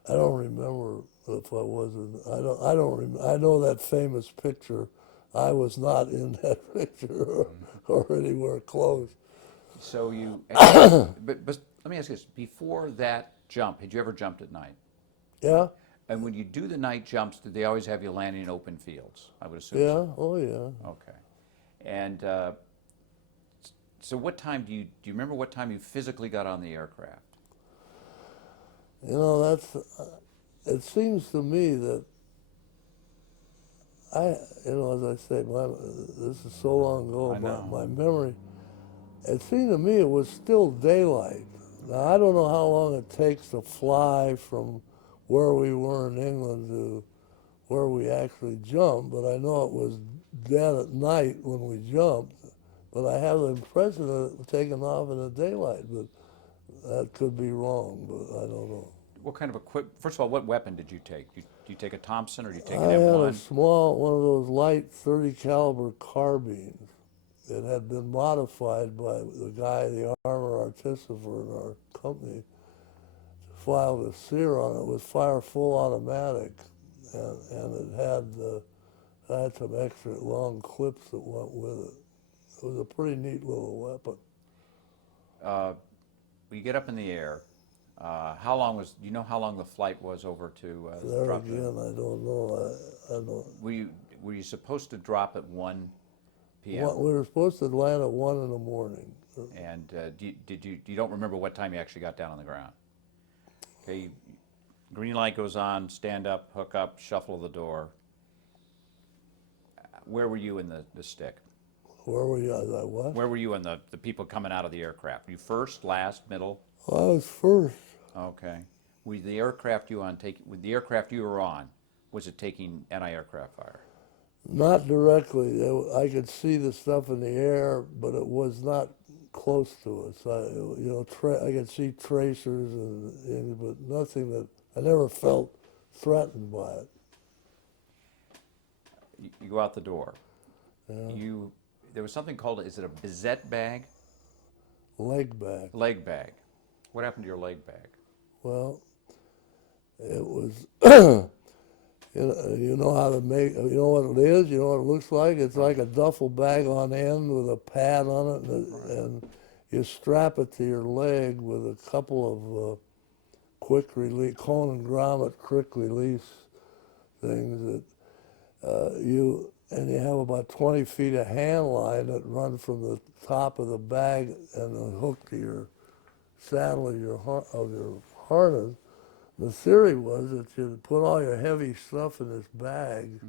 I don't remember if I was in. I don't. I know that famous picture. I was not in that picture or anywhere close. So you. but let me ask you this: before that jump, had you ever jumped at night? Yeah. And when you do the night jumps, did they always have you landing in open fields? I would assume. Yeah. So. Oh yeah. Okay. And so, what time do you remember? What time you physically got on the aircraft? That's. It seems to me that as I say, this is so long ago. I know. My memory. It seemed to me it was still daylight. Now I don't know how long it takes to fly from where we were in England to where we actually jumped, but I know it was dead at night when we jumped. But I have the impression that it was taken off in the daylight, but that could be wrong, but I don't know. What kind of first of all, what weapon did you take? Did you take a Thompson or did you take I an had a M1? small, one of those light 30 caliber carbines. It had been modified by the guy, the armor artificer in our company, to file the SEER on it. It was fire full automatic, and it had some extra long clips that went with it. It was a pretty neat little weapon. When you get up in the air, how long do you know how long the flight was over to There drop again, I don't know. I don't. Were you supposed to drop at 1 p.m.? We were supposed to land at 1 in the morning. And you don't remember what time you actually got down on the ground? Okay, green light goes on, stand up, hook up, shuffle the door. Where were you in the stick? Where were you? What? Where were you in the people coming out of the aircraft? Were you first, last, middle? Well, I was first. Okay. with the aircraft you with the aircraft you were on, was it taking anti-aircraft fire? Not directly. I could see the stuff in the air, but it was not close to us. I could see tracers, but nothing that I never felt threatened by it. You go out the door. Yeah. There was something called, is it a Bizette bag? Leg back. Leg bag. What happened to your leg bag? Well, it was. You know how to make. You know what it is. You know what it looks like. It's like a duffel bag on end with a pad on it, and you strap it to your leg with a couple of quick release, cone and grommet quick release things that you have about 20 feet of hand line that run from the top of the bag and the hook to your saddle of your harness. The theory was that you'd put all your heavy stuff in this bag,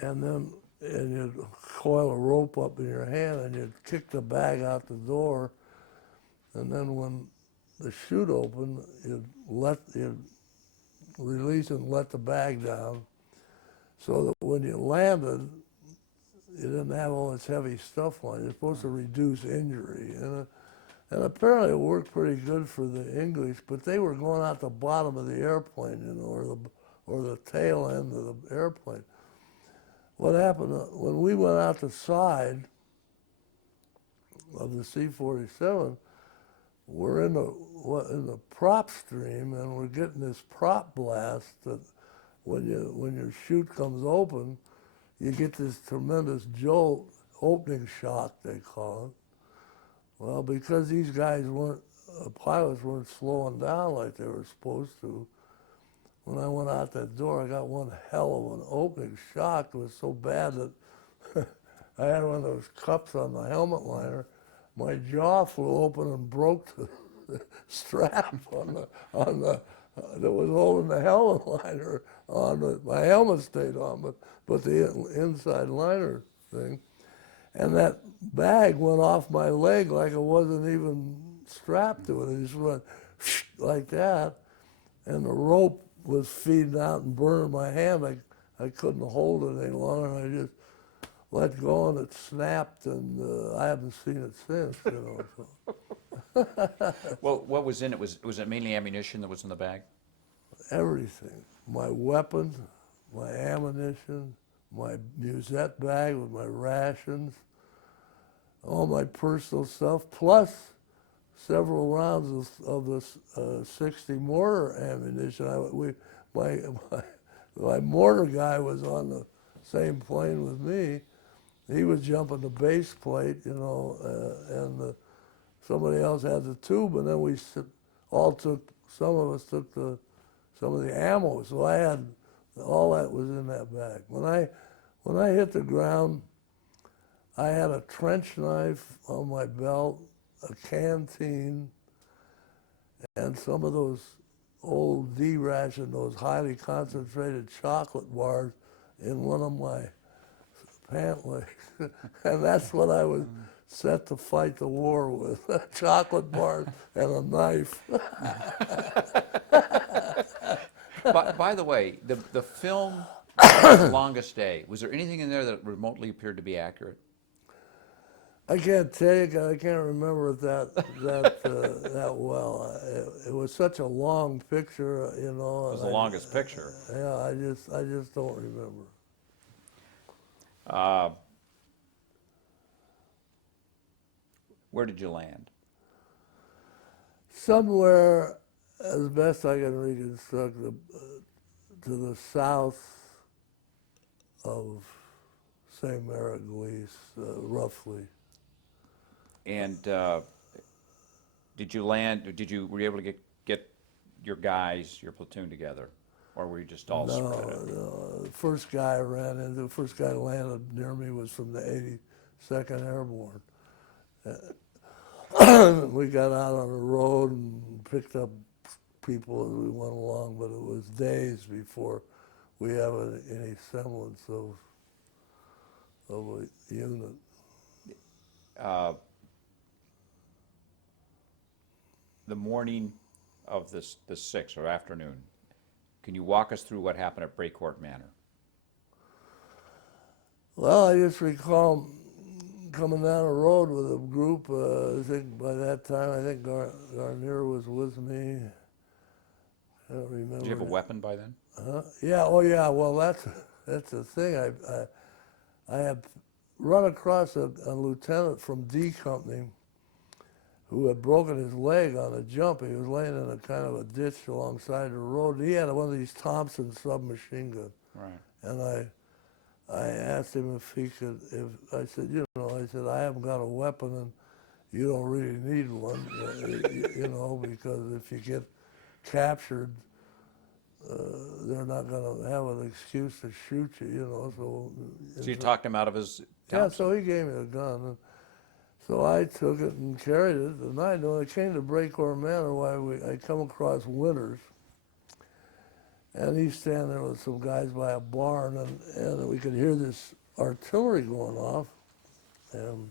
and you'd coil a rope up in your hand, and you'd kick the bag out the door, and then when the chute opened, you'd release and let the bag down, so that when you landed, you didn't have all this heavy stuff on you. You're supposed to reduce injury, and apparently it worked pretty good for the English, but they were going out the bottom of the airplane, or the tail end of the airplane. What happened when we went out the side of the C-47, we're in the prop stream, and we're getting this prop blast that when your chute comes open, you get this tremendous jolt, opening shock they call it. Well, because these pilots weren't slowing down like they were supposed to, when I went out that door, I got one hell of an opening shock. It was so bad that I had one of those cups on the helmet liner. My jaw flew open and broke the strap that was holding the helmet liner on. My helmet stayed on, but the inside liner thing. And that bag went off my leg like it wasn't even strapped to it. It just went like that. And the rope was feeding out and burning my hand. I couldn't hold it any longer. And I just let go and it snapped, and I haven't seen it since, So. Well, what was in it? Was it mainly ammunition that was in the bag? Everything. My weapons, my ammunition, my musette bag with my rations, all my personal stuff, plus several rounds of the 60 mortar ammunition. My mortar guy was on the same plane with me. He was jumping the base plate, and somebody else had the tube, and then some of us took some of the ammo. So I had all that was in that bag. When I hit the ground, I had a trench knife on my belt, a canteen, and some of those old D-ration, those highly concentrated chocolate bars in one of my pant legs. And that's what I was set to fight the war with, chocolate bars and a knife. By the way, the film Longest Day, was there anything in there that remotely appeared to be accurate? I can't tell you, 'cause I can't remember it that well. It was such a long picture, It was the longest picture. Yeah, I just don't remember. Where did you land? Somewhere, as best I can reconstruct, to the south of St. Mary roughly. And did you land? Were you able to get your guys, your platoon together, or were you just all spread out? No. The first guy I ran into, the first guy that landed near me was from the 82nd Airborne. We got out on the road and picked up people as we went along, but it was days before we have any semblance of a unit. The morning of the 6th, or afternoon. Can you walk us through what happened at Breakcourt Manor? Well, I just recall coming down the road with a group. I think by that time, I think Garnier was with me. I don't remember. Did you have a weapon by then? Yeah. Oh, yeah. Well, that's the thing. I had run across a lieutenant from D Company who had broken his leg on a jump. He was laying in a kind of a ditch alongside the road. He had one of these Thompson submachine guns. Right. And I asked him if he could, I said, I haven't got a weapon and you don't really need one, because if you get captured, they're not going to have an excuse to shoot you, So you talked him out of his Yeah, Thompson? so he gave me a gun. And so I took it and carried it. And when I came to Breakcourt Manor, I come across Winters. And he's standing there with some guys by a barn, and we could hear this artillery going off. And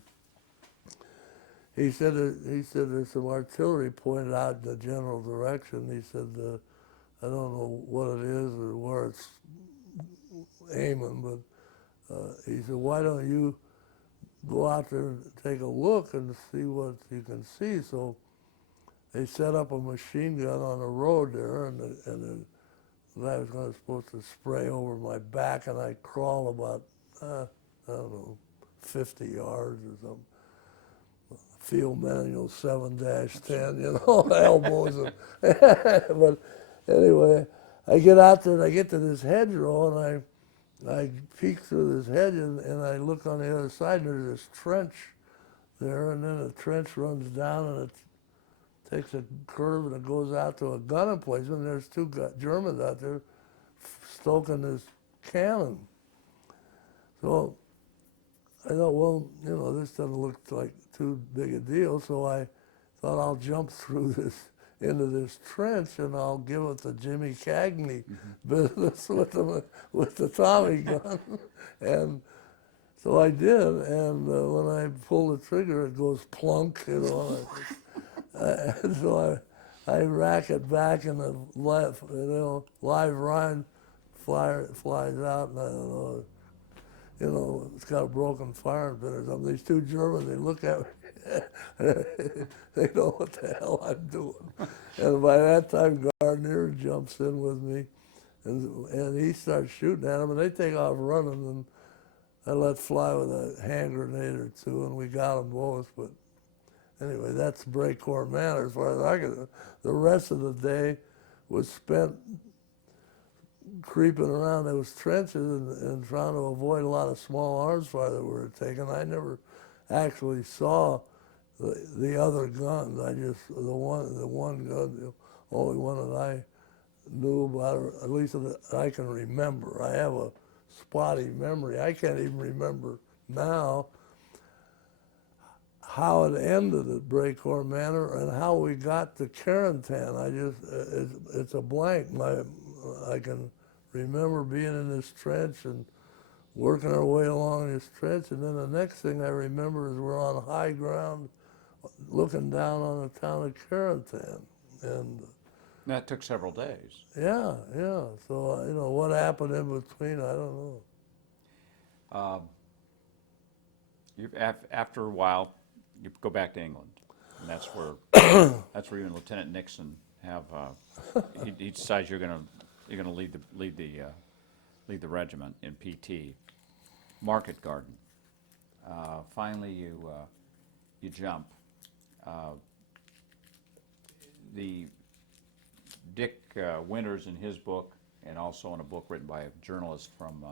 he said there's some artillery pointed out in the general direction. He said, I don't know what it is or where it's aiming, but he said, why don't you go out there and take a look and see what you can see? So they set up a machine gun on the road there, and the guy was supposed to spray over my back, and I crawl about, I don't know, 50 yards or something. Field manual 7-10, elbows. But anyway, I get out there and I get to this hedgerow, and I peek through this hedge, and I look on the other side, and there's this trench there, and then the trench runs down, and it takes a curve, and it goes out to a gun emplacement. There's two Germans out there stoking this cannon. So I thought, well, this doesn't look like too big a deal, so I thought I'll jump through into this trench, and I'll give it the Jimmy Cagney business with the Tommy gun. And so I did, and when I pull the trigger, it goes plunk, and so I rack it back, and the live round flies out, and I don't know, it's got a broken firing pin or something. These two Germans, they look at me, they know what the hell I'm doing. And by that time, Garnier jumps in with me, and he starts shooting at them, and they take off running, and I let fly with a hand grenade or two, and we got them both. But anyway, that's Breakcourt Manor as far as I could. The rest of the day was spent creeping around those trenches and trying to avoid a lot of small arms fire that were taken. I never actually saw the other guns. I just, the one gun, the only one that I knew about, or at least that I can remember. I have a spotty memory. I can't even remember now how it ended at Breakcourt Manor and how we got to Carentan. It's a blank. I can remember being in this trench and working our way along this trench, and then the next thing I remember is we're on high ground looking down on the town of Carentan. And That took several days. yeah. So, what happened in between, I don't know. After a while, you go back to England, and that's where you and Lieutenant Nixon have. He decides you're going to lead the regiment in PT. Market Garden. Finally, you jump. The Dick Winters in his book, and also in a book written by a journalist from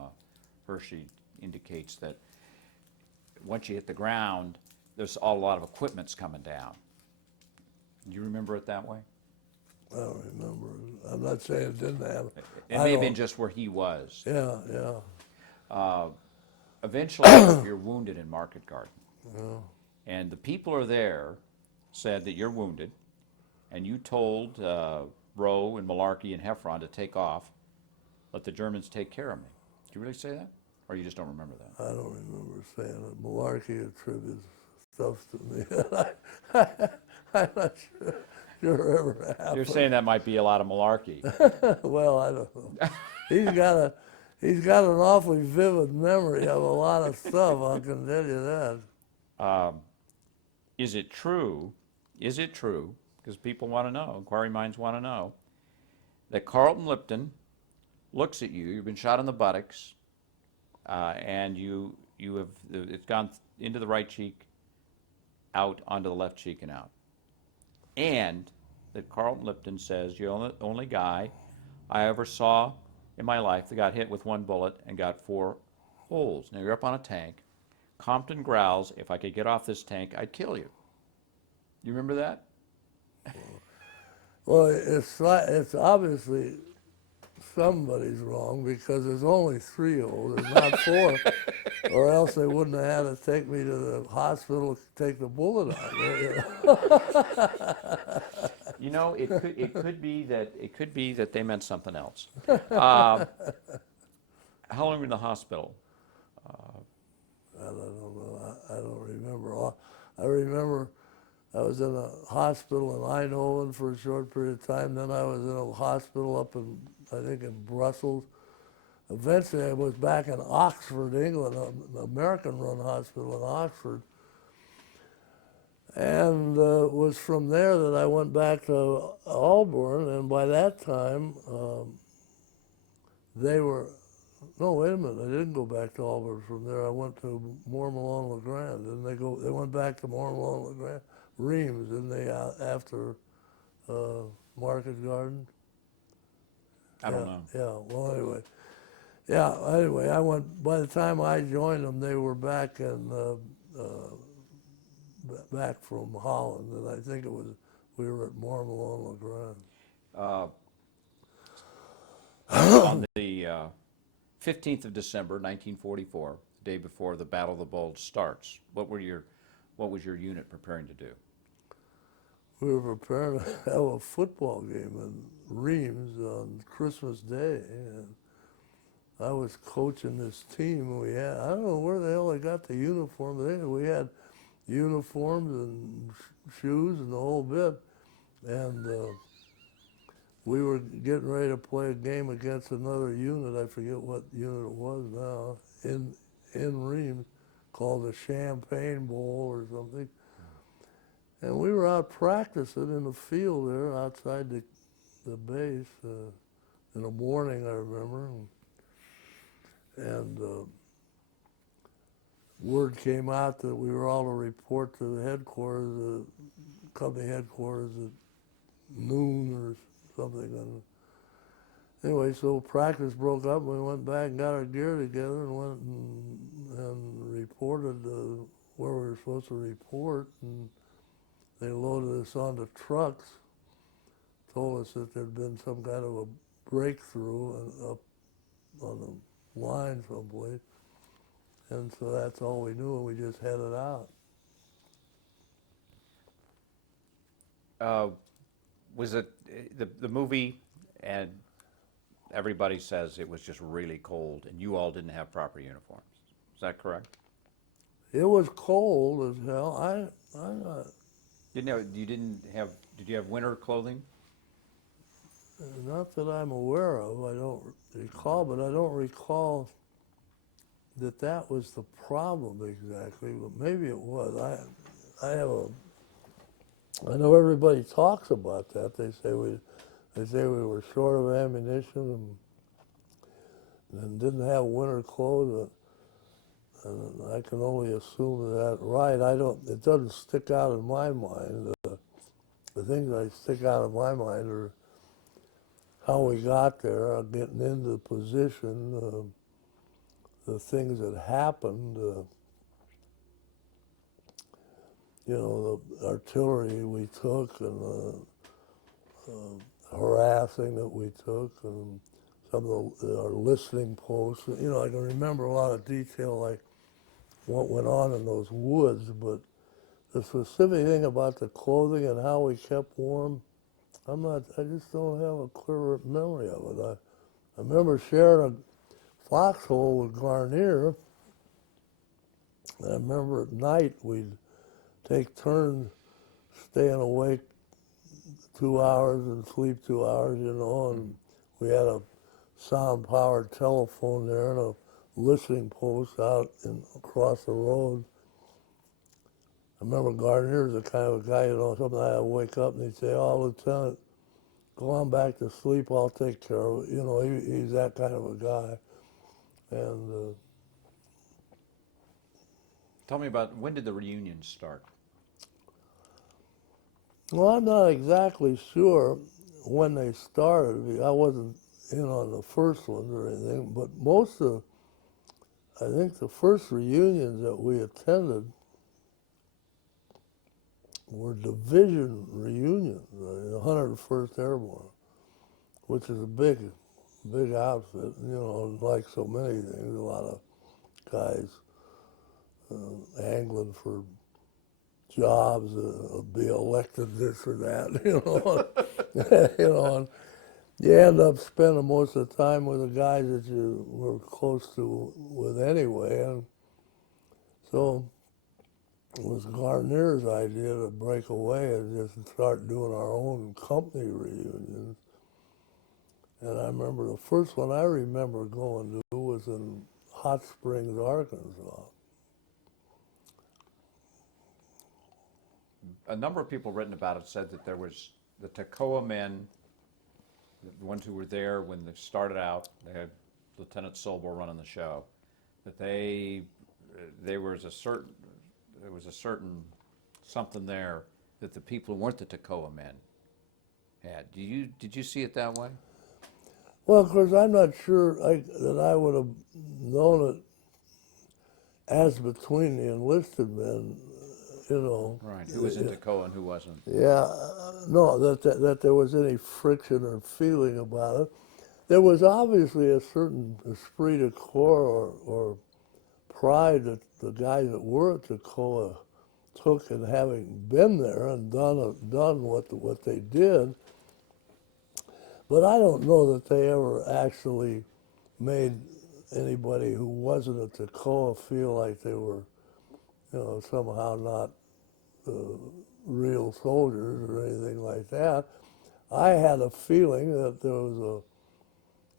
Hershey, indicates that once you hit the ground, there's a lot of equipment's coming down. Do you remember it that way? I don't remember. I'm not saying it didn't happen. It may have been just where he was. Yeah. Eventually, you're wounded in Market Garden. Yeah. And the people are there said that you're wounded, and you told Rowe and Malarkey and Heffron to take off, let the Germans take care of me. Did you really say that? Or you just don't remember that? I don't remember saying it. Malarkey attributes stuff to me. I'm not sure. sure ever happened. You're saying that might be a lot of malarkey. Well, I don't know. He's got an awfully vivid memory of a lot of stuff, I can tell you that. Is it true, because people want to know, inquiry minds want to know, that Carlton Lipton looks at you, you've been shot in the buttocks, and it's gone into the right cheek, out onto the left cheek and out. And that Carlton Lipton says, you're the only guy I ever saw in my life that got hit with one bullet and got 4 holes. Now you're up on a tank. Compton growls, if I could get off this tank, I'd kill you. You remember that? Well, it's obviously somebody's wrong because there's only 3 holes, there's not 4, or else they wouldn't have had to take me to the hospital to take the bullet out. You know, it could be that they meant something else. How long were you in the hospital? I don't know. I don't remember. I remember I was in a hospital in Eindhoven for a short period of time. Then I was in a hospital up in, I think, in Brussels. Eventually, I was back in Oxford, England, an American-run hospital in Oxford. And it was from there that I went back to Auburn, and by that time, they were, no, wait a minute, I didn't go back to Auburn from there. I went to Moormalon-LeGrand, and they went back to Moormalon-LeGrand, Reims, didn't they, after Market Garden? I don't know. Yeah, well, anyway. Yeah, anyway, by the time I joined them, they were back back from Holland, and I think we were at Moormalon-LeGrand. On the 15th of December, 1944, the day before the Battle of the Bulge starts, what was your unit preparing to do? We were preparing to have a football game in Reims on Christmas Day, and I was coaching this team. We had, I don't know where the hell they got the uniform, but we had uniforms and shoes and the whole bit, and we were getting ready to play a game against another unit. I forget what unit it was now, in Reims, called the Champagne Bowl or something. And we were out practicing in the field there outside the base in the morning, I remember. And word came out that we were all to report to the headquarters, the company headquarters at noon or something. And anyway, so practice broke up, and we went back and got our gear together and went and reported where we were supposed to report. And they loaded us onto trucks, told us that there'd been some kind of a breakthrough up on the line someplace. And so that's all we knew, and we just headed out. Was it the movie, and everybody says it was just really cold, and you all didn't have proper uniforms. Is that correct? It was cold as hell. Did you have winter clothing? Not that I'm aware of. I don't recall, but I don't recall that was the problem exactly. But maybe it was. I know everybody talks about that. They say we were short of ammunition and didn't have winter clothes. And I can only assume that right. It doesn't stick out in my mind. The things that stick out in my mind are how we got there, getting into the position, the things that happened, the artillery we took and the harassing that we took and some of our listening posts. I can remember a lot of detail like what went on in those woods, but the specific thing about the clothing and how we kept warm, I just don't have a clear memory of it. I remember sharing a foxhole with Garnier, and I remember at night we'd take turns staying awake 2 hours and sleep 2 hours, you know, and we had a sound-powered telephone there and a listening post out across the road. I remember Gardner's the kind of a guy, you know, sometimes I'd wake up and he'd say, "Oh, Lieutenant, go on back to sleep, I'll take care of it." You know, he's that kind of a guy. And Tell me about, when did the reunions start? well, I'm not exactly sure when they started. I wasn't in on the first ones or anything, but I think the first reunions that we attended were division reunions, the 101st Airborne, which is a big outfit, you know, like so many things, a lot of guys angling for jobs, be elected this or that, you know, you know, and you end up spending most of the time with the guys that you were close to with anyway, and so it was Gardner's idea to break away and just start doing our own company reunions. And I remember the first one I remember going to was in Hot Springs, Arkansas. A number of people written about it said that there was the Toccoa men, the ones who were there when they started out. They had Lieutenant Sobel running the show. That there was a certain something there that the people who weren't the Toccoa men had. Did you see it that way? Well, of course, I'm not sure that I would have known it as between the enlisted men, you know. Right. Who was in Toccoa and who wasn't? Yeah, no, that there was any friction or feeling about it. There was obviously a certain esprit de corps or pride that the guys that were at Toccoa took in having been there and done what they did. But I don't know that they ever actually made anybody who wasn't at Toccoa feel like they were, you know, somehow not real soldiers or anything like that. I had a feeling that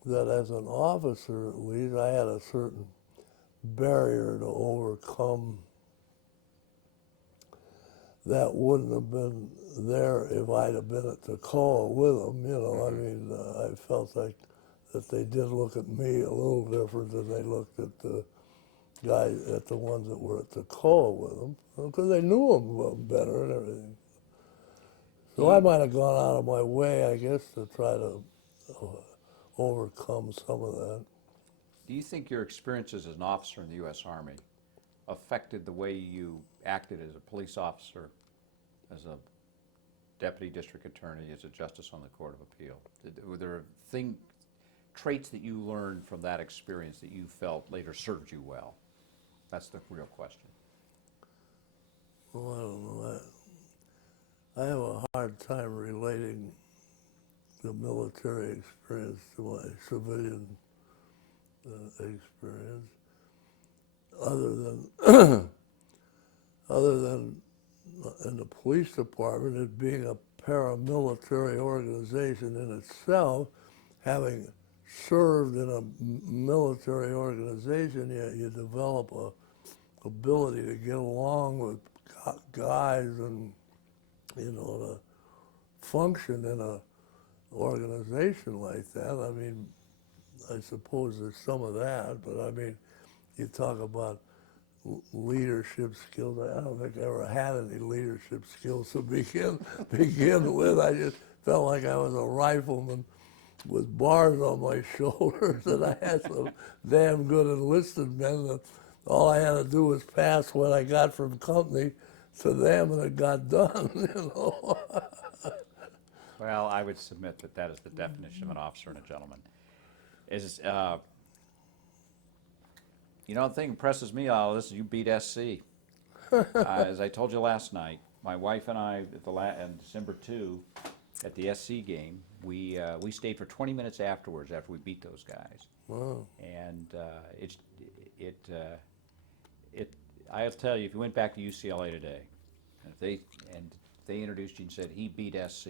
that as an officer at least, I had a certain barrier to overcome that wouldn't have been there if I'd have been at Toccoa with them. You know, I mean, I felt like that they did look at me a little different than they looked at the at the ones that were at Toccoa with them, because they knew them better and everything. So I might have gone out of my way, I guess, to try to overcome some of that. Do you think your experiences as an officer in the U.S. Army affected the way you acted as a police officer, as a deputy district attorney, as a justice on the Court of Appeal? Were there traits that you learned from that experience that you felt later served you well? That's the real question. Well, I don't know. I have a hard time relating the military experience to my civilian experience, other than other than in the police department, it being a paramilitary organization in itself, having served in a military organization, you develop a ability to get along with guys and, you know, to function in a organization like that. I mean, I suppose there's some of that, but I mean, you talk about leadership skills. I don't think I ever had any leadership skills to begin with. I just felt like I was a rifleman with bars on my shoulders, and I had some damn good enlisted men that all I had to do was pass what I got from company to them, and it got done. You know. Well, I would submit that that is the definition of an officer and a gentleman. You know, the thing that impresses me all this is you beat SC. As I told you last night, my wife and I, on December 2, at the SC game, we stayed for 20 minutes afterwards after we beat those guys. Wow. And I'll tell you, if you went back to UCLA today, and they introduced you and said he beat SC,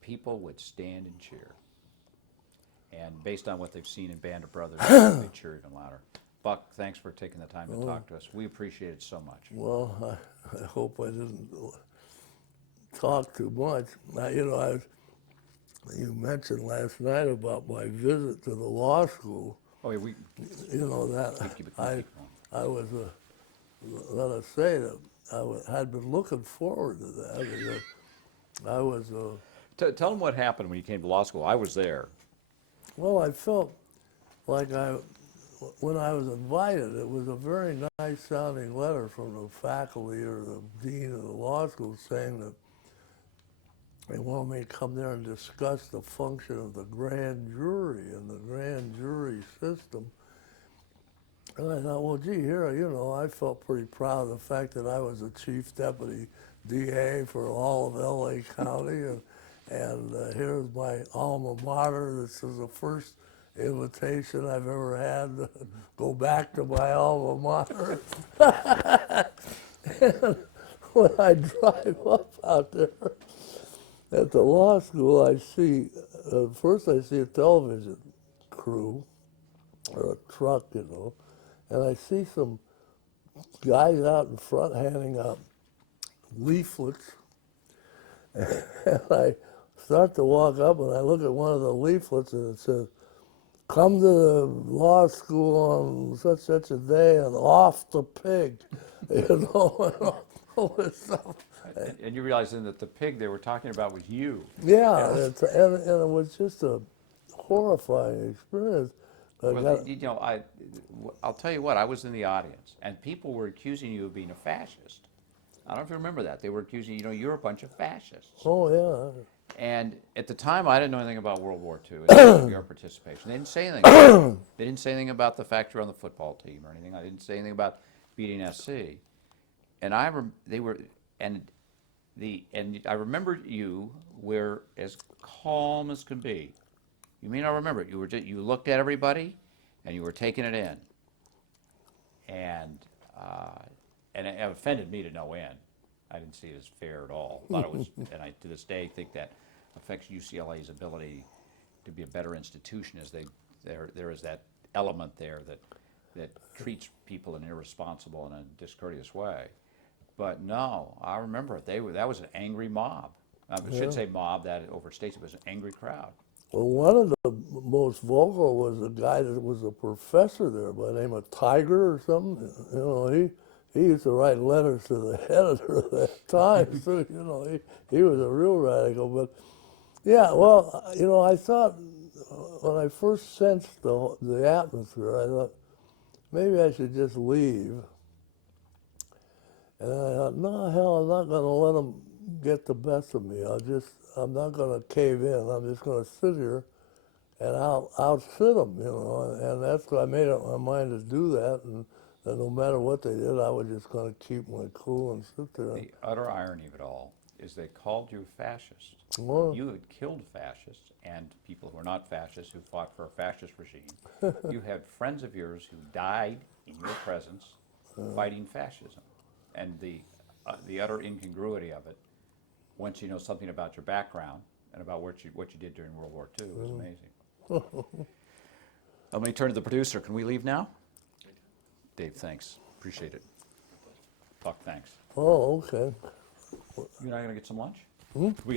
people would stand and cheer. And based on what they've seen in Band of Brothers, they cheer even louder. Buck, thanks for taking the time to talk to us. We appreciate it so much. Well, I hope I didn't talk too much. You know, you mentioned last night about my visit to the law school. Oh, yeah, we You know that keep it I was let us say that had been looking forward to that. Because I was Tell them what happened when you came to law school. I was there. well. I felt like when I was invited, it was a very nice sounding letter from the faculty or the dean of the law school saying that they wanted me to come there and discuss the function of the grand jury and the grand jury system. And I thought, well, gee, here, you know, I felt pretty proud of the fact that I was the chief deputy DA for all of LA County, and here's my alma mater. This is the first invitation I've ever had to go back to my alma mater. And when I drive up out there at the law school, I see, first I see a television crew, or a truck, you know, and I see some guys out in front handing out leaflets. And I start to walk up and I look at one of the leaflets and it says, come to the law school on such a day and off the pig, you know, and all this stuff. And you realize then that the pig they were talking about was you. Yeah, and it was just a horrifying experience. Well, you know, I'll tell you what, I was in the audience, and people were accusing you of being a fascist. I don't know if you remember that. They were accusing you, you're a bunch of fascists. Oh, yeah. And at the time, I didn't know anything about World War II and your participation. They didn't say anything. They didn't say anything about the fact you're on the football team or anything. I didn't say anything about beating SC. And I remember you were as calm as could be. You may not remember it. You looked at everybody, and you were taking it in, and it offended me to no end. I didn't see it as fair at all. Thought it was, and I to this day think that affects UCLA's ability to be a better institution, as there is that element there that treats people in an irresponsible and a discourteous way. But no, I remember it. That was an angry mob. I should say mob. That overstates it. It was an angry crowd. Well, one of the most vocal was a guy that was a professor there by the name of Tiger or something. You know, he used to write letters to the editor of that time. So, you know, he was a real radical. But, yeah, well, you know, I thought when I first sensed the atmosphere, I thought maybe I should just leave. And I thought, no, hell, I'm not going to let them get the best of me. I'm not going to cave in. I'm just going to sit here and I'll outsit them, you know. And that's why I made up my mind to do that. And that no matter what they did, I was just going to keep my cool and sit there. The utter irony of it all is they called you fascist. Well, You had killed fascists and people who are not fascists who fought for a fascist regime. You had friends of yours who died in your presence fighting fascism. And the utter incongruity of it, once you know something about your background and about what you did during World War II, was amazing. Let me turn to the producer. Can we leave now? Dave, thanks. Appreciate it. Buck, thanks. oh, okay. You're not going to get some lunch? We